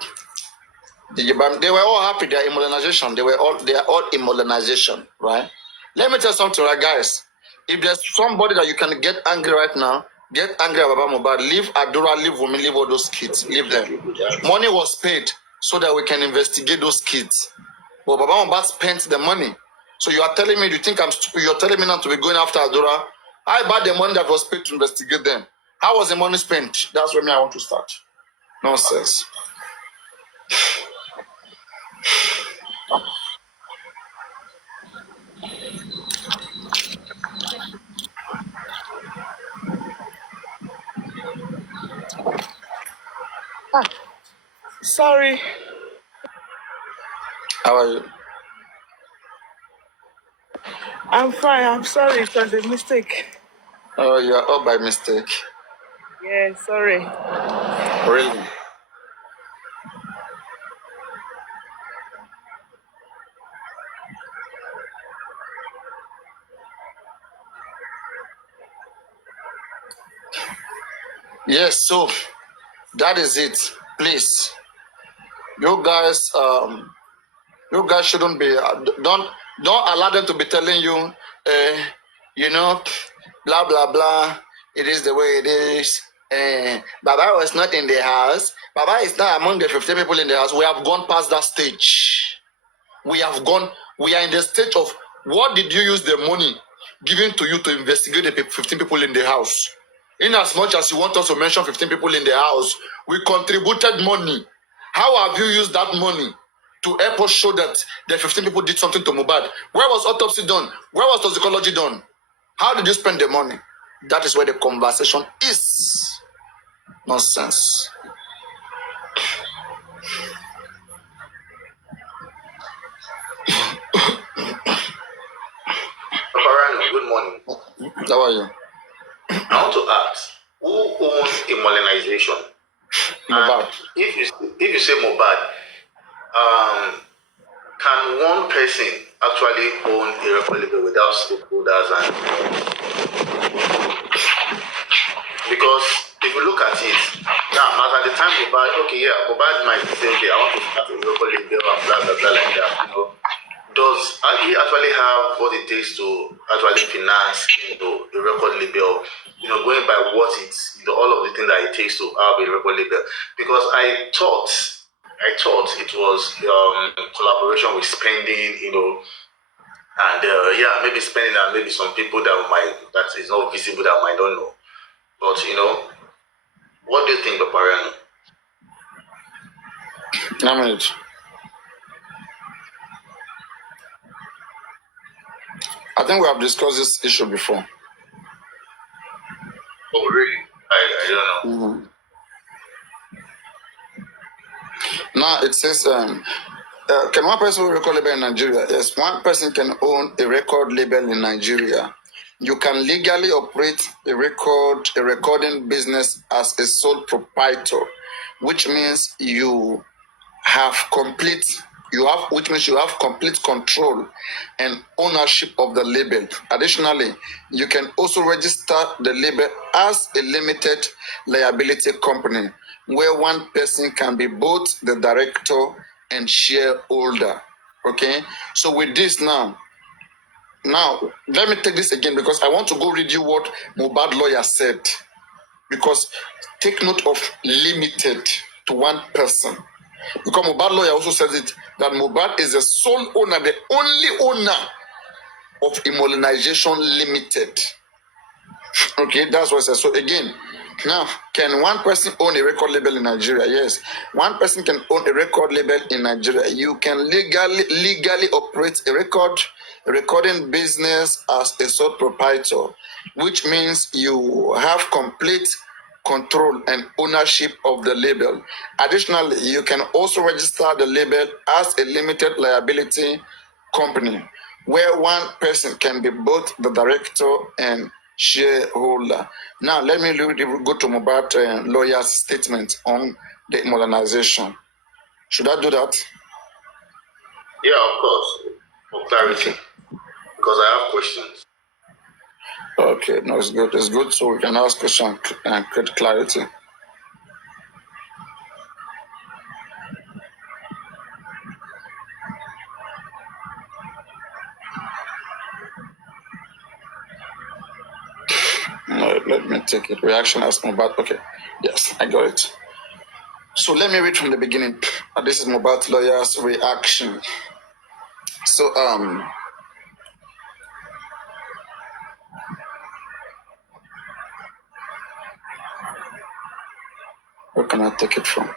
They were all happy. They are immunization. They are all immunization, right? Let me tell you something, right, guys. If there's somebody that you can get angry right now, get angry about Mohbad. Leave Adura, leave Wunmi, leave all those kids. Leave them. Money was paid so that we can investigate those kids. But Baba Mohbad spent the money. So you are telling me, you think I'm stupid? You're telling me not to be going after Adura? How about the money that was paid to investigate them? How was the money spent? That's where I want to start. Nonsense. Sorry. How are you? I'm fine. I'm sorry. It was a mistake. Oh, you are all by mistake. Yeah, sorry. Really? Yes, so that is it. Please, you guys shouldn't be. Don't allow them to be telling you, you know, blah blah blah. It is the way it is. Baba was not in the house. Baba is not among the 15 people in the house. We have gone past that stage. We are in the stage of what did you use the money given to you to investigate the 15 people in the house? In as much as you want us to mention 15 people in the house, we contributed money. How have you used that money to help us show that the 15 people did something to Mohbad? Where was autopsy done? Where was toxicology done? How did you spend the money? That is where the conversation is. Nonsense. Papariano, good morning. How are you? I want to ask, who owns immunization? Mohbad. If you say Mohbad, can one person actually own a record label without stakeholders? And because if you look at it now, as at the time Mohbad might say, okay, I want to start a record label and blah blah blah like that. Does he actually have what it takes to actually finance, a record label? Going by what it's, all of the things that it takes to have a record label. Because I thought it was collaboration with spending, and maybe spending and maybe some people that is not visible that might not know. But what do you think, Papariano? A minute. I think we have discussed this issue before. Oh, really? I don't know. Now it says, can one person own a record label in Nigeria? Yes, one person can own a record label in Nigeria. You can legally operate a recording business as a sole proprietor, which means you have complete control and ownership of the label. Additionally, you can also register the label as a limited liability company, where one person can be both the director and shareholder. Okay, so with this now, let me take this again because I want to go read you what Mohbad lawyer said. Because take note of limited to one person. Because Mohbad lawyer also says it that Mohbad is the sole owner, the only owner of Immunization Limited. Okay, that's what it says. So again, now, can one person own a record label in Nigeria? Yes, one person can own a record label in Nigeria. You can legally operate a recording business as a sole proprietor, which means you have complete control and ownership of the label. Additionally, you can also register the label as a limited liability company, where one person can be both the director and shareholder. Now, let me go to Mohbad lawyer's statement on the modernization. Should I do that? Yeah, of course, for clarity, because I have questions. Okay, no, it's good. It's good, so we can ask questions and get clarity. No, let me take it. Reaction as Mohbad. Okay, yes, I got it. So let me read from the beginning. This is Mohbad lawyer's reaction. So where can I take it from?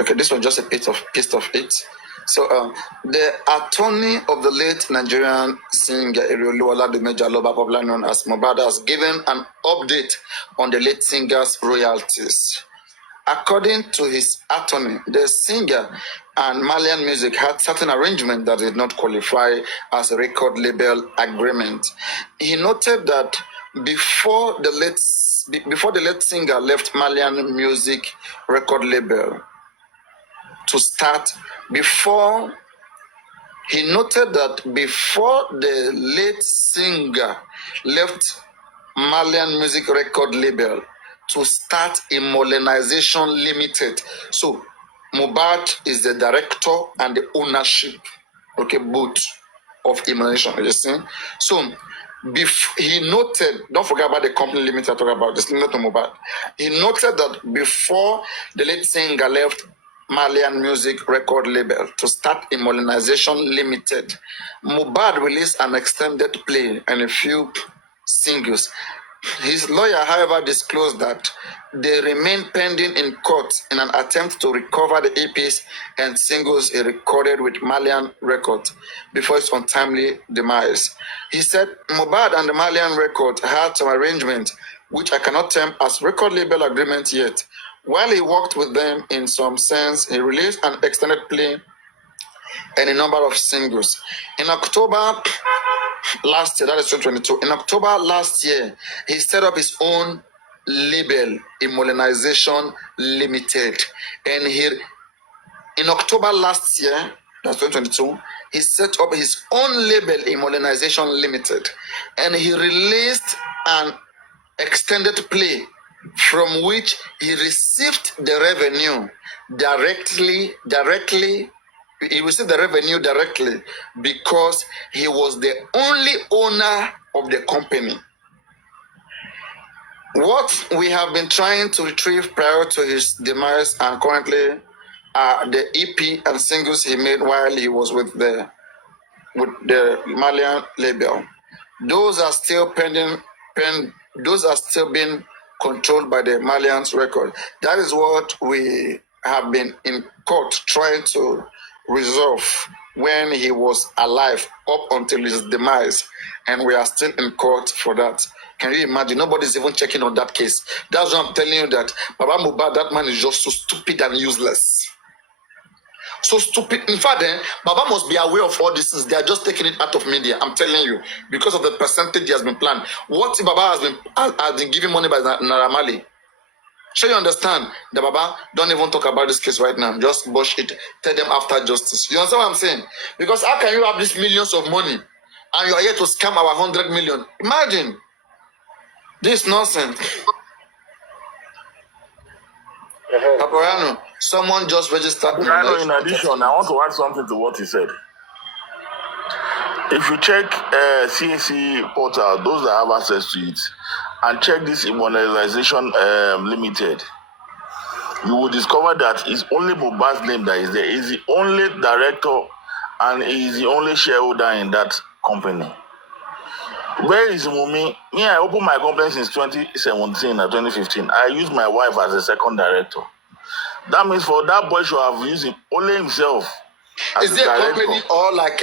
Okay, this was just a piece of it. So the attorney of the late Nigerian singer Erioluola Dumejaloba, popularly known as Mohbad, has given an update on the late singer's royalties. According to his attorney, the singer and Malian Music had certain arrangements that did not qualify as a record label agreement. He noted that before the late singer left Malian Music record label to start, he noted that before the late singer left Malian Music record label to start Immunization Limited. So Mohbad is the director and the ownership, okay, both of Immunization. You see? So he noted, don't forget about the company limited I talk about, this limited to Mohbad. He noted that before the lead singer left Malian music record label to start Immobilization Limited, Mohbad released an extended play and a few singles. His lawyer, however, disclosed that they remain pending in court in an attempt to recover the EPs and singles he recorded with Malian Records before its untimely demise. He said Mohbad and the Malian Records had some arrangement which I cannot term as record label agreement yet. While he worked with them in some sense, he released an extended play and a number of singles. In October last year, that is 2022, in October last year, he set up his own label, Immobilization Limited. And in October last year, that's 2022, he set up his own label, Immobilization Limited. And he released an extended play from which he received the revenue directly. He received the revenue directly because he was the only owner of the company. What we have been trying to retrieve prior to his demise and currently are the EP and singles he made while he was with the Malian label. Those are still those are still being controlled by the Malian's record. That is what we have been in court trying to resolve when he was alive up until his demise, and we are still in court for that. Can you imagine? Nobody's even checking on that case. That's why I'm telling you that Baba Mohbad, that man is just so stupid and useless. So stupid. In fact, Baba must be aware of all this. They are just taking it out of media. I'm telling you, because of the percentage he has been planned. What if Baba has been given money by Naira Marley? Sure, you understand that Baba don't even talk about this case right now. Just bush it. Tell them after justice. You understand what I'm saying? Because how can you have these millions of money and you are here to scam our 100 million? Imagine this nonsense. Papariano, someone just registered. Papariano, in addition, I want to add something to what he said. If you check CAC portal, those that have access to it, and check this Immobilization Limited, you will discover that it's only Mohbad's name that is there. He's the only director and he's the only shareholder in that company. Where is Mumi? Me, I opened my company since 2017 or 2015. I used my wife as a second director. That means for that boy should have used him only himself. Is it a company or like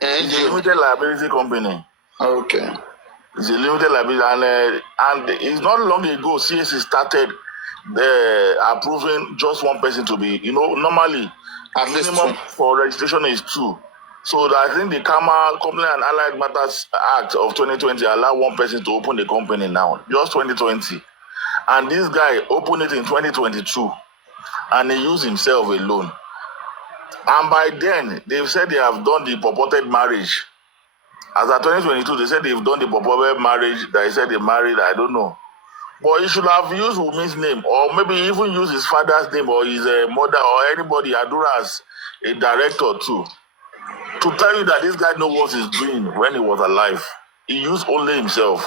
it's a limited liability company? Okay. It's a limited liability, and it's not long ago CAC started approving just one person to be. Normally, at least minimum for registration is 2. So I think the Company and Allied Matters Act of 2020 allow one person to open the company now, just 2020. And this guy opened it in 2022, and he used himself alone. And by then, they've said they have done the purported marriage. As of 2022, they said they've done the purported marriage. They said they married, I don't know. But he should have used Wumi's name, or maybe even use his father's name, or his mother, or anybody, Adura, as a director too. To tell you that this guy knows what he's doing when he was alive. He used only himself.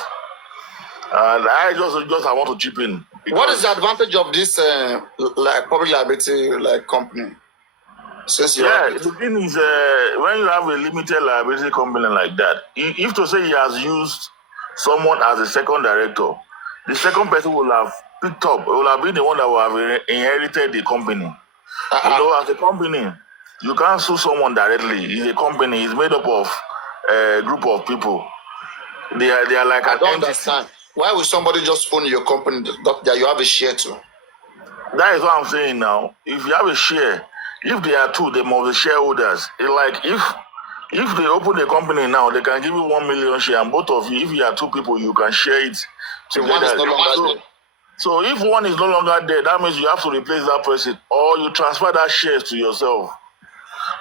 And I want to chip in. What is the advantage of this public liability company? The thing is, when you have a limited liability company like that, if to say he has used someone as a second director, the second person will have picked up, will have been the one that will have inherited the company. As a company, you can't sue someone directly. It's a company. It's made up of a group of people. They are like I don't understand. Why would somebody just own your company that you have a share to? That is what I'm saying now. If you have a share, if they are 2, they must be shareholders. It's like if they open a company now, they can give you 1 million share, and both of you, if you are 2 people, you can share it together. One is no longer there. So if one is no longer there, that means you have to replace that person, or you transfer that shares to yourself.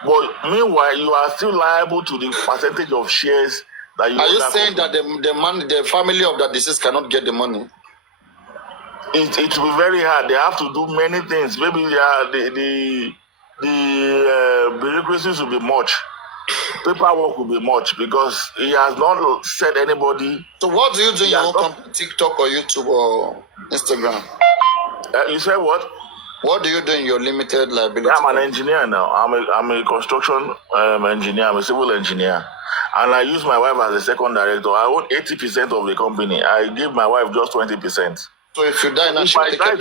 But meanwhile, you are still liable to the percentage of shares that you. Are you saying that the family of that deceased cannot get the money? It will be very hard. They have to do many things. Maybe the bureaucracies will be much. paperwork will be much because he has not said anybody. So what do you do in your own TikTok or YouTube or Instagram? You said what? What do you do in your limited liability? Yeah, I'm an engineer now. I'm a construction engineer. I'm a civil engineer. And I use my wife as a second director. I own 80% of the company. I give my wife just 20%. So if you die now, if I die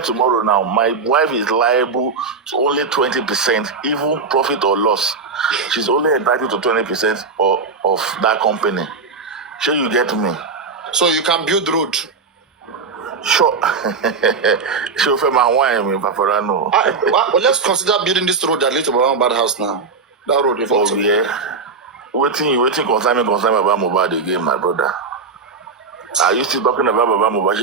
tomorrow now, my wife is liable to only 20%, even profit or loss. She's only entitled to 20% of that company. Sure, you get me? So you can build road. Sure. Sure, for my wife in Papariano. Well, let's consider building this road that leads to our bad house now. That road. Oh, yeah. Waiting concern me about Mobad again, my brother. Are you still talking about Baba Mobad?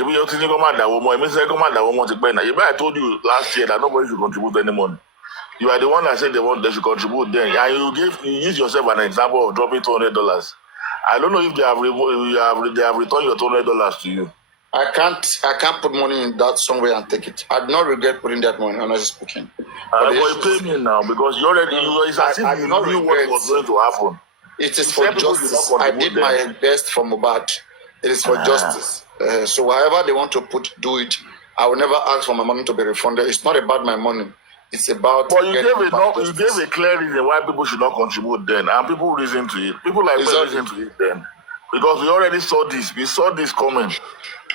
I told you last year that nobody should contribute any money. You are the one that said they should contribute then. And you use yourself an example of dropping $200. I don't know if they have returned your $200 to you. I can't put money in that somewhere and take it. I do not regret putting that money, honestly speaking. But you pay me now because it's as if you knew what was going to happen. It is for justice. I did my best for Mobad. It is for justice. So however they want to do it, I will never ask for my money to be refunded. It's not about my money. It's about. But you gave a clear reason why people should not contribute then, and people reason to it. People like me reason to it then, because we already saw this. We saw this coming.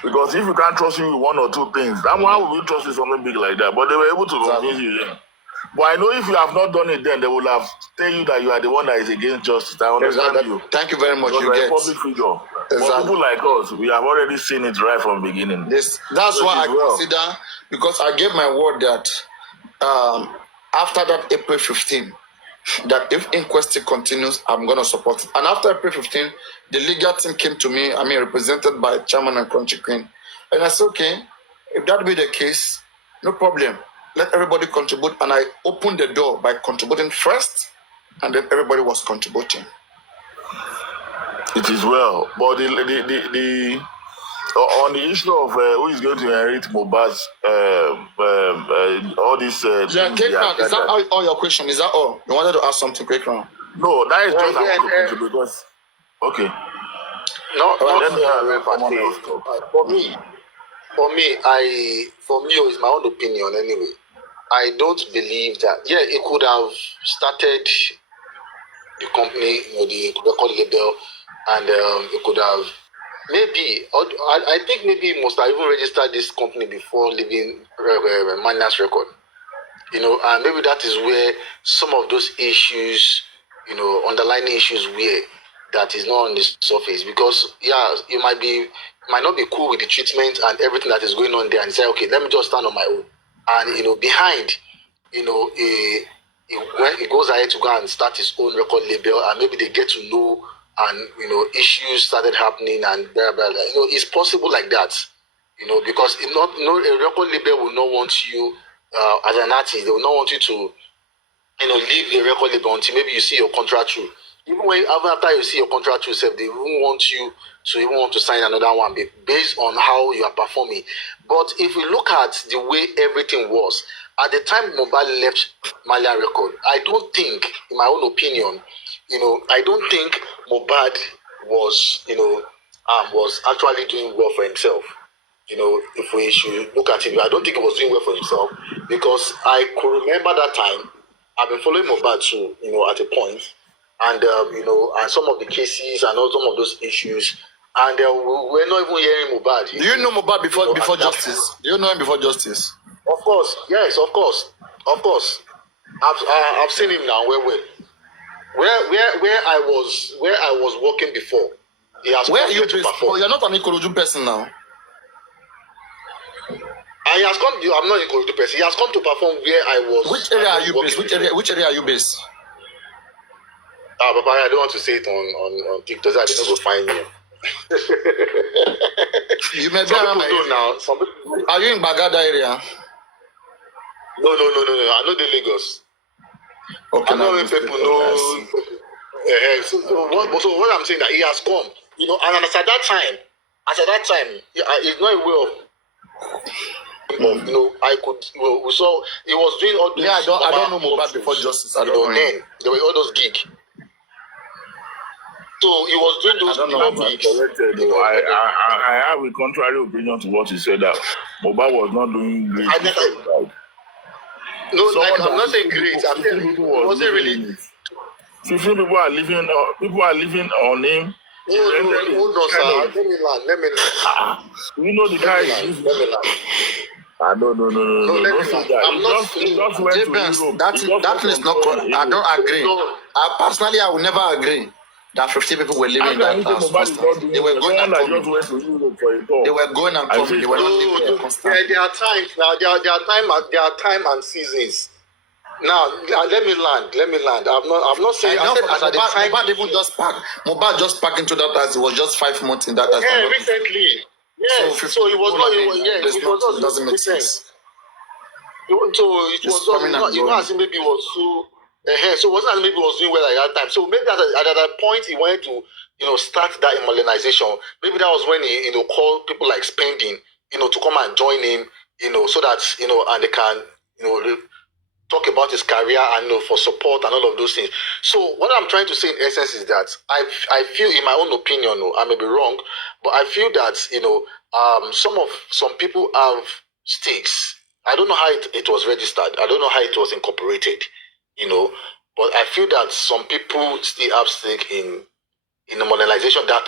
Because if you can't trust me with one or two things, then why would we trust you something big like that? But they were able to convince you. Yeah. But I know if you have not done it, then they will have tell you that you are the one that is against justice. I understand you. Thank you very much. You are a public figure. But people like us, we have already seen it right from the beginning. Yes, that's why I consider, because I gave my word that after that April 15, that if inquiry continues, I'm going to support it. And after April 15, the legal team came to me, represented by Chairman and Crunchy Queen. And I said, okay, if that be the case, no problem. Let everybody contribute. And I opened the door by contributing first, and then everybody was contributing. It is well. But on the issue of who is going to inherit Mobad's all this Kekran, is that all your question? Is that all? You wanted to ask something, Kekran? No, that is just I want to contribute because okay. No, for me, it's my own opinion anyway. I don't believe that. Yeah, it could have started the company, the record label, and it could have maybe. I think maybe it must have even registered this company before leaving Manya's record. And maybe that is where some of those issues, underlying issues were. That is not on the surface, because you might not be cool with the treatment and everything that is going on there, and say, okay, let me just stand on my own. And behind, it goes ahead to go and start his own record label, and maybe they get to know, and issues started happening, and blah blah blah. It's possible like that, because a record label will not want you as an artist. They will not want you to, leave the record label until maybe you see your contract through. Even after you see your contract through, they even want you to sign another one based on how you are performing. But if we look at the way everything was at the time Mobad left Malian record, I don't think, in my own opinion, I don't think Mobad was actually doing well for himself. If we should look at it, I don't think he was doing well for himself, because I could remember that time. I've been following Mobad too, at a point. And and some of the cases and all some of those issues, and we're not even hearing Mobad. Do you know Mobad before justice? Do you know him before justice? Of course, yes, of course. I've seen him now. Where I was working before. He has where are you based? Oh, you're not an Ikorodu person now. He has come. I'm not an Ikorodu person. He has come to perform where I was. Which area are you based? Which area are you based? Papa, I don't want to say it on TikTok. I did not go find you. You may be around now. Some people. Are you in Bagada area? No. I know the Lagos. Okay, I know when people know. So what I'm saying that he has come, and at that time, it's not a way of. Of, I could, we saw he was doing all those. Yeah, I don't know Mohbad before justice. I don't know him. Then there were all those gigs. So he was doing those gigs. I have a contrary opinion to what he said that Mohbad was not doing great. No, like I'm not saying great. I'm saying it wasn't really. 15 people are living on him. Hold on, sir. Let me land. You know the guy. Let me land. No. Don't say that. He just went to Europe. That is not correct. I don't agree. Personally, I would never agree that 50 people were living in that house. They were going and coming. They were going and coming. They were not living there constantly. There are times now. There are time and seasons. Now let me land. I'm not saying. Mohbad even just packed. Mohbad just packed into that house. It was just 5 months in that house. Yeah, recently. Yes. So it was not. It was not. Doesn't make sense. So it was not. You know, as maybe it was so. So it wasn't as maybe he was doing well at that time. So maybe at that point he wanted to, start that immobilization. Maybe that was when he, called people like Spending, to come and join him, so that and they can, talk about his career and for support and all of those things. So what I'm trying to say in essence is that I feel, in my own opinion, I may be wrong, but I feel that some people have stakes. I don't know how it was registered. I don't know how it was incorporated. But I feel that some people still have stake in the modernization that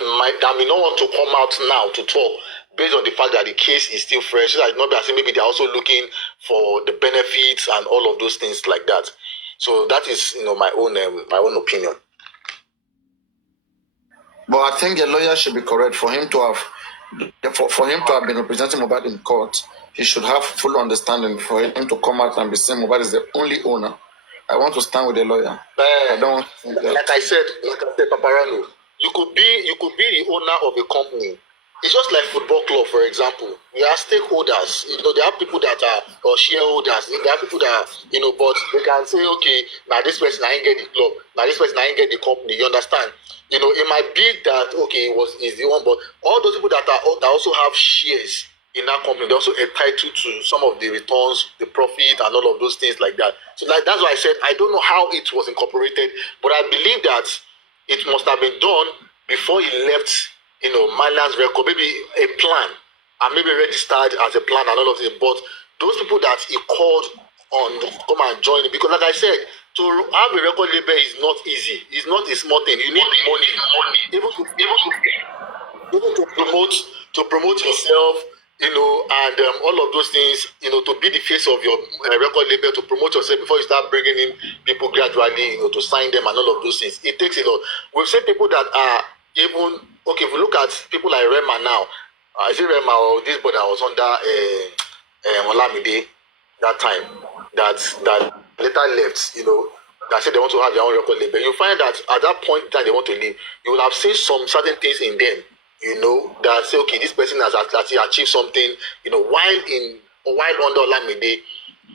may not want to come out now to talk based on the fact that the case is still fresh. So that not be as if maybe they're also looking for the benefits and all of those things like that. So that is my own opinion. But I think the lawyer should be correct for him to have been representing Mohbad in court. He should have full understanding for him to come out and be saying Mohbad is the only owner. I want to stand with the lawyer. I don't want to like I said, Papariano, you could be the owner of a company. It's just like football club, for example. We are stakeholders. There are people that are or shareholders. There are people that but they can say, okay, now this person I ain't get the club. Now this person I ain't get the company. You understand? It might be that okay, is the one, but all those people that also have shares in that company, they're also entitled to some of the returns, the profit, and all of those things like that. So that's why I said I don't know how it was incorporated, but I believe that it must have been done before he left, Mylan's record, maybe a plan, and maybe registered as a plan and all of it. But those people that he called on to come and join it, because like I said, to have a record label is not easy. It's not a small thing. You need money, even to promote yourself. And all of those things, to be the face of your record label, to promote yourself before you start bringing in people gradually, to sign them and all of those things. It takes a lot. We've seen people that are even, okay, if we look at people like Rema now, is it Rema or this boy that was under Olamide that time, that later left, that said they want to have their own record label. You find that at that point in time they want to leave, you will have seen some certain things in them, that say, okay, this person has actually achieved something, while under Olamide,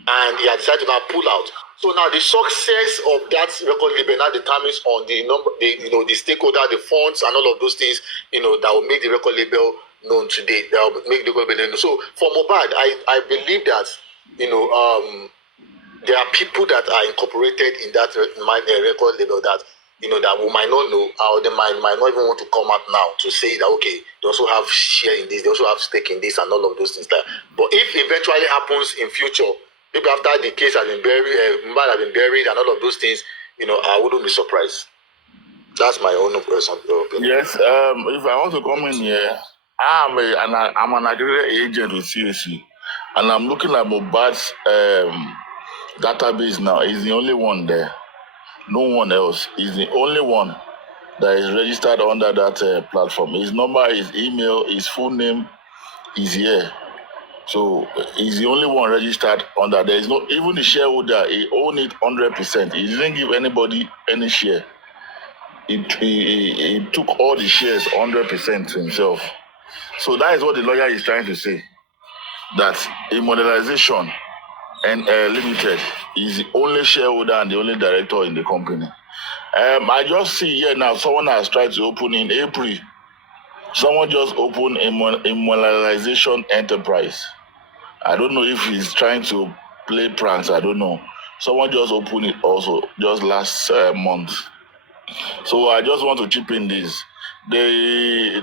and he has decided to now pull out. So now the success of that record label now determines on the number, the stakeholder, the funds, and all of those things, that will make the record label known today. That will make the record label known. So for Mohbad, I believe that, there are people that are incorporated in that record label that, that we might not know, or they might not even want to come out now to say that, okay, they also have share in this, they also have stake in this and all of those things. But if eventually happens in future, maybe after the case has been buried, Mohbad has been buried and all of those things, I wouldn't be surprised. That's my own opinion. Yes, if I want to come in here, I'm an accredited agent with CAC, and I'm looking at Mohbad's database now. He's the only one there. No one else. He's the only one that is registered under that platform. His number, his email, his full name is here. So he's the only one registered under. There is no, even the shareholder, he owned it 100%. He didn't give anybody any share. He took all the shares 100% to himself. So that is what the lawyer is trying to say. That Immobilization and Limited is the only shareholder and the only director in the company. I just see here now someone has tried to open in April. Someone just opened Immobilization Enterprise. I don't know if he's trying to play pranks. I don't know. Someone just opened it also just last month. So I just want to chip in this. The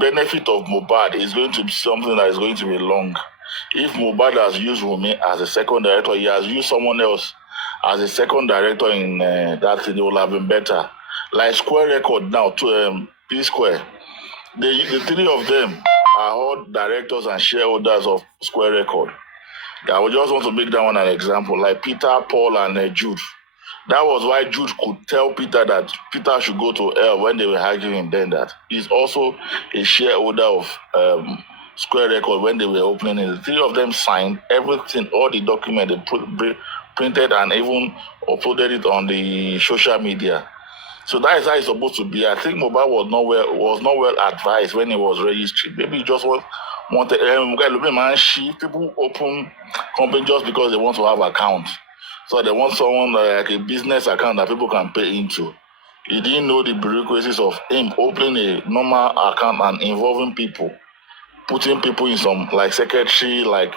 benefit of Mobad is going to be something that is going to be long. If Mobad has used Wumi as a second director, he has used someone else as a second director in that thing, it will have been better. Like Square Record now, to P Square. The three of them are all directors and shareholders of Square Record. I would just want to make that one an example, like Peter, Paul, and Jude. That was why Jude could tell Peter that Peter should go to hell when they were arguing then, that he's also a shareholder of Square Record when they were opening it. The three of them signed everything, all the documents, they printed and even uploaded it on the social media. So that is how it's supposed to be. I think Mobile was not well advised when he was registered. Maybe he just wanted people open company just because they want to have account. So they want someone like a business account that people can pay into. He didn't know the bureaucracies of him opening a normal account and involving people, putting people in some like secretary, like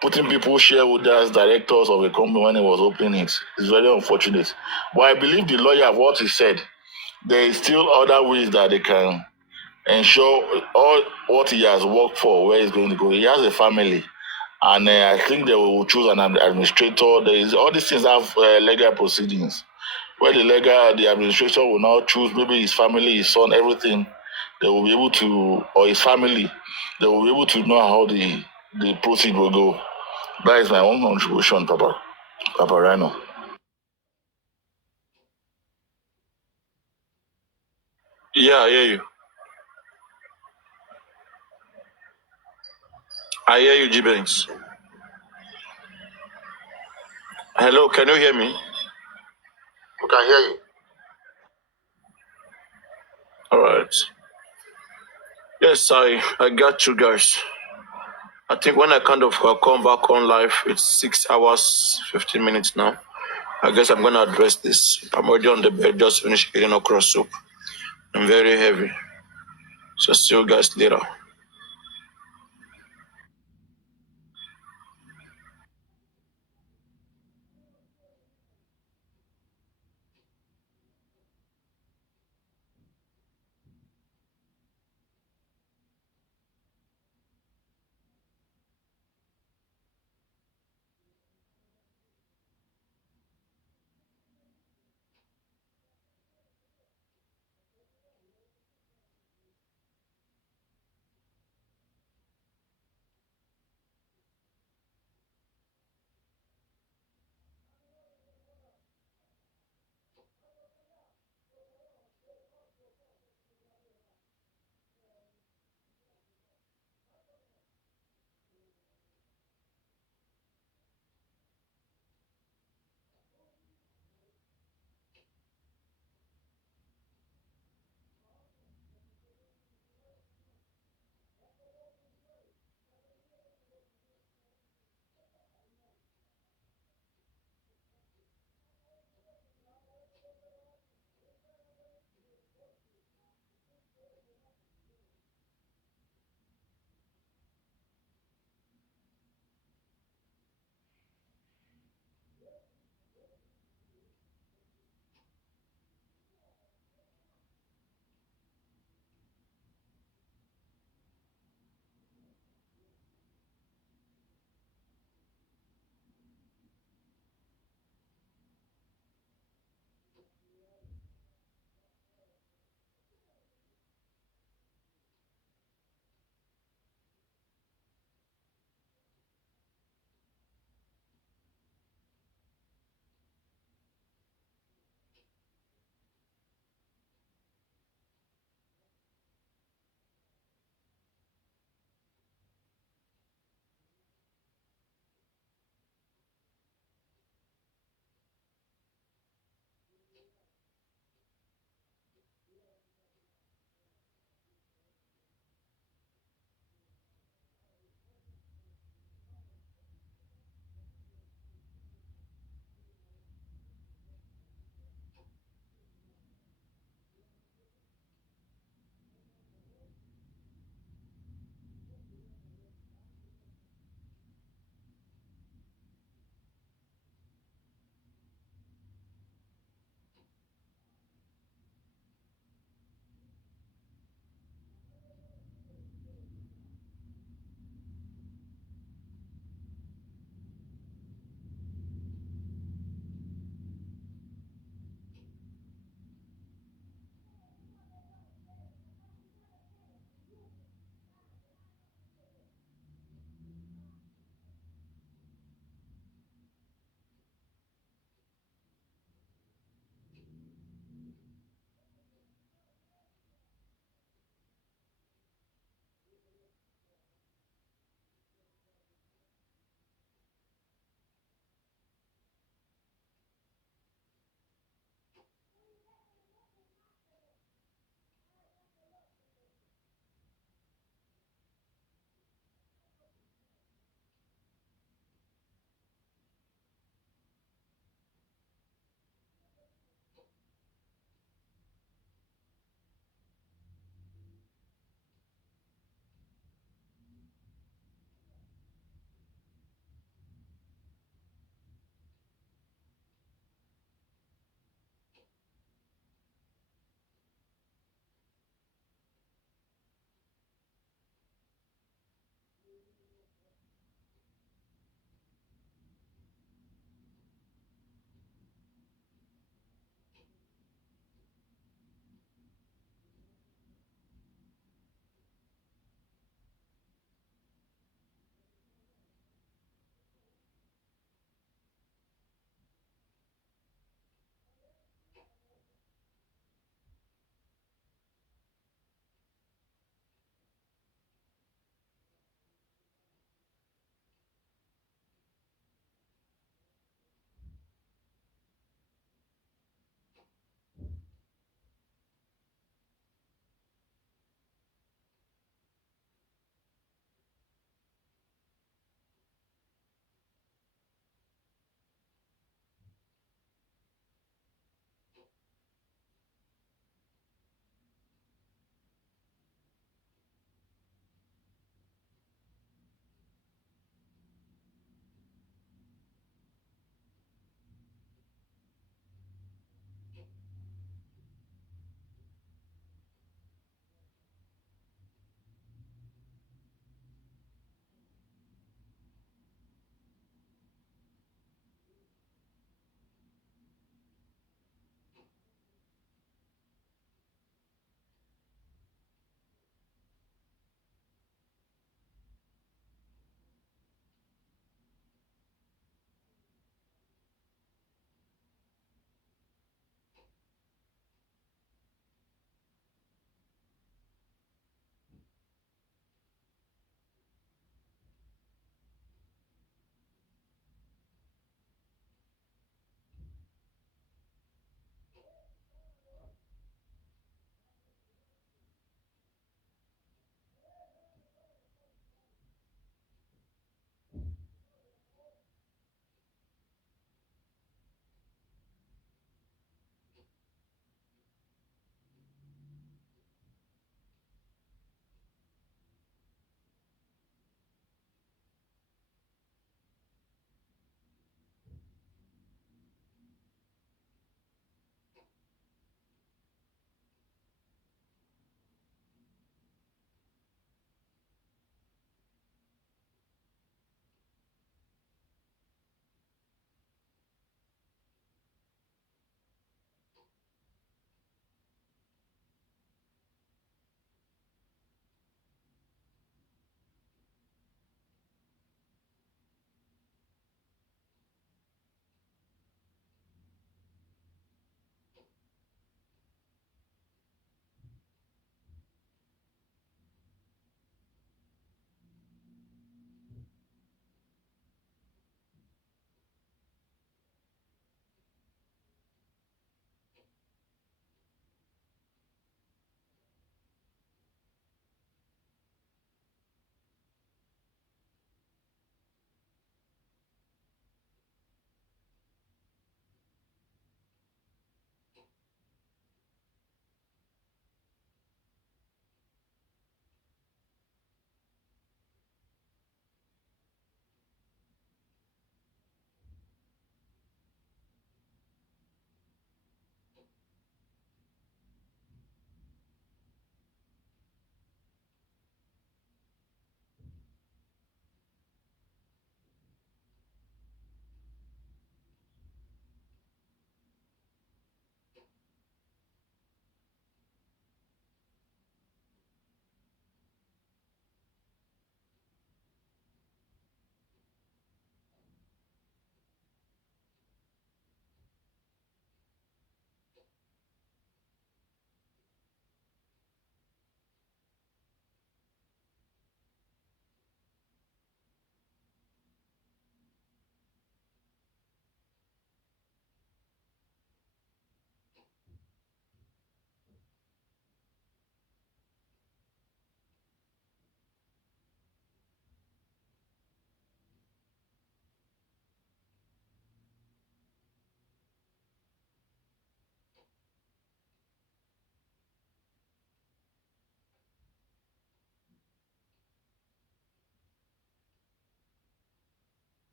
putting people shareholders, directors of a company when he was opening it. It's very unfortunate. But I believe the lawyer of what he said, there is still other ways that they can ensure all what he has worked for, where he's going to go. He has a family. And I think they will choose an administrator. There is all these things have legal proceedings, where the administrator will now choose maybe his family, his son, everything. They will be able to, or his family, they will be able to know how the proceed will go. That is my own contribution, Papariano. Yeah, I hear you. I hear you, G-Banks. Hello, can you hear me? We can hear you. All right. Yes, I got you guys. I think when I kind of come back on live, it's 6 hours, 15 minutes now. I guess I'm going to address this. I'm already on the bed, just finished eating okra soup. I'm very heavy. So see you guys later.